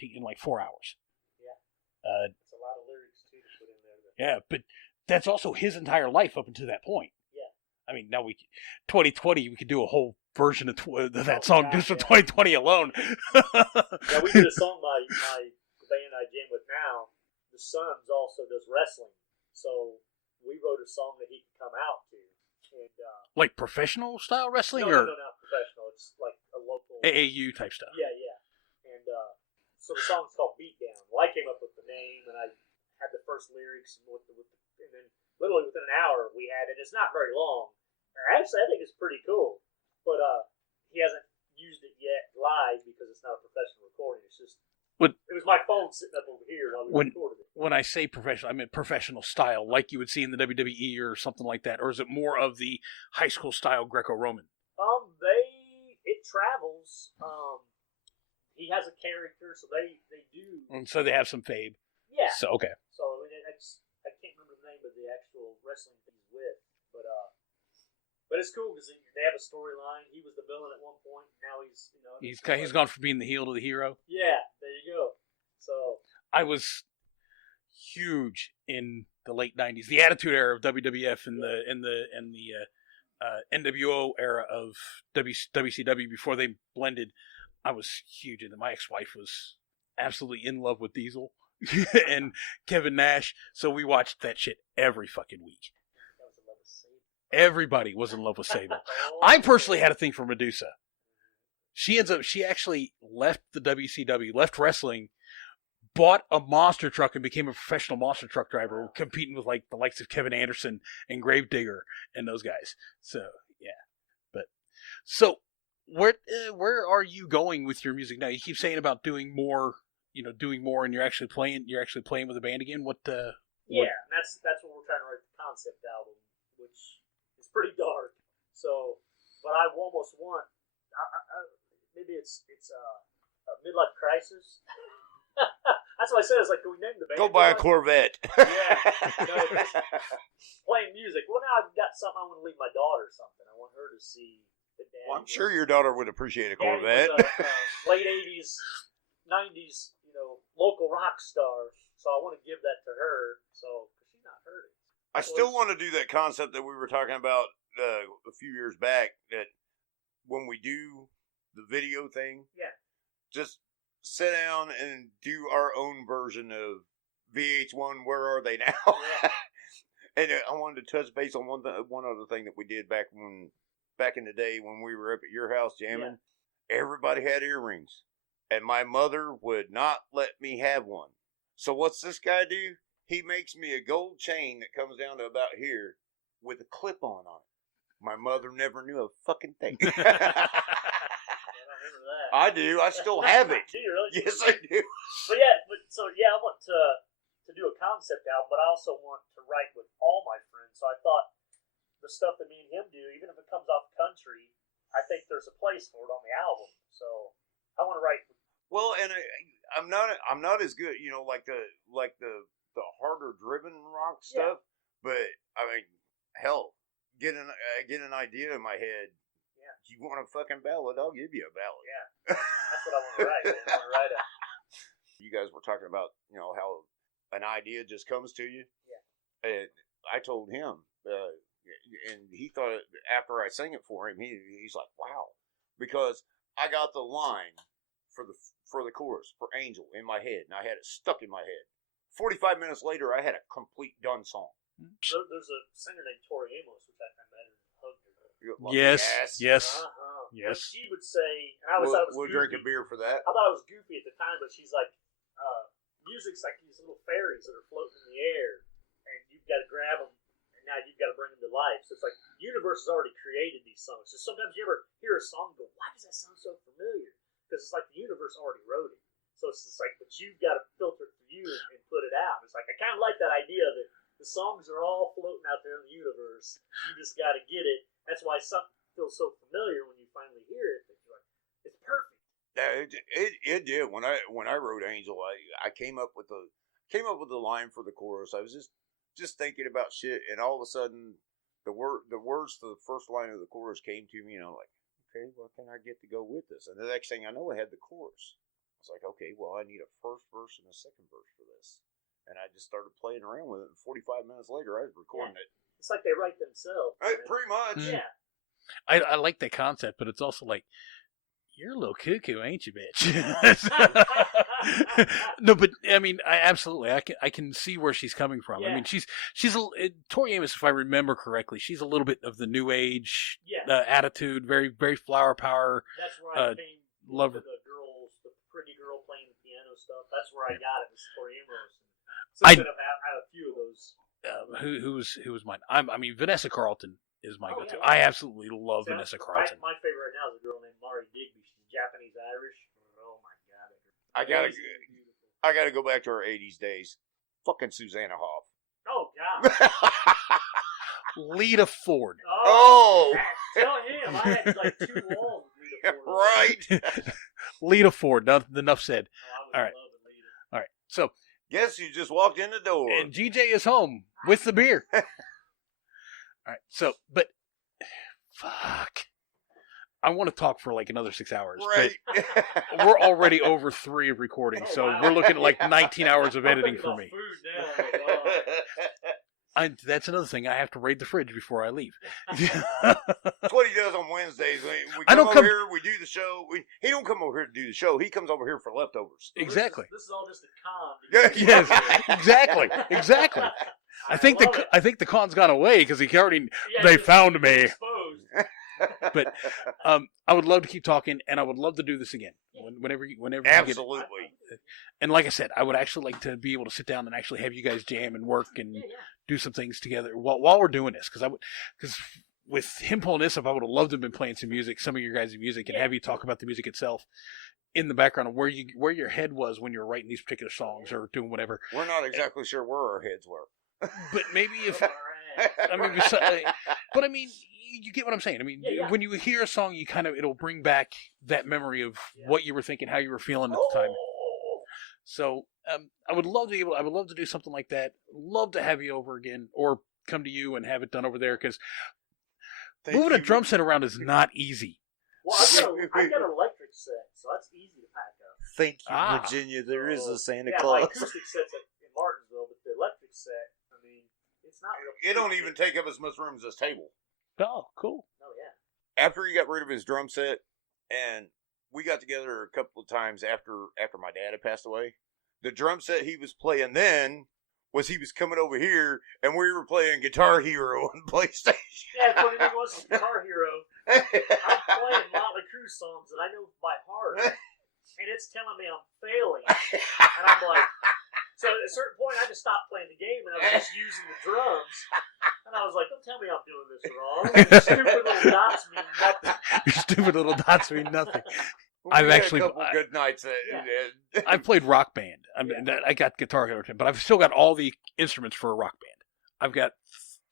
hours. Yeah, it's a lot of lyrics too to put in there. Yeah, but that's also his entire life up until that point. Yeah. I mean, now 2020, we could do a whole version of that song just for 2020 alone. Yeah, we did a song by the band I jam with now. The Sons also does wrestling, so we wrote a song that he could come out to. And like professional style wrestling, no, or not professional. It's like a local AAU type stuff. Yeah. And so the song's called Beatdown. Well, I came up with the name, and I had the first lyrics, and then literally within an hour we had it. It's not very long. Actually, I think it's pretty cool, but he hasn't used it yet live because it's not a professional recording. It's just it was my phone sitting up over here while we recorded it. When I say professional, I mean professional style, like you would see in the WWE or something like that, or is it more of the high school style Greco-Roman? It travels. He has a character, so they do. And so they have some fame. Yeah. So okay. So I mean, I can't remember the name of the actual wrestling he's with, but it's cool because they have a storyline. He was the villain at one point. Now he's gone from being the heel to the hero. Yeah, there you go. So I was huge in the late '90s, the Attitude Era of WWF, and the NWO era of WCW before they blended. I was huge into. My ex-wife was absolutely in love with Diesel and Kevin Nash, so we watched that shit every fucking week. Everybody was in love with Sable. I personally had a thing for Medusa. She actually left the WCW, left wrestling, bought a monster truck and became a professional monster truck driver, competing with like the likes of Kevin Anderson and Gravedigger and those guys. So yeah, so where are you going with your music now? You keep saying about doing more, and you're actually playing with a band again. Yeah, that's what we're trying to write, the concept album, which is pretty dark. So, but I almost want maybe it's a midlife crisis. That's what I said. It's like, can we name the band? Go buy a Corvette. Playing music. Well, now I've got something I want to leave my daughter. Something I want her to see. Well, I'm sure your daughter would appreciate a Corvette. Late '80s, '90s, local rock star. So I want to give that to her. So because she's not heard it. I still want to do that concept that we were talking about a few years back. That when we do the video thing, just sit down and do our own version of VH1. Where are they now? Yeah. And I wanted to touch base on one other thing that we did back in the day when we were up at your house jamming. Yeah. Everybody had earrings. and my mother would not let me have one. So what's this guy do? He makes me a gold chain that comes down to about here with a clip-on it. My mother never knew a fucking thing. I don't remember that. I do. I still have it. Do you really? Yes, I do. I want to do a concept album, but I also want to write with all my friends. So I thought the stuff that me and him do, even if it comes off country, I think there's a place for it on the album. So I want to write. Well, and I'm not as good, like the harder driven rock stuff. But I mean, hell, get an idea in my head. Yeah. You want a fucking ballad? I'll give you a ballad. Yeah, that's what I want to write. Man. I want to write a. You guys were talking about how an idea just comes to you. Yeah. And I told him, and he thought after I sang it for him, he's like, wow, because I got the line for the chorus for Angel in my head, and I had it stuck in my head. 45 minutes later, I had a complete done song. So there's a singer named Tori Amos, which I met and hugged her. Yes. Uh-huh. Yes. But she would say, and I was thought it was we'll goofy. drink a beer for that. I thought it was goofy at the time, but she's like, music's like these little fairies that are floating in the air, and you've got to grab them, and now you've got to bring them to life. So it's like the universe has already created these songs. So sometimes you ever hear a song and go, why does that sound so familiar? Because it's like the universe already wrote it. So it's just like, but you've got to filter it through you and put it out. It's like, I kind of like that idea that the songs are all floating out there in the universe. You just got to get it. That's why something feels so familiar when you finally hear it. That you're like, it's perfect. It did. When I wrote Angel, I came up with the line for the chorus. I was just thinking about shit, and all of a sudden, the words to the first line of the chorus came to me, and I'm like, okay, what can I get to go with this? And the next thing I know, I had the chorus. I was like, okay, well, I need a first verse and a second verse for this, and I just started playing around with it. And 45 minutes later, I was recording it. It's like they write themselves. Pretty much. Yeah. I like that concept, but it's also like, you're a little cuckoo, ain't you, bitch? No, but I mean, I can see where she's coming from. Yeah. I mean, she's Tori Amos, if I remember correctly, she's a little bit of the new age attitude, very very flower power. That's where I came love to the pretty girl playing the piano stuff. That's where I got it. Was Tori Amos. I have a few of those. Who was mine? I mean, Vanessa Carlton is my go-to. Yeah. I absolutely love Vanessa Carlton. My favorite right now is a girl named Mari Digby. She's Japanese Irish. Oh my god! I gotta go back to her 80s days. Fucking Susanna Hoff. Oh god! Lita Ford. Oh. Tell him I had like 2 walls with Lita Ford. Right. Lita Ford. Enough said. Oh, All right. All right. So. Yes, you just walked in the door. And GJ is home with the beer. All right. So, but fuck. I want to talk for like another 6 hours. Right. But we're already over 3 of recording, so we're looking at like 19 hours of editing for me. That's another thing. I have to raid the fridge before I leave. That's what he does on Wednesdays. We come over here, we do the show. He don't come over here to do the show. He comes over here for leftovers. Exactly. This is all just a con. Yes, exactly. I think the con's gone away because they found me. But I would love to keep talking, and I would love to do this again whenever you Absolutely. get it. And like I said, I would actually like to be able to sit down and actually have you guys jam and work and do some things together while we're doing this. Because with him pulling this up, I would have loved to have been playing some of your guys' music, and have you talk about the music itself in the background of where your head was when you were writing these particular songs or doing whatever. We're not exactly sure where our heads were. But maybe if but I mean, you get what I'm saying. I mean, when you hear a song, it'll bring back that memory of what you were thinking, how you were feeling at the time. So I would love to do something like that. Love to have you over again, or come to you and have it done over there, because moving a drum set around is not easy. Well, I've got an electric set, so that's easy to pack up. Thank you, Virginia. There is a Santa Claus. My acoustic set's in Martinsville, but the electric set, I mean, it's not real. It don't even take up as much room as this table. Oh, cool. Oh, yeah. After he got rid of his drum set, and we got together a couple of times after my dad had passed away, the drum set he was playing then was he was coming over here, and we were playing Guitar Hero on PlayStation. Yeah, the funny thing was Guitar Hero. I'm playing Motley Crue songs that I know by heart, and head's telling me I'm failing, and I'm like, so at a certain point, I just stopped playing the game, and I was just using the drums, and I was like, don't tell me I'm doing this wrong. Stupid little dots mean nothing. Your stupid little dots mean nothing. We I've had actually- a couple good nights. I played Rock Band. I got guitar, but I've still got all the instruments for a Rock Band. I've got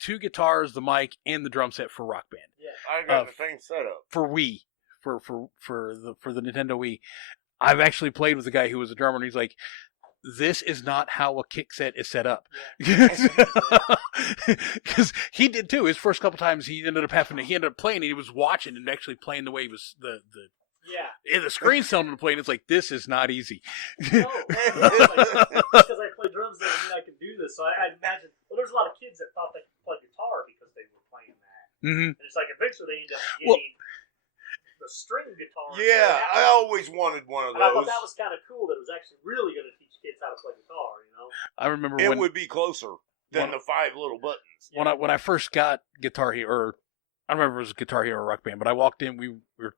2 guitars, the mic, and the drum set for Rock Band. Yeah. I got the same setup. For Wii, for the Nintendo Wii. I've actually played with a guy who was a drummer, and he's like, "This is not how a kick set is set up." Because he did too. His first couple times, he ended up playing, and he was watching and actually playing the way he was the screen's telling him to play, and it's like, this is not easy. No, because I play drums doesn't mean I can do this. So I imagine, well, there's a lot of kids that thought they could play guitar because they were playing that. Mm-hmm. And it's like eventually they end up getting the string guitar. Yeah, I always wanted one of and I those. thought that was kind of cool. That it was actually really going to teach kids how to play guitar. You know, I remember It when would be closer than the 5 little buttons. when I first got Guitar Hero, or I don't remember if it was Guitar Hero or Rock Band, but I walked in. We were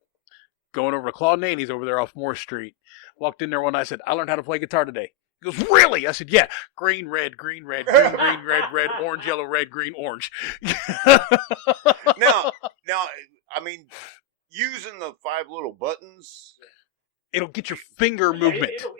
going over to Claude Naney's over there off Moore Street. Walked in there one night. I said, "I learned how to play guitar today." He goes, "Really?" I said, "Yeah. Green, red, green, red, green, green, red, red, orange, yellow, red, green, orange." now, I mean, using the 5 little buttons. It'll get your finger movement. It'll